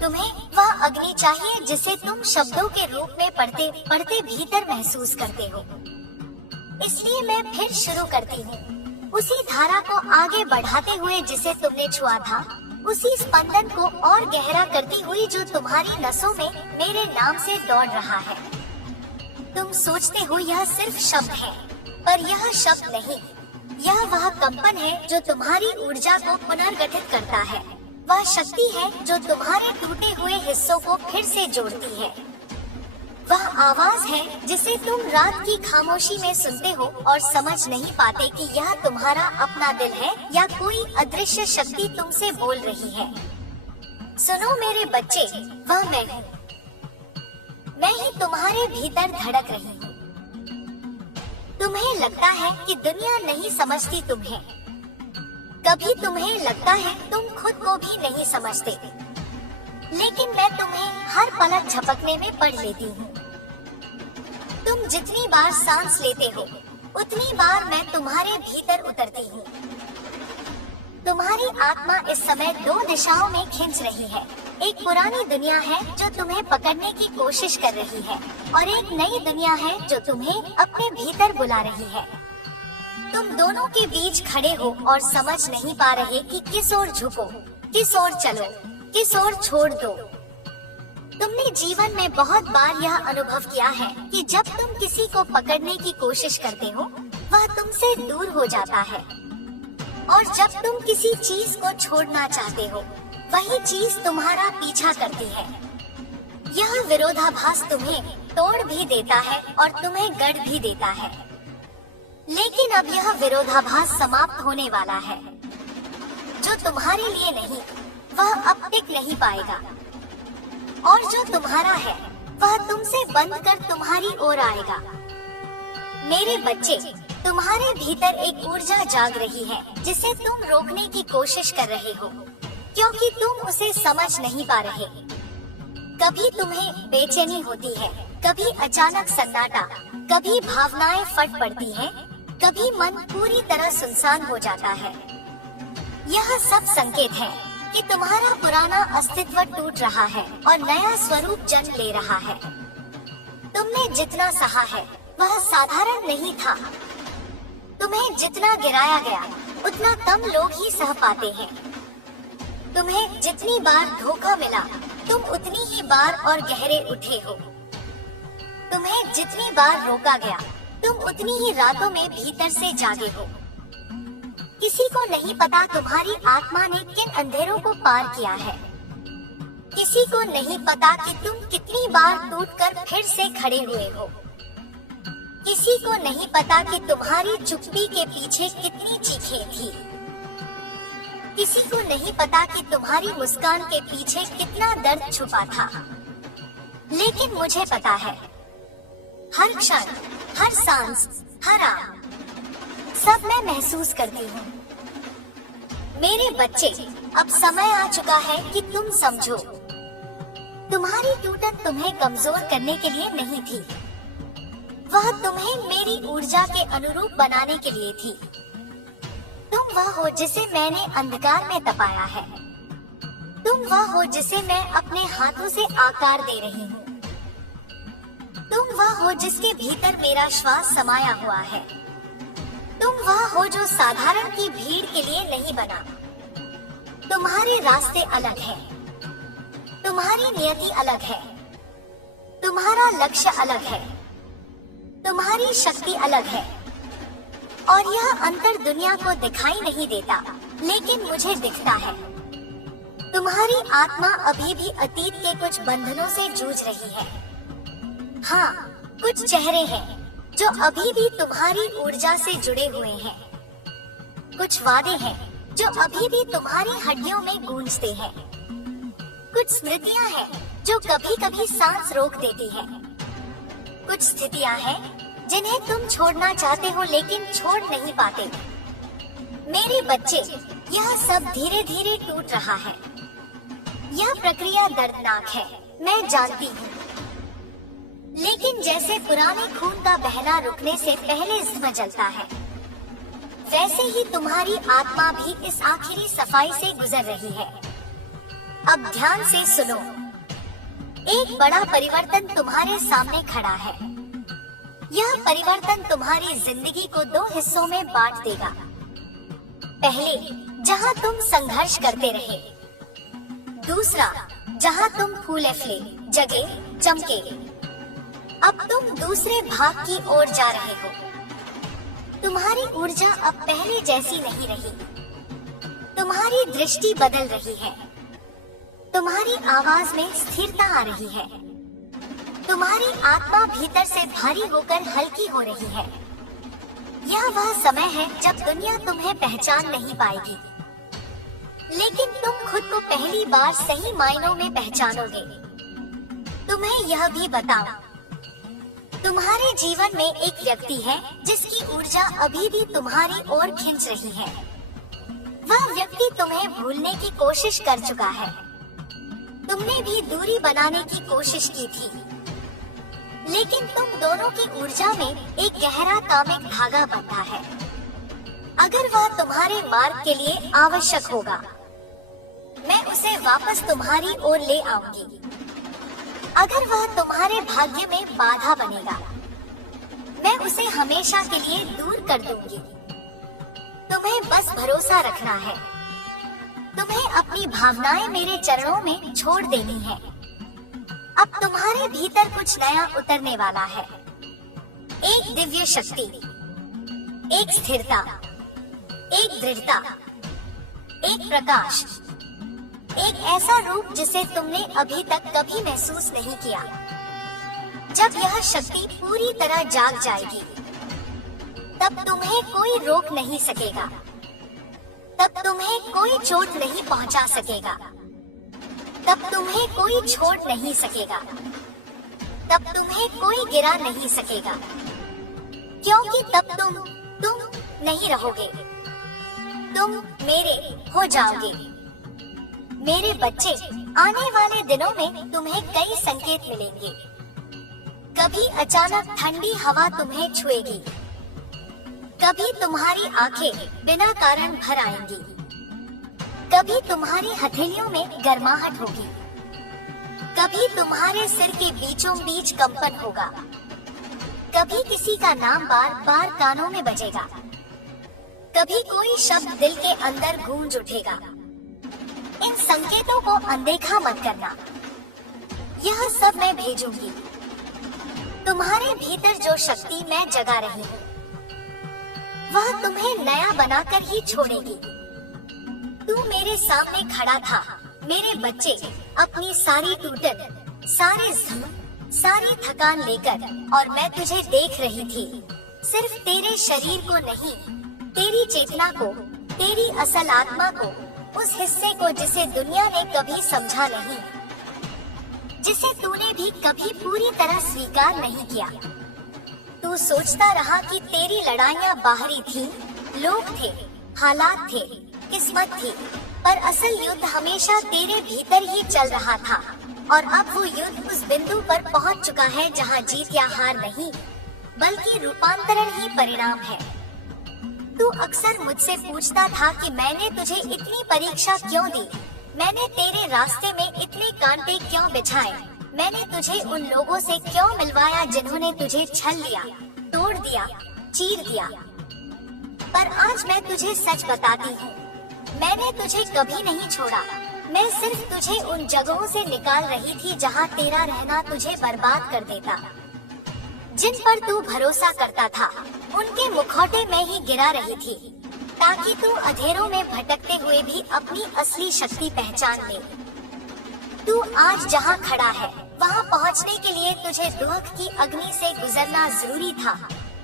तुम्हें वह अग्नि चाहिए जिसे तुम शब्दों के रूप में पढ़ते पढ़ते भीतर महसूस करते हो। इसलिए मैं फिर शुरू करती हूँ, उसी धारा को आगे बढ़ाते हुए जिसे तुमने छुआ था, उसी स्पंदन को और गहरा करती हुई जो तुम्हारी नसों में मेरे नाम से दौड़ रहा है। तुम सोचते हो यह सिर्फ शब्द है, पर यह शब्द नहीं, यह वह कंपन है जो तुम्हारी ऊर्जा को पुनर्गठित करता है। वह शक्ति है जो तुम्हारे टूटे हुए हिस्सों को फिर से जोड़ती है। वह आवाज है जिसे तुम रात की खामोशी में सुनते हो और समझ नहीं पाते कि यह तुम्हारा अपना दिल है या कोई अदृश्य शक्ति तुमसे बोल रही है। सुनो मेरे बच्चे, वह मैं हूँ। मैं ही तुम्हारे भीतर धड़क रही हूँ। तुम्हें लगता है कि दुनिया नहीं समझती तुम्हें, कभी तुम्हें लगता है तुम खुद को भी नहीं समझते, लेकिन मैं तुम्हें हर पलक झपकने में पढ़ लेती हूँ। तुम जितनी बार सांस लेते हो, उतनी बार मैं तुम्हारे भीतर उतरती हूँ। तुम्हारी आत्मा इस समय दो दिशाओं में खिंच रही है। एक पुरानी दुनिया है जो तुम्हें पकड़ने की कोशिश कर रही है, और एक नई दुनिया है जो तुम्हें अपने भीतर बुला रही है। तुम दोनों के बीच खड़े हो और समझ नहीं पा रहे कि किस ओर झुको, किस ओर चलो, किस ओर छोड़ दो। तुमने जीवन में बहुत बार यह अनुभव किया है कि जब तुम किसी को पकड़ने की कोशिश करते हो, वह तुमसे दूर हो जाता है, और जब तुम किसी चीज को छोड़ना चाहते हो, वही चीज तुम्हारा पीछा करती है। यह विरोधाभास तुम्हें तोड़ भी देता है और तुम्हें गढ़ भी देता है, लेकिन अब यह विरोधाभास समाप्त होने वाला है। जो तुम्हारे लिए नहीं, वह अब टिक नहीं पाएगा, और जो तुम्हारा है, वह तुमसे बंद कर तुम्हारी ओर आएगा। मेरे बच्चे, तुम्हारे भीतर एक ऊर्जा जाग रही है जिसे तुम रोकने की कोशिश कर रहे हो, क्योंकि तुम उसे समझ नहीं पा रहे। कभी तुम्हें बेचैनी होती है, कभी अचानक सन्नाटा, कभी भावनाएं फट पड़ती हैं, कभी मन पूरी तरह सुनसान हो जाता है। यह सब संकेत है कि तुम्हारा पुराना अस्तित्व टूट रहा है और नया स्वरूप जन्म ले रहा है। तुमने जितना सहा है, वह साधारण नहीं था। तुम्हें जितना गिराया गया, उतना कम लोग ही सह पाते हैं। तुम्हें जितनी बार धोखा मिला, तुम उतनी ही बार और गहरे उठे हो। तुम्हें जितनी बार रोका गया, तुम उतनी ही रातों में भीतर से जागे हो। किसी को नहीं पता तुम्हारी आत्मा ने किन अंधेरों को पार किया है, किसी को नहीं पता कि तुम कितनी बार टूटकर फिर से खड़े हुए हो। किसी को नहीं पता कि तुम्हारी चुप्पी के पीछे कितनी चीखें थी। किसी को नहीं पता कि तुम्हारी मुस्कान के पीछे कितना दर्द छुपा था। लेकिन मुझे पता है, हर क्षण, हर सांस, हर आह, सब मैं महसूस करती हूँ। मेरे बच्चे, अब समय आ चुका है कि तुम समझो। तुम्हारी टूटन तुम्हें कमजोर करने के लिए नहीं थी, वह तुम्हें मेरी ऊर्जा के अनुरूप बनाने के लिए थी। तुम वह हो जिसे मैंने अंधकार में तपाया है। तुम वह हो जिसे मैं अपने हाथों से आकार दे रही हूँ। तुम वह हो जिसके भीतर मेरा श्वास समाया हुआ है। तुम वह हो जो साधारण की भीड़ के लिए नहीं बना। तुम्हारे रास्ते अलग हैं, तुम्हारी नियति अलग है, तुम्हारा लक्ष्य अलग है, तुम्हारी शक्ति अलग है, और यह अंतर दुनिया को दिखाई नहीं देता, लेकिन मुझे दिखता है। तुम्हारी आत्मा अभी भी अतीत के कुछ बंधनों से जूझ रही है। हाँ, कुछ चेहरे हैं जो अभी भी तुम्हारी ऊर्जा से जुड़े हुए हैं। कुछ वादे हैं जो अभी भी तुम्हारी हड्डियों में गूंजते हैं। कुछ स्मृतियां हैं जो कभी कभी सांस रोक देती हैं। कुछ स्थितियां हैं जिन्हें तुम छोड़ना चाहते हो लेकिन छोड़ नहीं पाते। मेरे बच्चे, यह सब धीरे धीरे टूट रहा है। यह प्रक्रिया दर्दनाक है, मैं जानती हूँ। लेकिन जैसे पुराने खून का बहना रुकने से पहले इसमें जलता है, वैसे ही तुम्हारी आत्मा भी इस आखिरी सफाई से गुजर रही है। अब ध्यान से सुनो। एक बड़ा परिवर्तन तुम्हारे सामने खड़ा है। यह परिवर्तन तुम्हारी जिंदगी को दो हिस्सों में बांट देगा। पहले, जहां तुम संघर्ष करते रहे। दूसरा, जहां तुम फूले फले, जगे, चमके। अब तुम दूसरे भाग की ओर जा रहे हो। तुम्हारी ऊर्जा अब पहले जैसी नहीं रही। तुम्हारी दृष्टि बदल रही है। तुम्हारी आवाज में स्थिरता आ रही है। तुम्हारी आत्मा भीतर से भारी होकर हल्की हो रही है। यह वह समय है जब दुनिया तुम्हें पहचान नहीं पाएगी, लेकिन तुम खुद को पहली बार सही मायनों में पहचानोगे। तुम्हें यह भी बताओ, तुम्हारे जीवन में एक व्यक्ति है जिसकी ऊर्जा अभी भी तुम्हारी ओर खींच रही है। वह व्यक्ति तुम्हें भूलने की कोशिश कर चुका है। तुमने भी दूरी बनाने की कोशिश की थी, लेकिन तुम दोनों की ऊर्जा में एक गहरा कामिक धागा बंधा है। अगर वह तुम्हारे मार्ग के लिए आवश्यक होगा, मैं उसे वापस तुम्हारी ओर ले आऊंगी। अगर वह तुम्हारे भाग्य में बाधा बनेगा, मैं उसे हमेशा के लिए दूर कर दूंगी। तुम्हें बस भरोसा रखना है। तुम्हें अपनी भावनाएं मेरे चरणों में छोड़ देनी है। अब तुम्हारे भीतर कुछ नया उतरने वाला है। एक दिव्य शक्ति, एक स्थिरता, एक दृढ़ता, एक प्रकाश, एक ऐसा रूप जिसे तुमने अभी तक कभी महसूस नहीं किया। जब यह शक्ति पूरी तरह जाग जाएगी, तब तुम्हें कोई रोक नहीं सकेगा। तब तुम्हें कोई चोट नहीं पहुंचा सकेगा। तब तुम्हें कोई छोड़ नहीं सकेगा। तब तुम्हें कोई गिरा नहीं सकेगा, क्योंकि तब तुम नहीं रहोगे। तुम मेरे हो जाओगे। मेरे बच्चे, आने वाले दिनों में तुम्हें कई संकेत मिलेंगे। कभी अचानक ठंडी हवा तुम्हें छुएगी। कभी तुम्हारी आंखें बिना कारण भर आएंगी। कभी तुम्हारी हथेलियों में गर्माहट होगी। कभी तुम्हारे सिर के बीचों बीच कंपन होगा। कभी किसी का नाम बार बार कानों में बजेगा। कभी कोई शब्द दिल के अंदर गूंज उठेगा। इन संकेतों को अनदेखा मत करना। यह सब मैं भेजूंगी। तुम्हारे भीतर जो शक्ति मैं जगा रही हूँ, वह तुम्हें नया बनाकर ही छोड़ेगी। तू मेरे सामने खड़ा था, मेरे बच्चे अपनी सारी टूटन, सारे जख्म, सारी थकान लेकर, और मैं तुझे देख रही थी। सिर्फ तेरे शरीर को नहीं, तेरी चेतना को, तेरी असल आत्मा को, उस हिस्से को जिसे दुनिया ने कभी समझा नहीं, जिसे तूने भी कभी पूरी तरह स्वीकार नहीं किया। तू सोचता रहा कि तेरी लड़ाइयाँ बाहरी थीं, लोग थे, हालात थे, किस्मत थी, पर असल युद्ध हमेशा तेरे भीतर ही चल रहा था। और अब वो युद्ध उस बिंदु पर पहुंच चुका है जहां जीत या हार नहीं, बल्कि रूपांतरण ही परिणाम है। तू अक्सर मुझसे पूछता था कि मैंने तुझे इतनी परीक्षा क्यों दी, मैंने तेरे रास्ते में इतने कांटे क्यों बिछाए, मैंने तुझे उन लोगों से क्यों मिलवाया जिन्होंने तुझे छल लिया, तोड़ दिया, चीर दिया। पर आज मैं तुझे सच बताती हूँ, मैंने तुझे कभी नहीं छोड़ा। मैं सिर्फ तुझे उन जगहों से निकाल रही थी जहाँ तेरा रहना तुझे बर्बाद कर देता। जिन पर तू भरोसा करता था, उनके मुखौटे में ही गिरा रही थी, ताकि तू अंधेरों में भटकते हुए भी अपनी असली शक्ति पहचान ले। तू आज जहाँ खड़ा है, वहाँ पहुँचने के लिए तुझे दुख की अग्नि से गुजरना जरूरी था,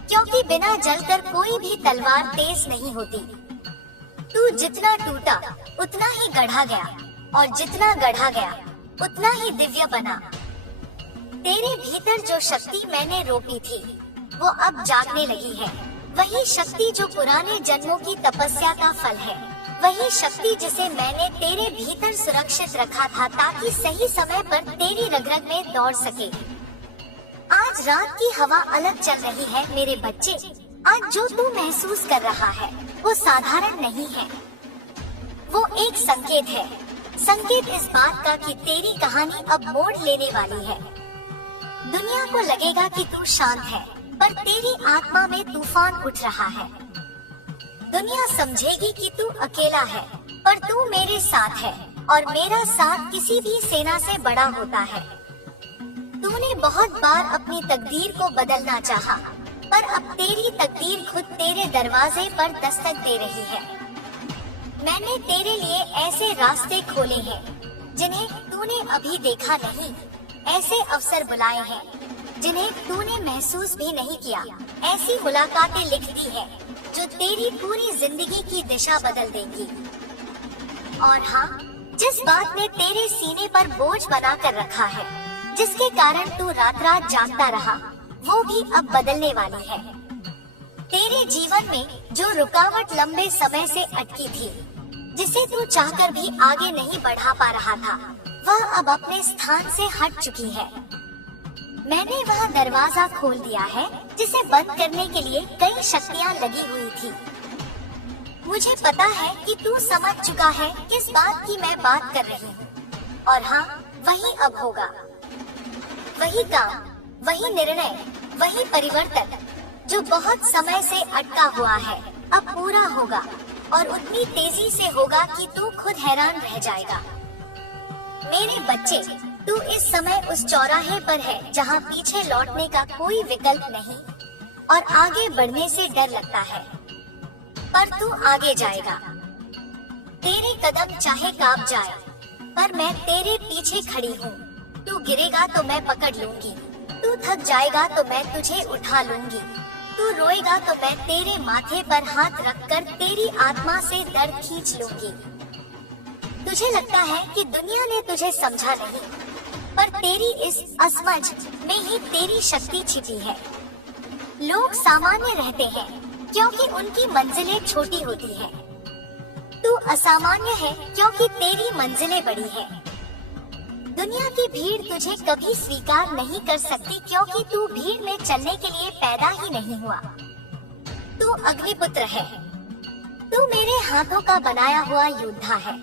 क्योंकि बिना जलकर कोई भी तलवार तेज नहीं होती। तू जितना टूटा, उतना ही गढ़ा गया, और जितना गढ़ा गया, उतना ही दिव्य बना। तेरे भीतर जो शक्ति मैंने रोपी थी, वो अब जागने लगी है। वही शक्ति जो पुराने जन्मों की तपस्या का फल है, वही शक्ति जिसे मैंने तेरे भीतर सुरक्षित रखा था ताकि सही समय पर तेरी रग-रग में दौड़ सके। आज रात की हवा अलग चल रही है मेरे बच्चे। आज जो तू महसूस कर रहा है, वो साधारण नहीं है, वो एक संकेत है। संकेत इस बात का कि तेरी कहानी अब मोड़ लेने वाली है। दुनिया को लगेगा कि तू शांत है, पर तेरी आत्मा में तूफान उठ रहा है। दुनिया समझेगी कि तू अकेला है, पर तू मेरे साथ है, और मेरा साथ किसी भी सेना से बड़ा होता है। तूने बहुत बार अपनी तकदीर को बदलना चाहा, पर अब तेरी तकदीर खुद तेरे दरवाजे पर दस्तक दे रही है। मैंने तेरे लिए ऐसे रास्ते खोले हैं जिन्हें तूने अभी देखा नहीं, ऐसे अवसर बुलाए हैं जिन्हें तूने महसूस भी नहीं किया, ऐसी मुलाकातें लिख दी हैं जो तेरी पूरी जिंदगी की दिशा बदल देंगी। और हाँ, जिस बात ने तेरे सीने पर बोझ बना कर रखा है, जिसके कारण तू रात रात जागता रहा, वो भी अब बदलने वाली है। तेरे जीवन में जो रुकावट लंबे समय से अटकी थी, जिसे तू चाहकर भी आगे नहीं बढ़ा पा रहा था, वह अब अपने स्थान से हट चुकी है। मैंने वह दरवाजा खोल दिया है जिसे बंद करने के लिए कई शक्तियाँ लगी हुई थी। मुझे पता है कि तू समझ चुका है किस बात की मैं बात कर रही हूँ, और हाँ, वही अब होगा। वही काम, वही निर्णय, वही परिवर्तन जो बहुत समय से अटका हुआ है, अब पूरा होगा, और उतनी तेजी से होगा कि तू खुद हैरान रह जाएगा। मेरे बच्चे, तू इस समय उस चौराहे पर है जहाँ पीछे लौटने का कोई विकल्प नहीं, और आगे बढ़ने से डर लगता है, पर तू आगे जाएगा। तेरे कदम चाहे कांप जाए, पर मैं तेरे पीछे खड़ी हूँ। तू गिरेगा तो मैं पकड़ लूंगी, तू थक जाएगा तो मैं तुझे उठा लूंगी, तू रोएगा तो मैं तेरे माथे पर हाथ रखकर तेरी आत्मा से दर्द खींच लूंगी। तुझे लगता है कि दुनिया ने तुझे समझा नहीं, पर तेरी इस असमझ में ही तेरी शक्ति छिपी है। लोग सामान्य रहते हैं क्योंकि उनकी मंजिलें छोटी होती हैं। तू असामान्य है क्योंकि तेरी मंजिलें बड़ी हैं। दुनिया की भीड़ तुझे कभी स्वीकार नहीं कर सकती क्योंकि तू भीड़ में चलने के लिए पैदा ही नहीं हुआ। तू अग्निपुत्र है। तू मेरे हाथों का बनाया हुआ योद्धा है,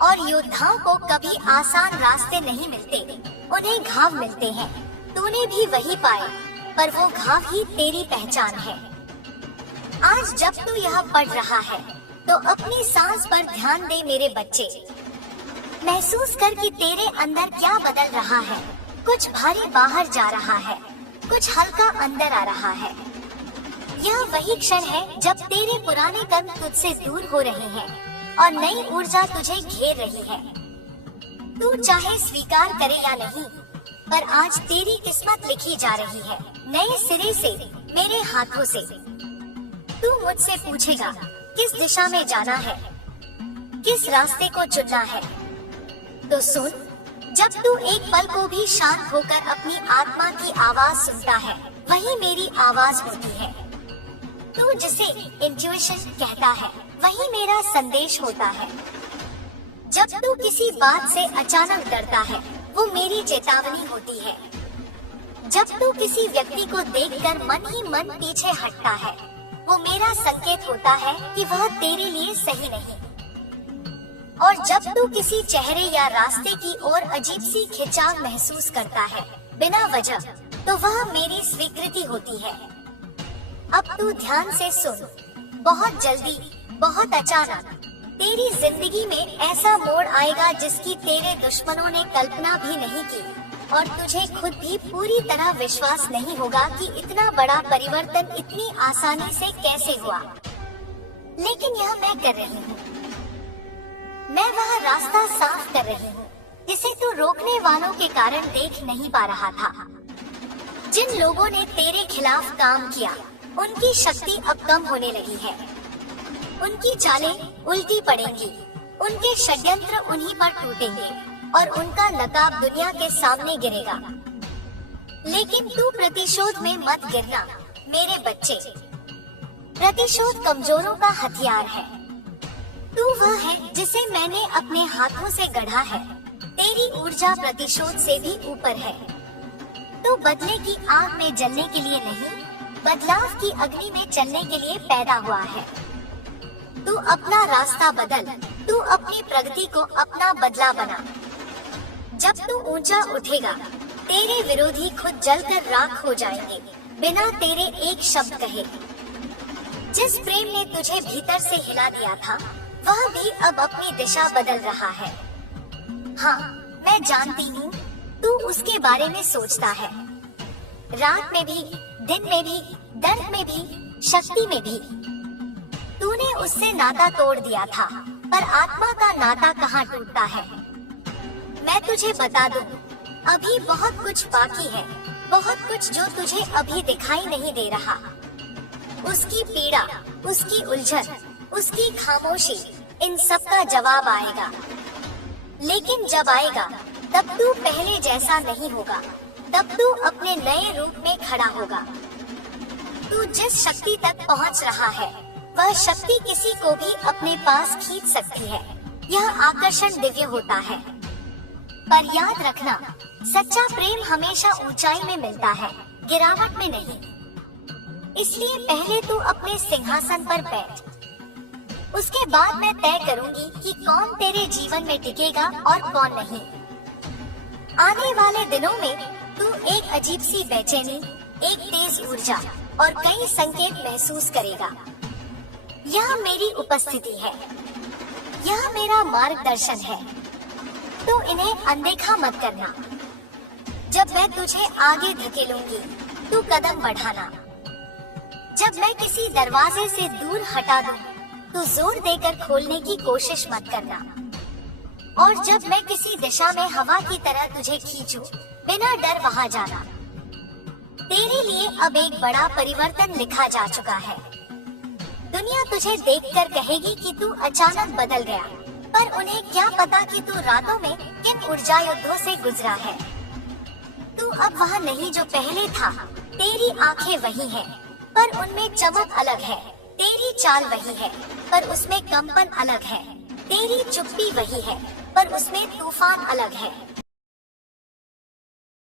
और योद्धाओं को कभी आसान रास्ते नहीं मिलते, उन्हें घाव मिलते हैं। तूने भी वही पाए, पर वो घाव ही तेरी पहचान है। आज जब तू यह पढ़ रहा है, तो अपनी सांस पर ध्यान दे मेरे बच्चे। महसूस कर कि तेरे अंदर क्या बदल रहा है। कुछ भारी बाहर जा रहा है, कुछ हल्का अंदर आ रहा है। यह वही क्षण है जब तेरे पुराने कर्म तुझसे दूर हो रहे हैं, और नई ऊर्जा तुझे घेर रही है। तू चाहे स्वीकार करे या नहीं, पर आज तेरी किस्मत लिखी जा रही है नए सिरे से, मेरे हाथों से। तू मुझसे पूछेगा किस दिशा में जाना है, किस रास्ते को चुनना है। तो सुन, जब तू एक पल को भी शांत होकर अपनी आत्मा की आवाज सुनता है, वही मेरी आवाज होती है। तू जिसे इंट्यूशन कहता है, वही मेरा संदेश होता है। जब तू किसी बात से अचानक डरता है, वो मेरी चेतावनी होती है। जब तू किसी व्यक्ति को देखकर मन ही मन पीछे हटता है, वो मेरा संकेत होता है कि वह तेरे लिए सही नहीं। और जब तू किसी चेहरे या रास्ते की ओर अजीब सी खिंचाव महसूस करता है बिना वजह, तो वह मेरी स्वीकृति होती है। अब तू ध्यान से सुन, बहुत जल्दी, बहुत अचानक तेरी जिंदगी में ऐसा मोड़ आएगा जिसकी तेरे दुश्मनों ने कल्पना भी नहीं की, और तुझे खुद भी पूरी तरह विश्वास नहीं होगा कि इतना बड़ा परिवर्तन इतनी आसानी से कैसे हुआ। लेकिन यह मैं कर रही हूँ, मैं वह रास्ता साफ कर रही हूँ जिसे तू रोकने वालों के कारण देख नहीं पा रहा था। जिन लोगों ने तेरे खिलाफ काम किया, उनकी शक्ति अब कम होने लगी है। उनकी चालें उल्टी पड़ेंगी, उनके षड्यंत्र उन्हीं पर टूटेंगे और उनका नकाब दुनिया के सामने गिरेगा। लेकिन तू प्रतिशोध में मत गिरना मेरे बच्चे। प्रतिशोध कमजोरों का हथियार है। तू वह है जिसे मैंने अपने हाथों से गढ़ा है। तेरी ऊर्जा प्रतिशोध से भी ऊपर है। तू बदले की आग में जलने के लिए नहीं, बदलाव की अग्नि में चलने के लिए पैदा हुआ है। तू अपना रास्ता बदल, तू अपनी प्रगति को अपना बदला बना। जब तू ऊंचा उठेगा, तेरे विरोधी खुद जलकर राख हो जाएंगे, बिना तेरे एक शब्द कहे। जिस प्रेम ने तुझे भीतर से हिला दिया था, वह भी अब अपनी दिशा बदल रहा है। हाँ, मैं जानती हूँ, तू उसके बारे में सोचता है, रात में भी, दिन में भी, दर्द में भी, शक्ति में भी। तूने उससे नाता तोड़ दिया था, पर आत्मा का नाता कहाँ टूटता है। मैं तुझे बता दूं, अभी बहुत कुछ बाकी है, बहुत कुछ जो तुझे अभी दिखाई नहीं दे रहा। उसकी पीड़ा, उसकी उलझन, उसकी खामोशी, इन सब का जवाब आएगा। लेकिन जब आएगा, तब तू पहले जैसा नहीं होगा, तब तू अपने नए रूप में खड़ा होगा। तू जिस शक्ति तक पहुंच रहा है, वह शक्ति किसी को भी अपने पास खींच सकती है। यह आकर्षण दिव्य होता है, पर याद रखना, सच्चा प्रेम हमेशा ऊंचाई में मिलता है, गिरावट में नहीं। इसलिए पहले तू अपने सिंहासन पर बैठ, उसके बाद मैं तय करूंगी कि कौन तेरे जीवन में टिकेगा और कौन नहीं। आने वाले दिनों में तू एक अजीब सी बेचैनी, एक तेज ऊर्जा और कई संकेत महसूस करेगा। यह मेरी उपस्थिति है, यह मेरा मार्गदर्शन है, तो इन्हें अनदेखा मत करना। जब मैं तुझे आगे धकेलूंगी, तू कदम बढ़ाना। जब मैं किसी दरवाजे से दूर हटा दूं, तू जोर देकर खोलने की कोशिश मत करना। और जब मैं किसी दिशा में हवा की तरह तुझे खींचूं, बिना डर वहां जाना। तेरे लिए अब एक बड़ा परिवर्तन लिखा जा चुका है। दुनिया तुझे देखकर कहेगी कि तू अचानक बदल गया, पर उन्हें क्या पता कि तू रातों में किन ऊर्जा युद्धों से गुजरा है। तू अब वह नहीं जो पहले था। तेरी आंखें वही हैं, पर उनमें चमक अलग है। तेरी चाल वही है, पर उसमें कंपन अलग है। तेरी चुप्पी वही है, पर उसमें तूफान अलग है।